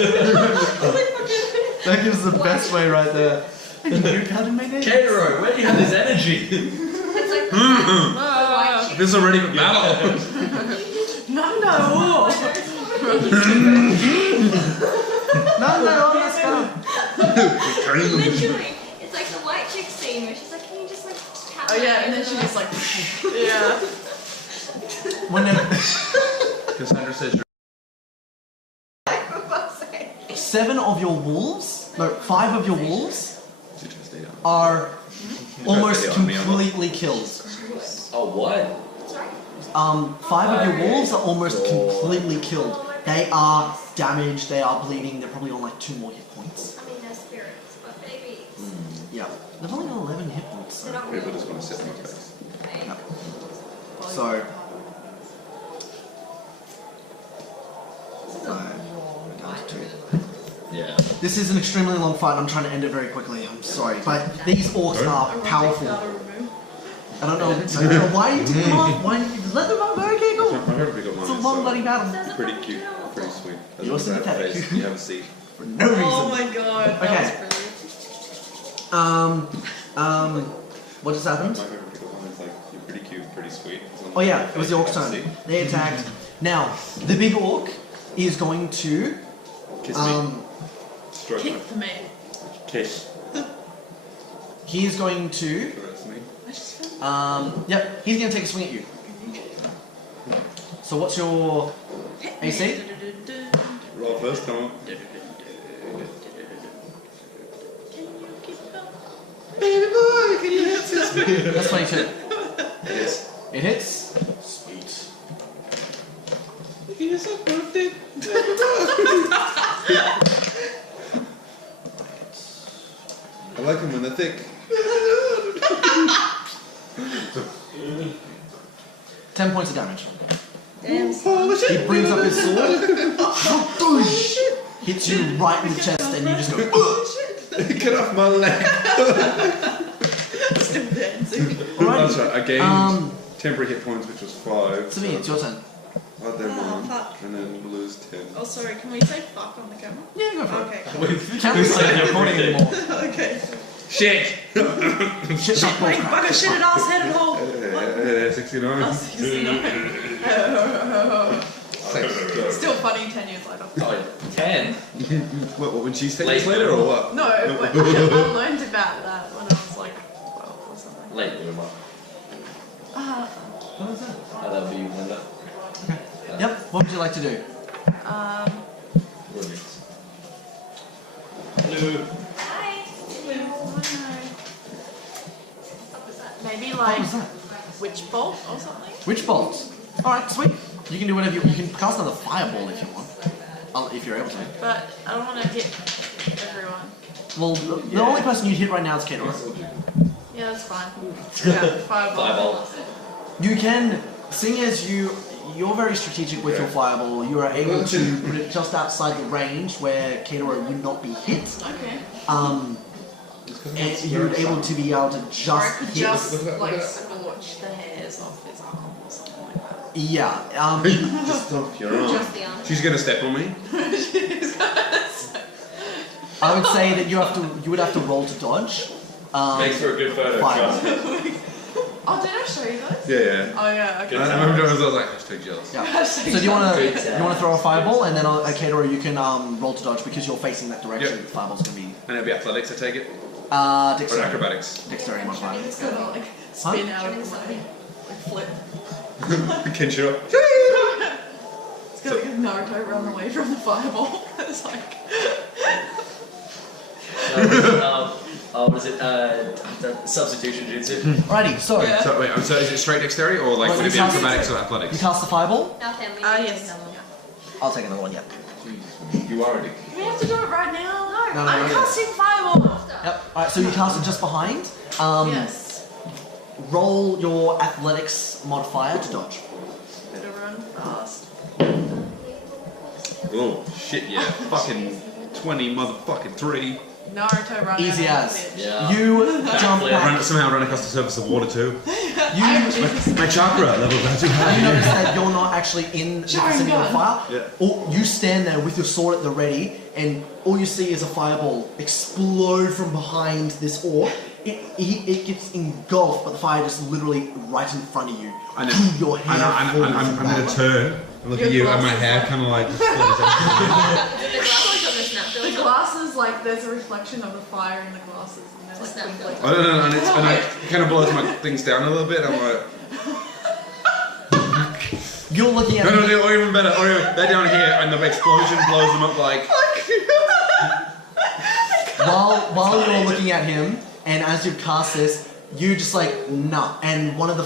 That gives the best way right there. And you powdered my nose. Cairo, where do you have this energy? It's like the white chick. This is already for battle. No. No, let's go. Literally, it's like the white chick scene where she's like, can you just like have Oh yeah, and then she just like, yeah. Whenever Cassandra says 7 of your wolves, no, 5 of your wolves are almost completely killed. Oh, what? Sorry? 5 of your wolves are almost completely killed. They are damaged, they are bleeding, they're probably on like 2 more hit points. I mean, they're spirits, but babies. Yeah. They've only got 11 hit points. They're So, not People real. just want to sit in my face. Okay. no. So down to 2. Yeah. This is an extremely long fight. I'm trying to end it very quickly. I'm sorry, but these orcs are powerful. I don't know why you take them off. Why you let them off? Okay, My cool. favorite pickup It's a line long is bloody battle pretty cute, pretty sweet. You're That's a bad sympathetic. face. You have a seat. For no reason. Oh my god, that Okay. was brilliant. What just My happened? favorite pickup line is like, you're pretty cute, pretty sweet. As long Oh as yeah, you it was the have orc's a turn. seat. They attacked. Now, the big orc is going to Kiss me. Stroke me. Kick me. Kiss. he is going to That's me. yep, he's gonna take a swing at you. So what's your AC? Roll first, come on. Baby boy, can you answer me? That's 22. Yes. It hits. Sweet. You're so birthday. I like them when they're thick. 10 points of damage. Damn. He brings up his sword, hits you right in the chest, and you just go. Get off my leg. Still dancing. Alright. That's right, I gained temporary hit points, which was 5. To me, it's your turn. I did Oh, 1, fuck. and then lose 10. Oh, sorry, can we say fuck on the camera? Yeah, go for Okay, it. You can't say you're recording anymore. okay. Shit! Shit, not Wait, fucking shit at ass, head at hole. 69. Oh, 69. Still funny 10 years later. Oh, 10? What, when she's 10 Late years later, or what? No, I learned about that when I was like 12 or something. Late bloomer. What was that? Oh, that would be you, Linda. Yep, what would you like to do? Brilliant. Hi. Maybe What like was that? witch bolt or something? Witch bolt. Alright, sweet. You can do whatever you can cast another fireball if you want. If you're able to. But I don't want to hit everyone. Well, the only person you'd hit right now is Kato. Yeah, that's fine. Yeah, fireball. Fireball. You can, seeing as you're very strategic with your fireball, you are able to put it just outside the range where Kato would not be hit. Okay. And you're able to be able to Or I just could hit. just like scorch the hairs off his arm or something like that. Yeah. Just off your arm. Just the arm. She's gonna step on me. I would say that you would have to roll to dodge. Makes for a good photo. Fireball. Trust me. Oh, did I show you those? Yeah. Oh yeah, okay. I remember doing this, I was like, hashtag jealous. Yeah. So do you want to throw a fireball and then Kato, you can roll to dodge because you're facing that direction. Yep. The fireball's gonna be And it'll be athletics, I take it? Or dexterity. acrobatics? Dexterity modifier. It's gonna like spin out of the way. Like flip. Kenshiro. It's gonna like Naruto run away from the fireball. It's like What is it? The substitution jutsu. Alrighty, so Yeah. So, wait, so is it straight dexterity, or like Wait, would it be you cast- acrobatics or you athletics? cast the fireball. Nothing. We Ah, need yes. another one. I'll take another one. Yeah. You already. we have to do it right now. No, no, I'm no. casting fireball. Yep. Alright, so you cast it just behind. Yes. Roll your athletics modifier to dodge. Better run fast. Oh, shit, yeah. Fucking 20 motherfucking 3. Naruto running. Easy on as. the pitch. Yeah. You jump back. Somehow run across the surface of water too. You My chakra level got too You high. notice that you're not actually in the vicinity of the fire. Yeah. Or you stand there with your sword at the ready, and all you see is a fireball explode from behind this orc. It gets engulfed, but the fire just literally right in front of you. I know. Your hair I'm falls gonna back. turn and look at you, and my hair kind of like. The glasses on the snapshot. The glasses, like, there's a reflection of the fire in the glasses, and they're like Snap twinkling. I don't know, and it kind of blows my things down a little bit. I'm like, You're looking at no, or even better, or even, they're down here, and the explosion blows them up like. while you're looking at him, and as you cast this, you just like nah, and one of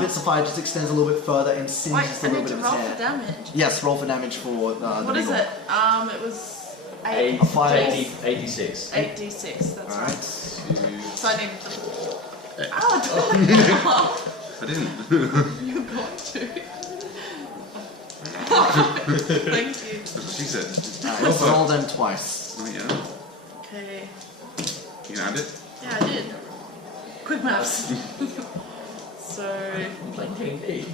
bits of fire just extends a little bit further and Wait, singes a I little need bit to of roll his for hair. damage. Yes, roll for damage for the What is beagle. it? It was 8. A fire. 86. 8d6, that's Alright. right. So I need the... I didn't. You got to. Thank you. That's what she said. Alright, let's roll them twice. Oh yeah. Okay. You can add it. Yeah, I did. Quick maths. So, I'm playing D&D.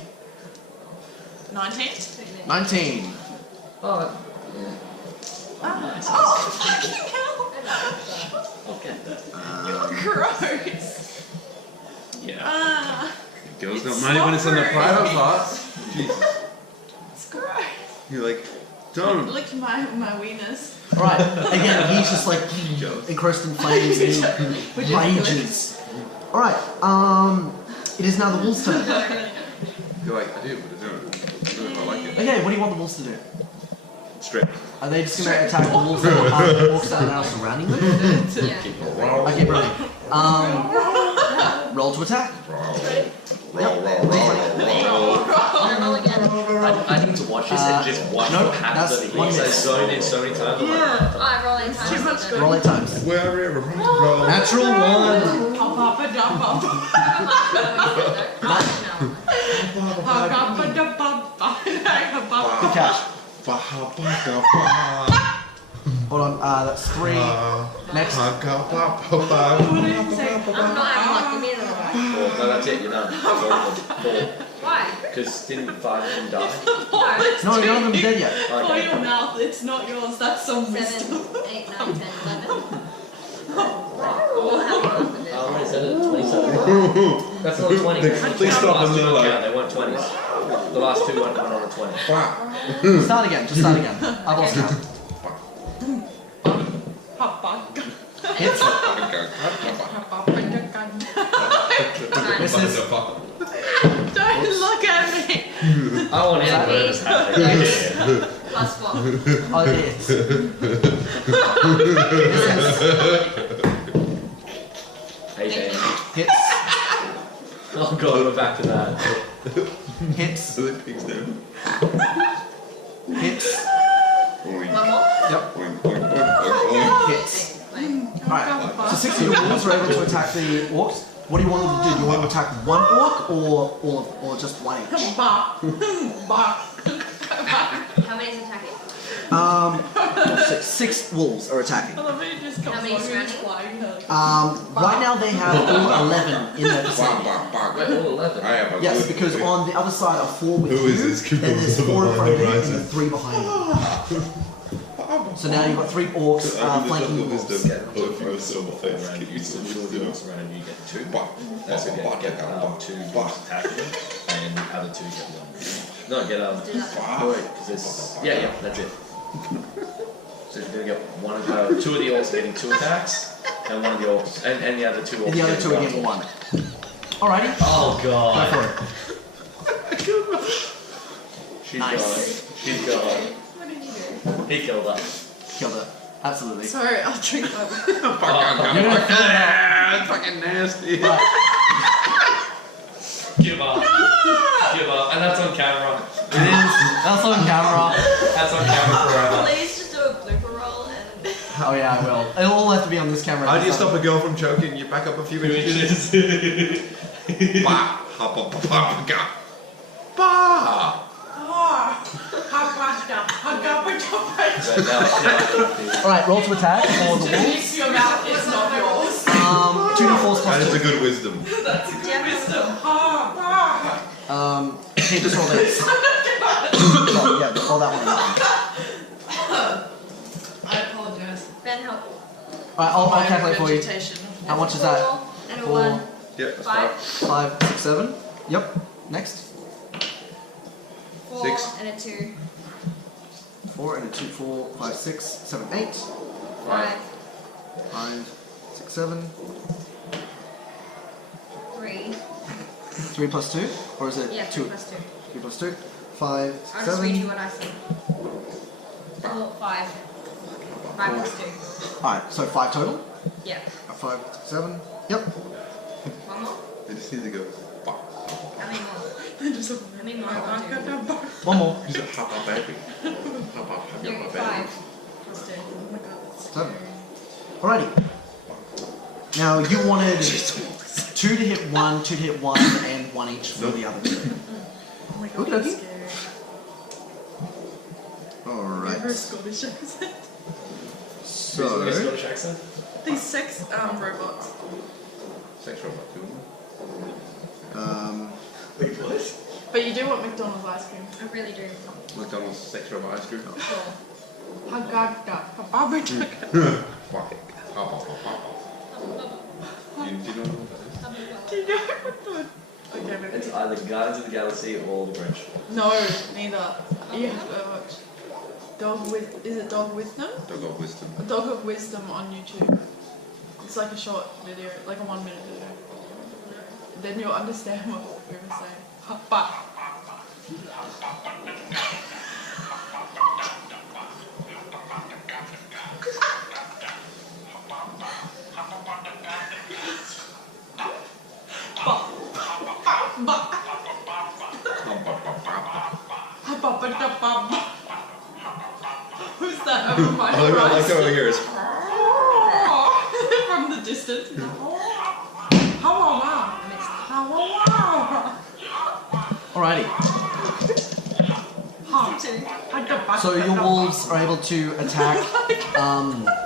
19? 19. Oh, Oh, fucking hell! I'll get that. Gross! Yeah. Ah, Girls don't It's mind it when it's in the slippery. private parts. Jesus. it's gross. You're like, don't. Lick my wieners. Alright, again, he's just like engrossed in flames and Which he is rages. Alright, it is now the wolves' turn. You're like, I do, but I don't. I like it. Okay, what do you want the wolves to do? Straight. Are they just gonna attack the wolves that are behind the orcs that are now surrounding them? Yeah. Okay, brilliant. Roll to attack. Roll again. I need to watch this and just watch nope, what happens that's over here. one Because I minute. zoned in so many times. I'm like, Yeah. Alright, roll 8 times. Too much good. Roll 8 times. Wherever, roll. Natural 1. Pop up a dump up. Pop up a dump up. Good catch. Hold on, that's 3. Next. What did you say? I'm not having luck. Give me another one. 4. No, that's it. You're done. That's all of them. 4. Why? Because didn't 5 of them die? No. No, none of them are dead yet. For Okay. your mouth, it's not yours. That's some 7, wisdom. 8, 9, 10, 11. We'll have enough of this. Oh, wait, is that a 27? That's not a 20. Please stop The last and two then like. count, they weren't 20s. The last 2 went on a 20. Start again, just start again. I've lost count. Pop up. Hits. Misses. Don't look at me. I want to know what's happening here. Plus 4. Oh, it hits. Misses. 18. Hits. Oh god, we're back to that. Hits. So the pigs down. Hits. Oink, One more? Yep. oink, oink, oink, oink, Hits. Wait. Alright, so 6 of your wolves are able to attack the orcs. What do you want them to do? Do you want them to attack one orc or just one each? Bah. Bah. How many is attacking? 6 wolves are attacking. I love it, it just comes How many along and surrounding? flying helicopter. Right now they have all 11 in their vicinity. Wait, all 11. I have a Yes, good- because on the other side are 4 with Who you, is this then there's Kimbo 4 in front of you, and Horizon? then 3 behind you. So now you've got 3 orcs flanking the wolves. Around you, so the orcs around you get 2. That's what you get 2 wolves attacking them, and the other 2 get 1. No, get wait, because there's yeah, that's it. So you're gonna get 2 of the orcs getting 2 attacks, and 1 of the orcs, and the other 2 orcs. And the other 2 are getting 1. Alrighty, Oh go god. for it. She's Nice. gone. She's gone. What did you do? He killed her. Killed it. Absolutely. Sorry, I'll drink my water. Fucking nasty. Right. Give up. Give up. And that's on camera. It is. That's on camera. That's on camera forever. Please just do a blooper roll and. Oh yeah, I will. It'll all have to be on this camera. How do you stop a girl from choking? You back up a few inches. Bah. Hop up, bah. Bah. Alright, roll to attack for the wolves. Your mouth is not yours. 2d4 That is plus a good wisdom. That's a good wisdom. 2. Okay, just roll this. Oh, yeah, roll that one. I apologize. Ben, help. Alright, I'll calculate for you. Vegetation. How much is that? 4 and a 4, 1. Yeah, that's 5. 5, 6, 7. Yep. Next. 4 6. and a 2. 4 and a 2, 4, 5, 6, 7, 8. 5. 5, 6, 7. 3. 3 plus 2? Or is it Yeah, 2? 3 plus 2. 3 plus 2. 5, I'll just read 7. you what I said. 4, 5. 5 plus 2. Alright, so 5 total? Yeah. 5, 6, 7. Yep. One more? I just need to go. How many more? How many more? One more. He's a hop up baby. Hop up, hop No, up, 5. Plus 2. Oh my god, that's 7. Alrighty. Now you wanted 2 to hit 1, 2 to hit 1, and 1 each for the other 2. Oh my god, Okey that's dokey. scary. Alright. Never a Scottish accent. Who's the So. Scottish accent? These sex robots. Sex robot, too. Wait, what? But you do want McDonald's ice cream. I really do. McDonald's sex robot ice cream. Sure. Hagagda. Hababita. Fuck it. Hop up, hop up. Do you know what that is? Do you know what the... Okay, maybe. It's either Guardians of the Galaxy or The Grinch. No, neither. You have to watch. Is it Dog Wisdom? Dog of wisdom. A Dog of Wisdom on YouTube. It's like a short video, like a 1 minute video. Then you'll understand what we were saying. Hapa. Who's that over my Oh, I like horizon? over here is. From the distance. How Alrighty. So your wolves are able to attack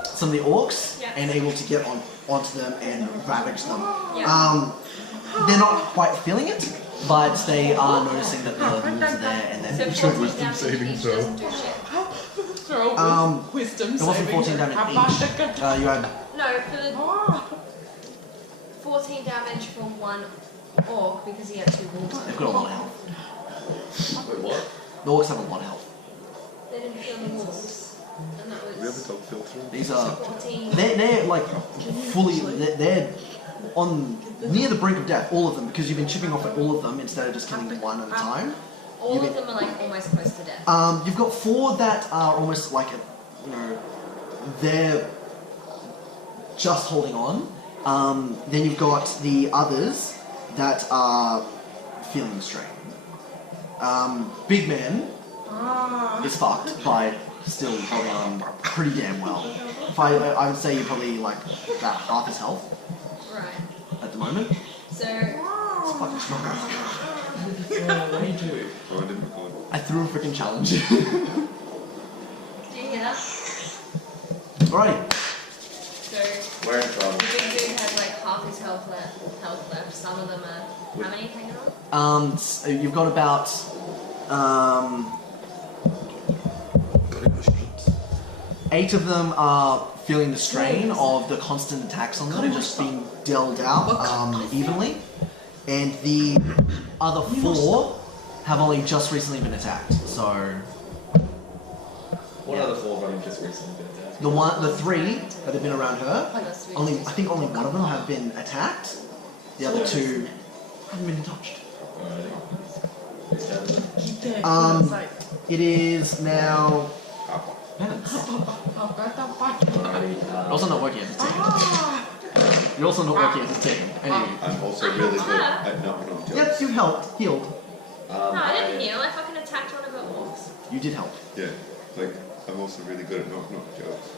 some of the orcs Yeah. and able to get onto them and ravage them. Yeah. They're not quite feeling it, but they are noticing that the wolves are there and So then 14 damage each doesn't do shit. Wisdom it wasn't 14 damage each. You had No, for the 14 damage from one orc because he had 2 wolves. they've got a lot of health. Wait, what? The orcs have a lot of health. They didn't kill the wolves. And that We have a was dog filter. These are 14. they're like fully they're on near the brink of death, all of them, because you've been chipping off at all of them instead of just killing one at a time. All of them are like almost close to death. You've got 4 that are almost like they're just holding on. Then you've got the others that are feeling the strain. Big Man is fucked by still holding on pretty damn well. If I would say you're probably like about half his health Right. at the moment. So, It's fucking strong. What do you do? Oh, I didn't record. I threw a freaking challenge. do you hear that? Alrighty. So, We're in trouble. the big dude has like half his health left. Some of them are. How many hanging on? So you've got about Got it, push it. 8 of them are feeling the strain of the constant attacks on them, just being dealt out evenly, and the other 4 have only just recently been attacked. So What other 4 running just recently been attacked? the 3 that have been around her, Oh, that's I think only one of them have been attacked. The other 2 haven't been touched. Alrighty. Who's down to them? It is now Hop up. penance. Alrighty. You're also not working as a team. You're also not working as a team. Anyway. I'm also really good at knocking on jokes. Yep, you helped, healed. No, I didn't heal. I fucking attacked one of the orcs. You did help. Yeah, like, I'm also really good at knocking on jokes.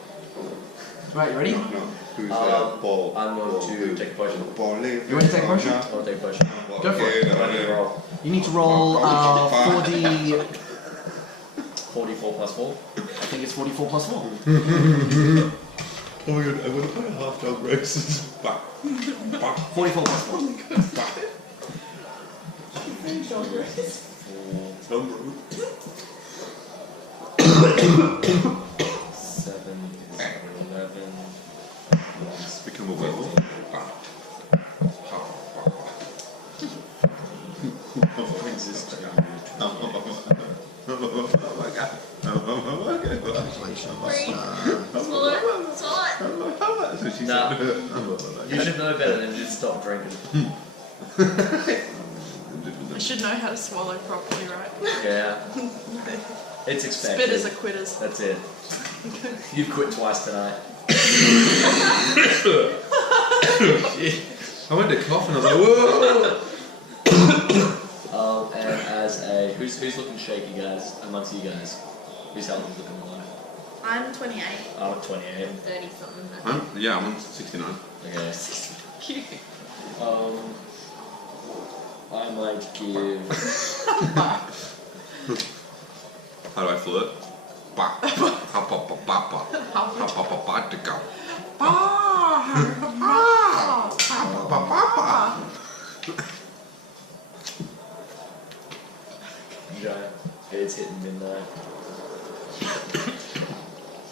Right, you ready? Knock, knock. Who's ball? I'm going ball, to blue. take a potion. Ball, leave. You want to take a potion? I want to take a potion. Go for it. What do you roll? You need to roll 44 plus 4. I think it's 44 plus 4. Oh my god, I want to play a half dog races. Bah. Bah. 44 plus 4. Bah. Some road. 7, 11. Become a werewolf. Bah. Swallow it. So she Nah. said, You should know better than just stop drinking. I should know how to swallow properly, right? Yeah. It's expected. Spitters are quitters. That's it. You've quit twice tonight. I went to cough and I was like, whoa! And as a who's looking shaky, guys? Amongst you guys, whose health is looking low? I'm 28. I'm at 28. I'm 30 something. I I'm think. on 69. Okay. Cute. I might give. How do I flirt? Ba. Ha pa pa pa pa. Ha pa pa pa to go. Ha pa pa pa. Yeah, it's hitting midnight.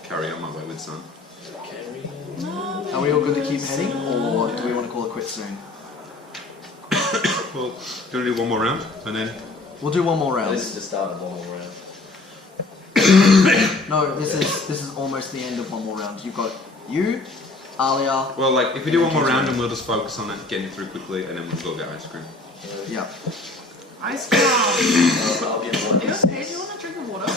Carry on my wayward son. Carry. Are we all good to keep heading, or do we want to call it quits soon? Well, do you want to do one more round? And then. We'll do one more round. This is the start of one more round. No, this is almost the end of one more round. You've got you, Alia. Well, like, if we do one more round and we'll just focus on it, getting through quickly, and then we'll go get ice cream. Yeah. Ice cream. I'll give one. Hey, do you want a drink of water?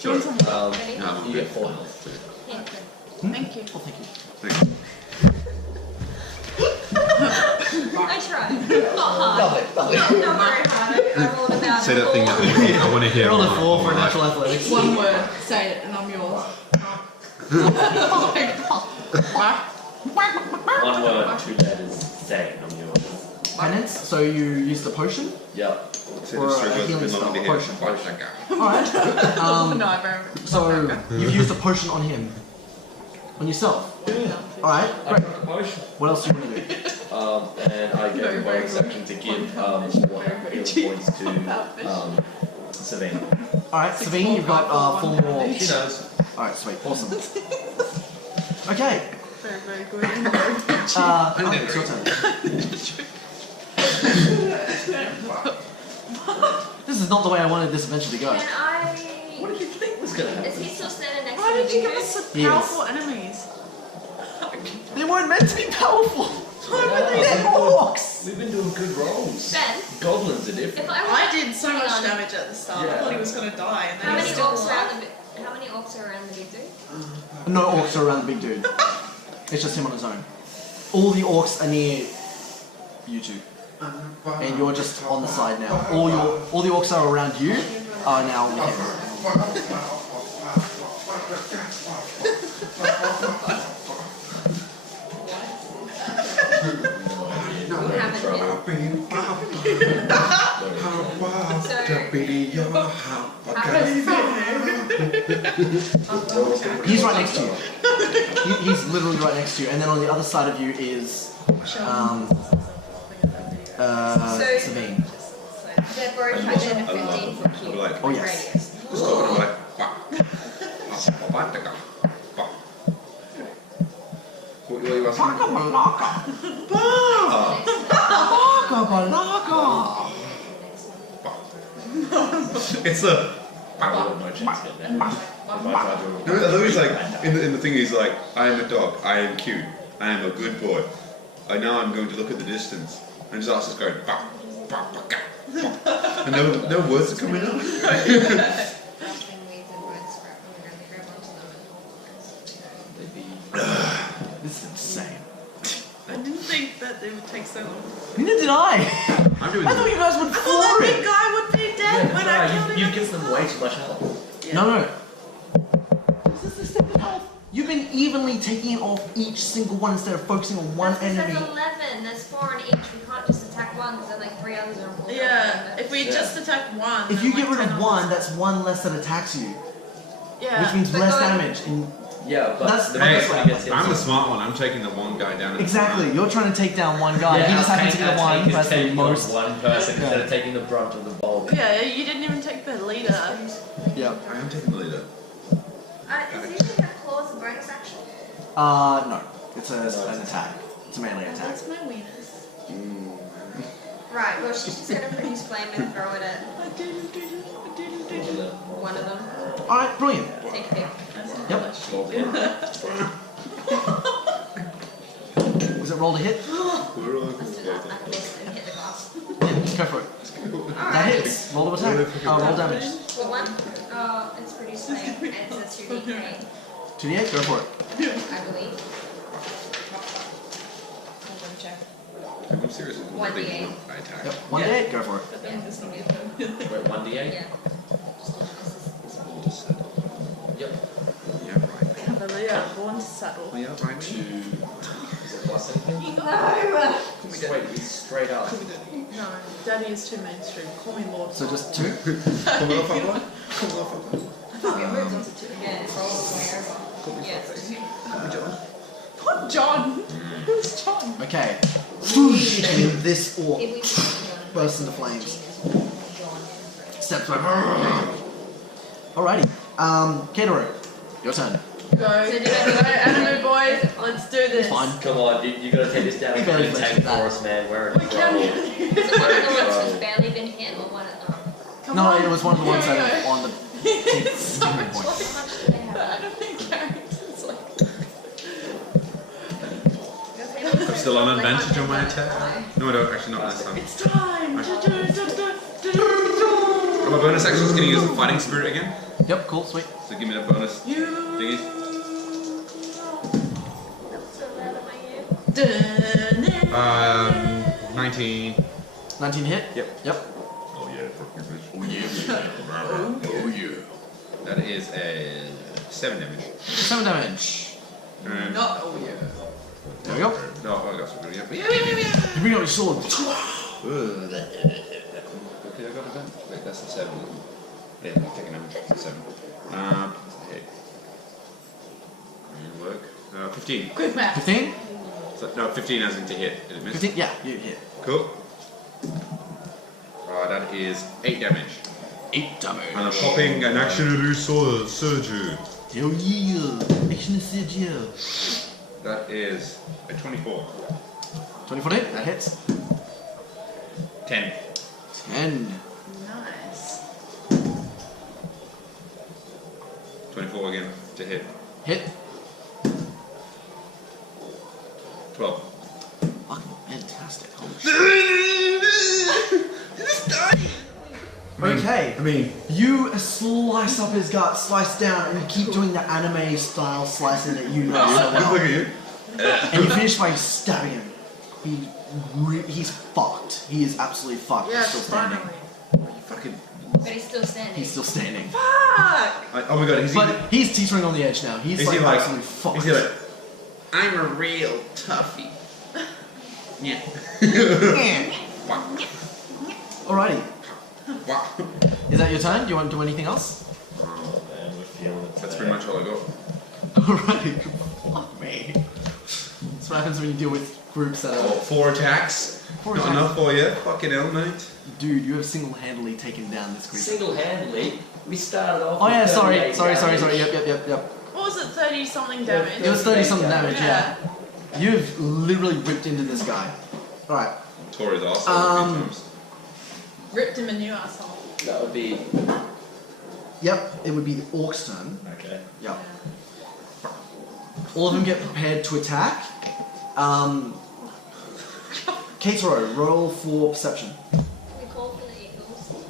Do you want some water? Ready? Yeah, I'm You good. get 4 health. Yeah. Thank you. Oh, thank you. Thanks. I tried. Not hard. Not very hard. I rolled about. Say that thing that I want to hear. Roll a on 4 for my life. natural athletics. One word. Say it, and I'm yours. One word, 2 letters. Say, I'm yours. Penance. So you use the potion. Yep. Say Or the a struggle healing has been long to spell. hear. Potion. Bye, All right. No, I very So you've used a potion on him. On yourself. All right. I Great. got a potion. What else do you want to do? And I gave Very, a very bonus action to give Very, very healing points to About Savine. All right, Savine, you've got 4 more. She knows. All right, sweet, awesome. Okay. Very, very good. And very good. It's your turn. This is not the way I wanted this adventure to go. Can I? What did you think was going to Is happen? he still standing next Why to did me? you give us such Yes. powerful enemies? They weren't meant to be powerful. They're orcs. We've been doing good rolls. Ben, Goblins are different. if I were, I did so hang much on. damage at the start. Yeah. I thought he was going to die. And then How he many still orcs alive. are around the? How many orcs are around the big dude? No orcs are around the big dude. It's just him on his own. All the orcs are near you two. And you're just on the side now. All the orcs are around you are now with him. We haven't He's right next to you. He's literally right next to you. And then on the other side of you is Sabine. They're both within a 15-foot cube Like, Oh yes. radius. just go and I'm like, bah. Bah, to go. Bah. What are you asking? It's a. I would have no chance to get there. If I tried to- No, I love he's like in the thing. He's like, I am a dog. I am cute. I am a good boy. Now I'm going to look at the distance and just ask us going, bah, bah, bah, gah, bah. And no words are coming out. Grasping weeds and birds scrapping around to grab onto them. They'd be- This is insane. I didn't think that it would take so long. Neither did I. I'm doing I thought you guys would I thought that floor big it. guy would be dead when I killed him. You've given them way too much health. Yeah. No. This is the second health. You've been evenly taking it off each single one instead of focusing on one That's because enemy. there's 11. There's 4 on each. We can't just attack one, because then like 3 others are on board. Yeah, if we just attack one. If then, you like, get rid 10 of one, others- that's one less that attacks you, Yeah. which means But less go- damage. Yeah, but That's- the Hey, next one gets hit. I'm the smart one. I'm taking the one guy down. Exactly, you're trying to take down one guy. Yeah, he just happens to be the actually one he's pressing taking on most. one person instead of taking the brunt of the bulk. Yeah, you didn't even take the leader. Yeah. I am taking the leader. Is usually have claws a bonus action? No. It's an attack. It's a melee attack. That's my weenus. Right, well, she's just going to produce flame and throw it at one of them. Alright, brilliant. Take a pick. Yep. Was it roll to hit? Let's do that. I can basically hit the glass. Yeah, go for it. That hits. Roll to attack. Roll damage. What one? It's produced flame, and it's a 2d8, 2d8, go for it. I believe. Hold on, check. I'm serious. I'm 1d8. I attack. Yep, 1d8, go for it. But then this will be a Wait, 1d8? Yeah. Yep. Yeah, right. Cavalier, born to saddle. Yeah, right. Is it plus anything? No! Wait, it's straight up. No, Daddy is too mainstream. Call me Lord. So just 2? Come on, Pablo. Come on, Pablo. It moves onto 2 again. It's rolls wherever. Yeah, it's 2. What John? Who's John? Okay. Whoosh, and this orc If we put bursts into flames. John. Steps back. Alrighty. Kato, your turn. Go, anime boy. Let's do this. Fine. Come on, you gotta take this down. We We're barely in tank mentioned that. for us, man. We're in We can. trouble. Is it one of the ones who's barely been hit, or one of them? Come No, on. it was one of the ones Here we that go. are on the It's so team much point. How much do they have? anime characters. Like, I'm still on advantage on my attack. No, I don't. Actually, not this time. it's time. My bonus action is going to use Fighting Spirit again. Yep, cool, sweet. So give me the bonus You. thingy. That's so loud in my ear. 19. 19 hit? Yep. Yep. Oh yeah, oh yeah. Oh yeah. That is a 7 damage. 7 damage. Not oh yeah. There we go. No, I got some good. Yeah. You bring out your sword. Okay, I got it done. Wait, that's a 7. Yeah, I'm taking damage. It's a 7. Okay. Work. 15. Quick math. 15? So, no, 15 as in to hit. Did it miss? 15? Yeah, you hit. Cool. That is 8 damage. 8 damage. And I'm popping an actionary surgery. Hell yeah. Action is yeah. That is a 24. 24 hit? That hits. 10. 10. Nice. 24 again to hit. Hit. 12. Fucking fantastic. Holy shit. Okay. I mean, You slice up his gut, slice down, and you keep doing the anime style slicing that you know so well. look at you. And you finish by stabbing him. He's fucked. He is absolutely fucked. Yeah, He's still standing. finally. You fucking. But he's still standing. He's still standing. Fuck. Oh my god, he's But he's teetering on the edge now. He's Is like he like- absolutely fucked. Is he like, I'm a real toughie. Yeah. Alrighty. Wow. Is that your turn? Do you want to do anything else? Oh man, we're feeling it. That's today. pretty much all I got. Alrighty. Fuck me. That's what happens when you deal with groups that Oh, are... 4 attacks. 4 Not attacks. enough for you. Fucking hell, mate. Dude, you have single-handedly taken down this creature. Single-handedly, we started off. Oh with yeah, sorry. 38 damage. Yep. What was it? 30 something damage. It was 30-something damage, yeah. You've literally ripped into this guy. Alright. Tore his ass a few times. Ripped him a new asshole. That would be. Yep, it would be the orc's turn. Okay. Yep. All of them get prepared to attack. Katoro, roll for perception. We call for the eagles.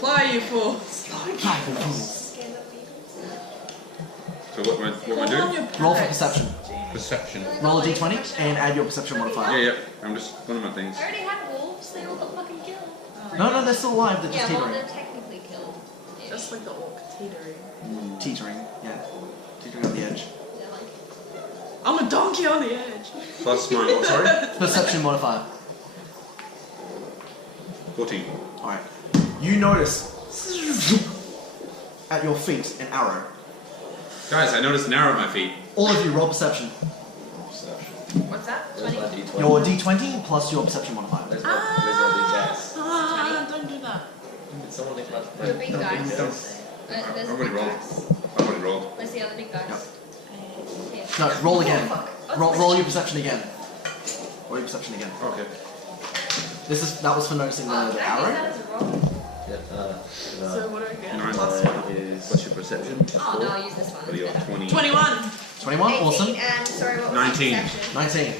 Fly, you fools. Scared of eagles. So what am I Call on doing? your Roll for pirates. perception. Perception. Roll a d20 and add your perception modifier. Yeah, I'm just one of my things. I already had wolves. They all got fucking killed. No, they're still alive. They're just Yeah, well, teetering. they're technically killed. Just like the orc teetering. Teetering, yeah. Teetering on the edge. They're like I'm a donkey on the edge. Plus my what? Sorry. Perception modifier. 14. Alright. You notice at your feet an arrow. Guys, I noticed an arrow at my feet. All of you roll perception. What's that? Where's 20? my D20? Your D20 plus your perception modifier. Where's my D10? Don't do that. Did someone leave my The big dice. There's I've a already big rolled. dice. I've already rolled. Where's the other big dice? Here. No, roll again. Oh, fuck. Roll your perception again. Roll your perception again. Okay. That was for noticing Oh, the can I use that arrow. as a roll? Yeah, So what do I get? 9 Plus mine is Plus your perception. Oh, no, I'll use this one. What are you Better. 20? 21. 21, 18 awesome. and, sorry, what was 19. the perception? 19.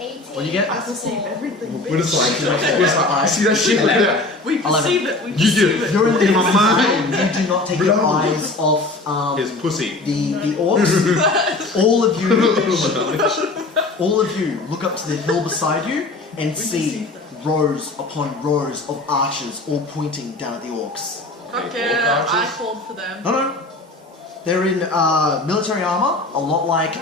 18. What do you get? I perceive everything. What is like? Where's my eye? See that shit like that? We perceive it. We You perceive do. it. You're in the In my mind. You do not take your eyes off His pussy. the orcs. all of you look up to the hill beside you and see perceive rows upon rows of archers all pointing down at the orcs. Fuck Hey, yeah, orc I archers? called for them. No. They're in military armor, a lot like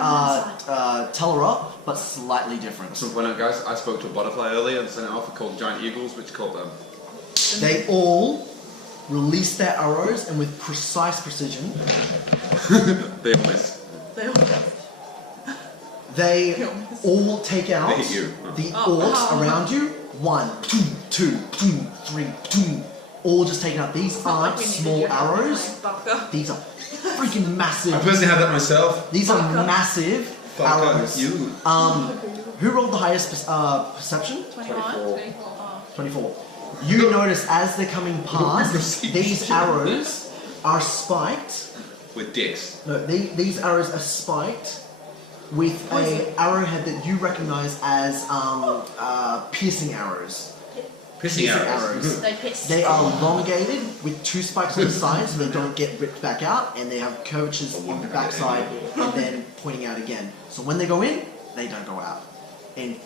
Telera, but slightly different. So when guys, I spoke to a butterfly earlier and sent it off. We called giant eagles, which called them. They all release their arrows and with precise precision, They all miss. They all they all take out They hit you. the Oh. orcs Oh. around you. 1, 2, 2, 3, 2. All just taking out. These aren't small arrows. Bucker. These are freaking I massive. personally had that myself. These are massive Fuck arrows. you. Who rolled the highest perception? 21? 24. 24. You notice as they're coming past, Proceed. these arrows are spiked. With dicks. No, these arrows are spiked with a arrowhead that you recognize as piercing arrows. Pissing arrows. They piss. They are elongated with 2 spikes on the side so they don't get ripped back out, and they have curvatures in the backside and then pointing out again. So when they go in, they don't go out. And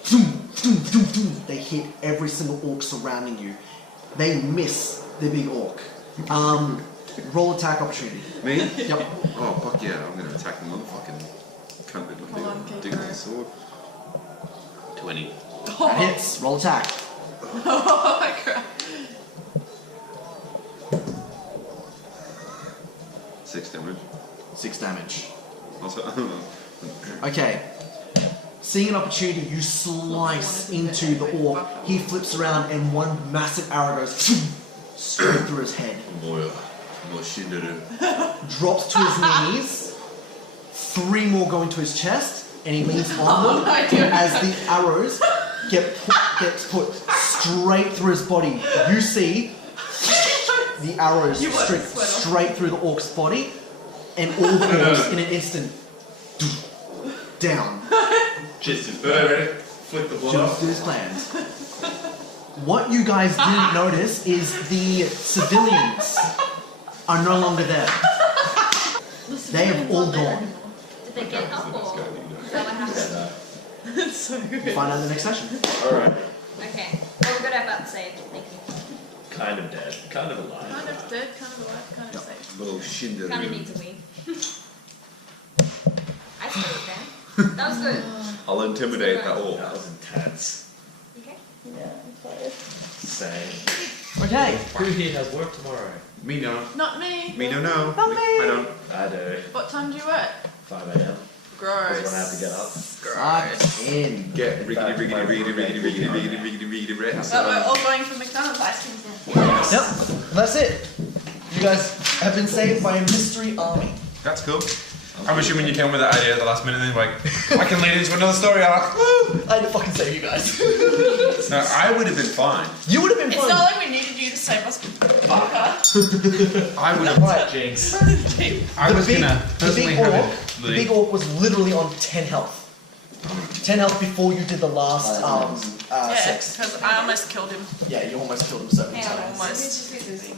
they hit every single orc surrounding you. They miss the big orc. Roll attack opportunity. Me? Yep. Oh fuck yeah! I'm gonna attack the motherfucking cunt with Hold on, my keep dig with going. the sword. 20. That hits. Roll attack. Oh my god. 6 damage. 6 damage. Also, Okay. Seeing an opportunity, you slice into the orc. He flips around and one massive arrow goes straight through his head. Drops to his knees. 3 more go into his chest, and he leans on them as the arrows get put straight through his body. You see the arrows You want straight, to sweat off. straight through the orc's body, and all the orcs in an instant down. Just flick the blood Just off. do his plans. What you guys didn't notice is the civilians are no longer there. They have all gone. Did they get up or? Is that what happened? It's so good. Find out in the next session. Alright. Okay. Well, we're good at that save. Thank you. Kind of dead. Kind of alive. Kind of dead, kind of alive, kind of safe. little shinderu. Kind of need to wee. I still can. That was good. I'll intimidate that orc. That was intense. Okay. Same. Okay. Who here has work tomorrow? Me no. Not me. Me no. Not me. I don't. I do. What time do you work? 5 a.m. Gross. Because when I have to get up. Suck in. Get riggedy riggedy riggedy riggedy riggedy riggedy riggedy riggedy riggedy. But we're all going for McDonald's ice cream now. Yep. That's it. You guys have been saved by a mystery army. That's cool. I'm assuming you came with that idea at the last minute and then like, I can lead into another story arc. Woo! I had to fucking save you guys. No, I would have been fine. You would have been It's fine. not like we needed you to save us, Barker. I would have. Right. Jinx. I was gonna the personally big have orc, it. the big orc was literally on 10 health. 10 health before you did the last Yeah, 6. because I almost killed him. Yeah, you almost killed him 7 Hang on. times. Almost. Who's this?